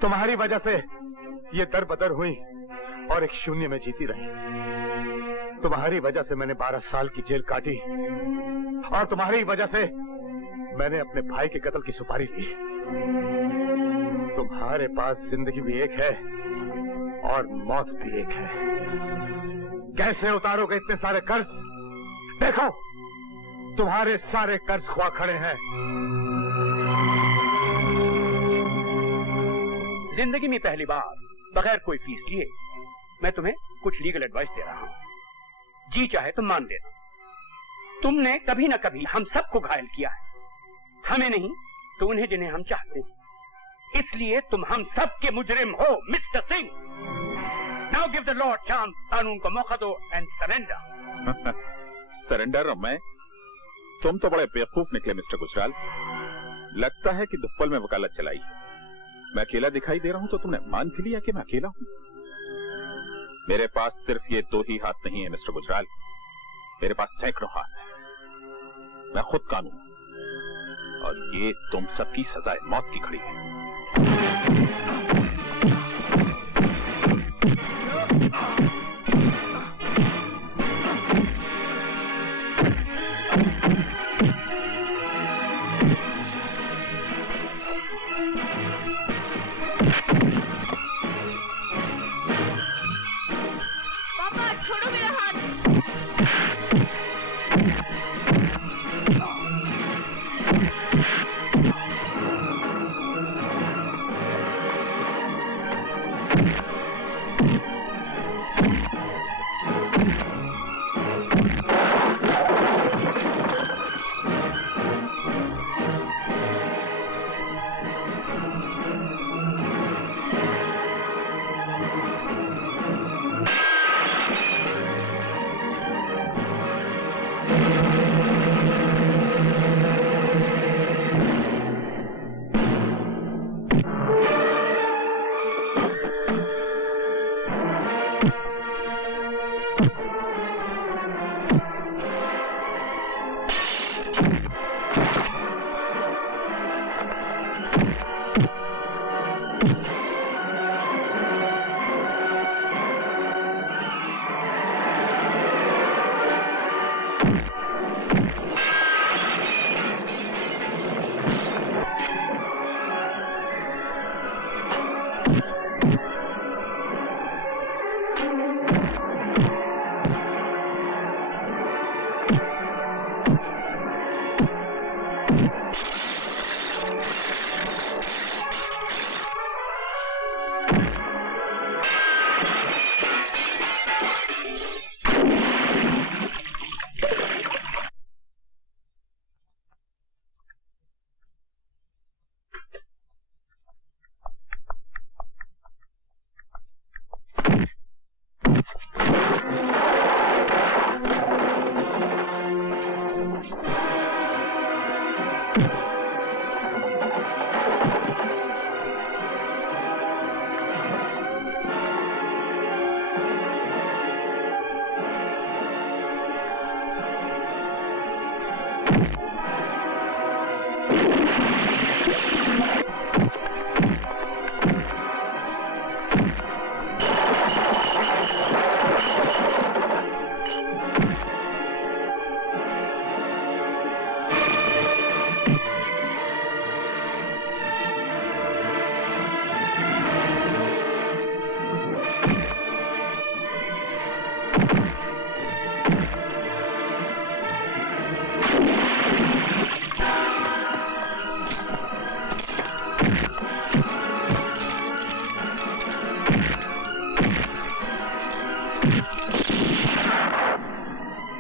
तुम्हारी वजह से ये दर बदर हुई और एक शून्य में जीती रही। तुम्हारी वजह से मैंने 12 साल की जेल काटी और तुम्हारी वजह से मैंने अपने भाई के कत्ल की सुपारी ली। तुम्हारे पास जिंदगी भी एक है और मौत भी एक है। कैसे उतारोगे इतने सारे कर्ज? देखो तुम्हारे सारे कर्ज खुआ खड़े हैं। जिंदगी में पहली बार बगैर कोई फीस लिए मैं तुम्हें कुछ लीगल एडवाइस दे रहा हूं। जी चाहे तो मान लेना। तुमने कभी ना कभी हम सबको घायल किया है, हमें नहीं तो उन्हें जिन्हें हम चाहते हैं। इसलिए तुम हम सब के मुजरिम हो mister Singh. Now give the law chance, कानून को मौका दो एंड सरेंडर। सरेंडर? मैं? तुम तो बड़े बेवकूफ निकले मिस्टर गुजराल। लगता है कि दुप्पल में वकालत चलाई है। मैं अकेला दिखाई दे रहा हूं तो तुमने मान भी लिया कि मैं अकेला हूं। मेरे पास सिर्फ ये 2 ही हाथ नहीं है मिस्टर गुजराल, मेरे पास सैकड़ों हाथ है। मैं खुद कानून और ये तुम सबकी सजाए मौत की खड़ी है।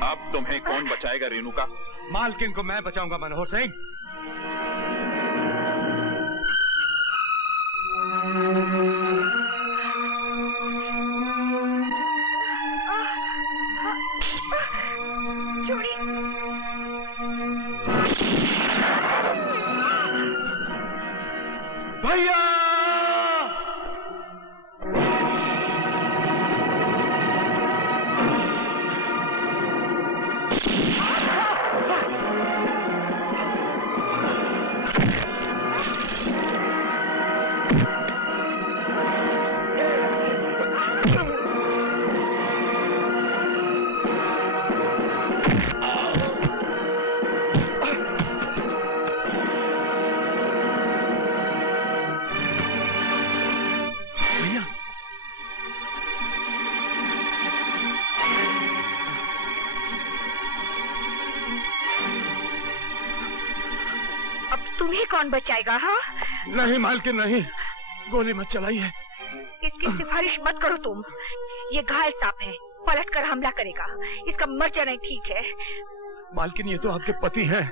अब तुम्हें कौन बचाएगा रेणुका? मालकिन को मैं बचाऊंगा मनोहर सिंह। भैया तुम्हें कौन बचाएगा? हाँ नहीं मालकिन नहीं, गोली मत चलाइए। इसकी सिफारिश मत करो तुम। ये घायल सांप है, पलट कर हमला करेगा। इसका मर जाना ठीक है। मालकिन ये तो आपके पति हैं।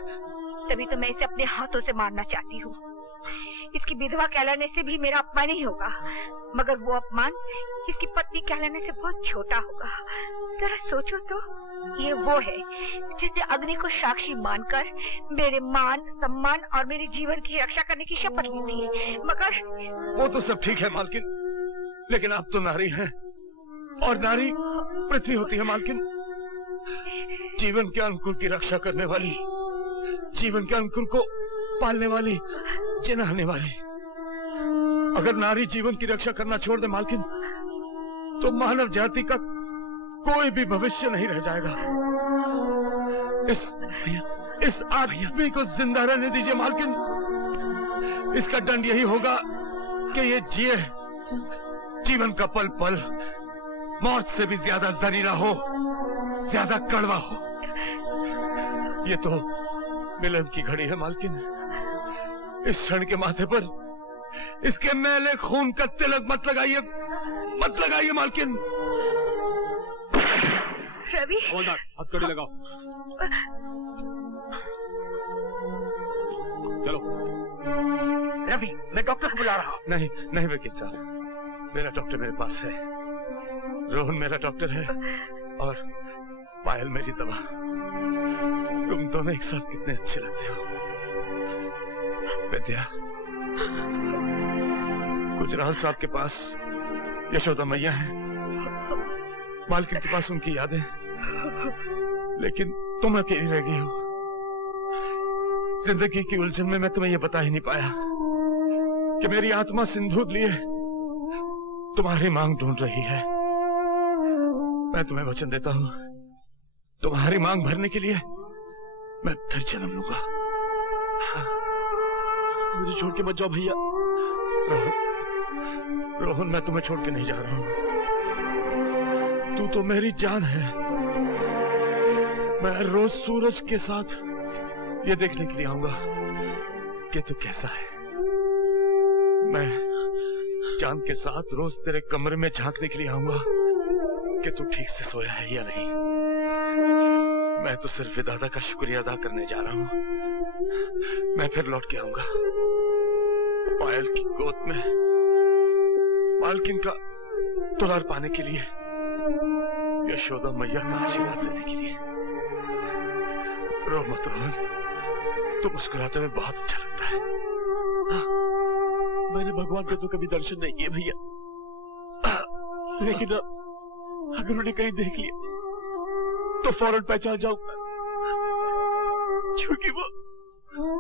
तभी तो मैं इसे अपने हाथों से मारना चाहती हूँ। इसकी विधवा कहलाने से भी मेरा अपमान ही होगा, मगर वो अपमान इसकी पत्नी कहलाने से बहुत छोटा होगा। जरा सोचो तो, ये वो है जिसने अग्नि को साक्षी मानकर मेरे मान सम्मान और मेरे जीवन की रक्षा करने की शपथ ली थी। मगर वो तो सब ठीक है मालकिन, लेकिन आप तो नारी हैं और नारी पृथ्वी होती है मालकिन। जीवन के अनुकूल की रक्षा करने वाली, जीवन के अनुकूल को पालने वाली, जिनाने वाली। अगर नारी जीवन की रक्षा करना छोड़ दे मालकिन, तो मानव जाति का कोई भी भविष्य नहीं रह जाएगा। इस आदमी को जिंदा रहने दीजिए मालकिन। इसका दंड यही होगा कि ये जिए, जीवन का पल पल मौत से भी ज्यादा जहरीला हो, ज्यादा कड़वा हो। ये तो मिलन की घड़ी है मालकिन। इस क्षण के माथे पर इसके मैले खून का तिलक मत लगाइए, मत लगाइए मालकिन। रवि, हथकड़ी लगाओ। चलो। रवि, मैं डॉक्टर को बुला रहा हूँ। नहीं नहीं वकील साहब, मेरा डॉक्टर मेरे पास है। रोहन मेरा डॉक्टर है और पायल मेरी दवा। तुम दोनों एक साथ कितने अच्छे लगते हो। विद्या, गुजराल साहब के पास यशोदा मैया है, मालकिन के पास उनकी यादें, लेकिन तुम अकेली रह गई हो। जिंदगी की उलझन में मैं तुम्हें यह बता ही नहीं पाया कि मेरी आत्मा सिंदूर लिए तुम्हारी मांग ढूंढ रही है। मैं तुम्हें वचन देता हूं, तुम्हारी मांग भरने के लिए मैं फिर जन्म लूंगा। मुझे छोड़ के मत जाओ भैया। रोहन, मैं तुम्हें छोड़ के नहीं जा रहा हूं। तू तो मेरी जान है। मैं रोज सूरज के साथ ये देखने के लिए आऊंगा कि तू कैसा है। मैं चांद के साथ रोज तेरे कमरे में झांकने के लिए आऊंगा कि तू ठीक से सोया है या नहीं। मैं तो सिर्फ विधाता का शुक्रिया अदा करने जा रहा हूं। मैं फिर लौट के आऊंगा पायल की गोद में मालकिन का दुलार पाने के लिए, यशोदा मैया का आशीर्वाद लेने के लिए। रो मत रोहन, तो मुस्कुराते हुए बहुत अच्छा लगता है। मैंने भगवान का तो कभी दर्शन नहीं किया भैया, लेकिन अगर उन्हें कहीं देख लिया तो फौरन पहचान जाऊंगा, क्योंकि वो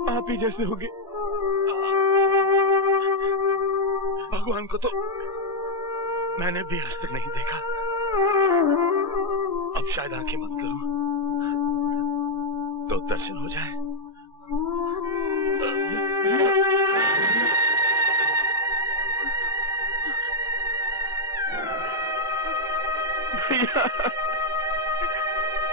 आप ही जैसे होंगे। भगवान को तो मैंने भी आज तक नहीं देखा। अब शायद आंखें बंद करूं तो दर्शन हो जाए। भैया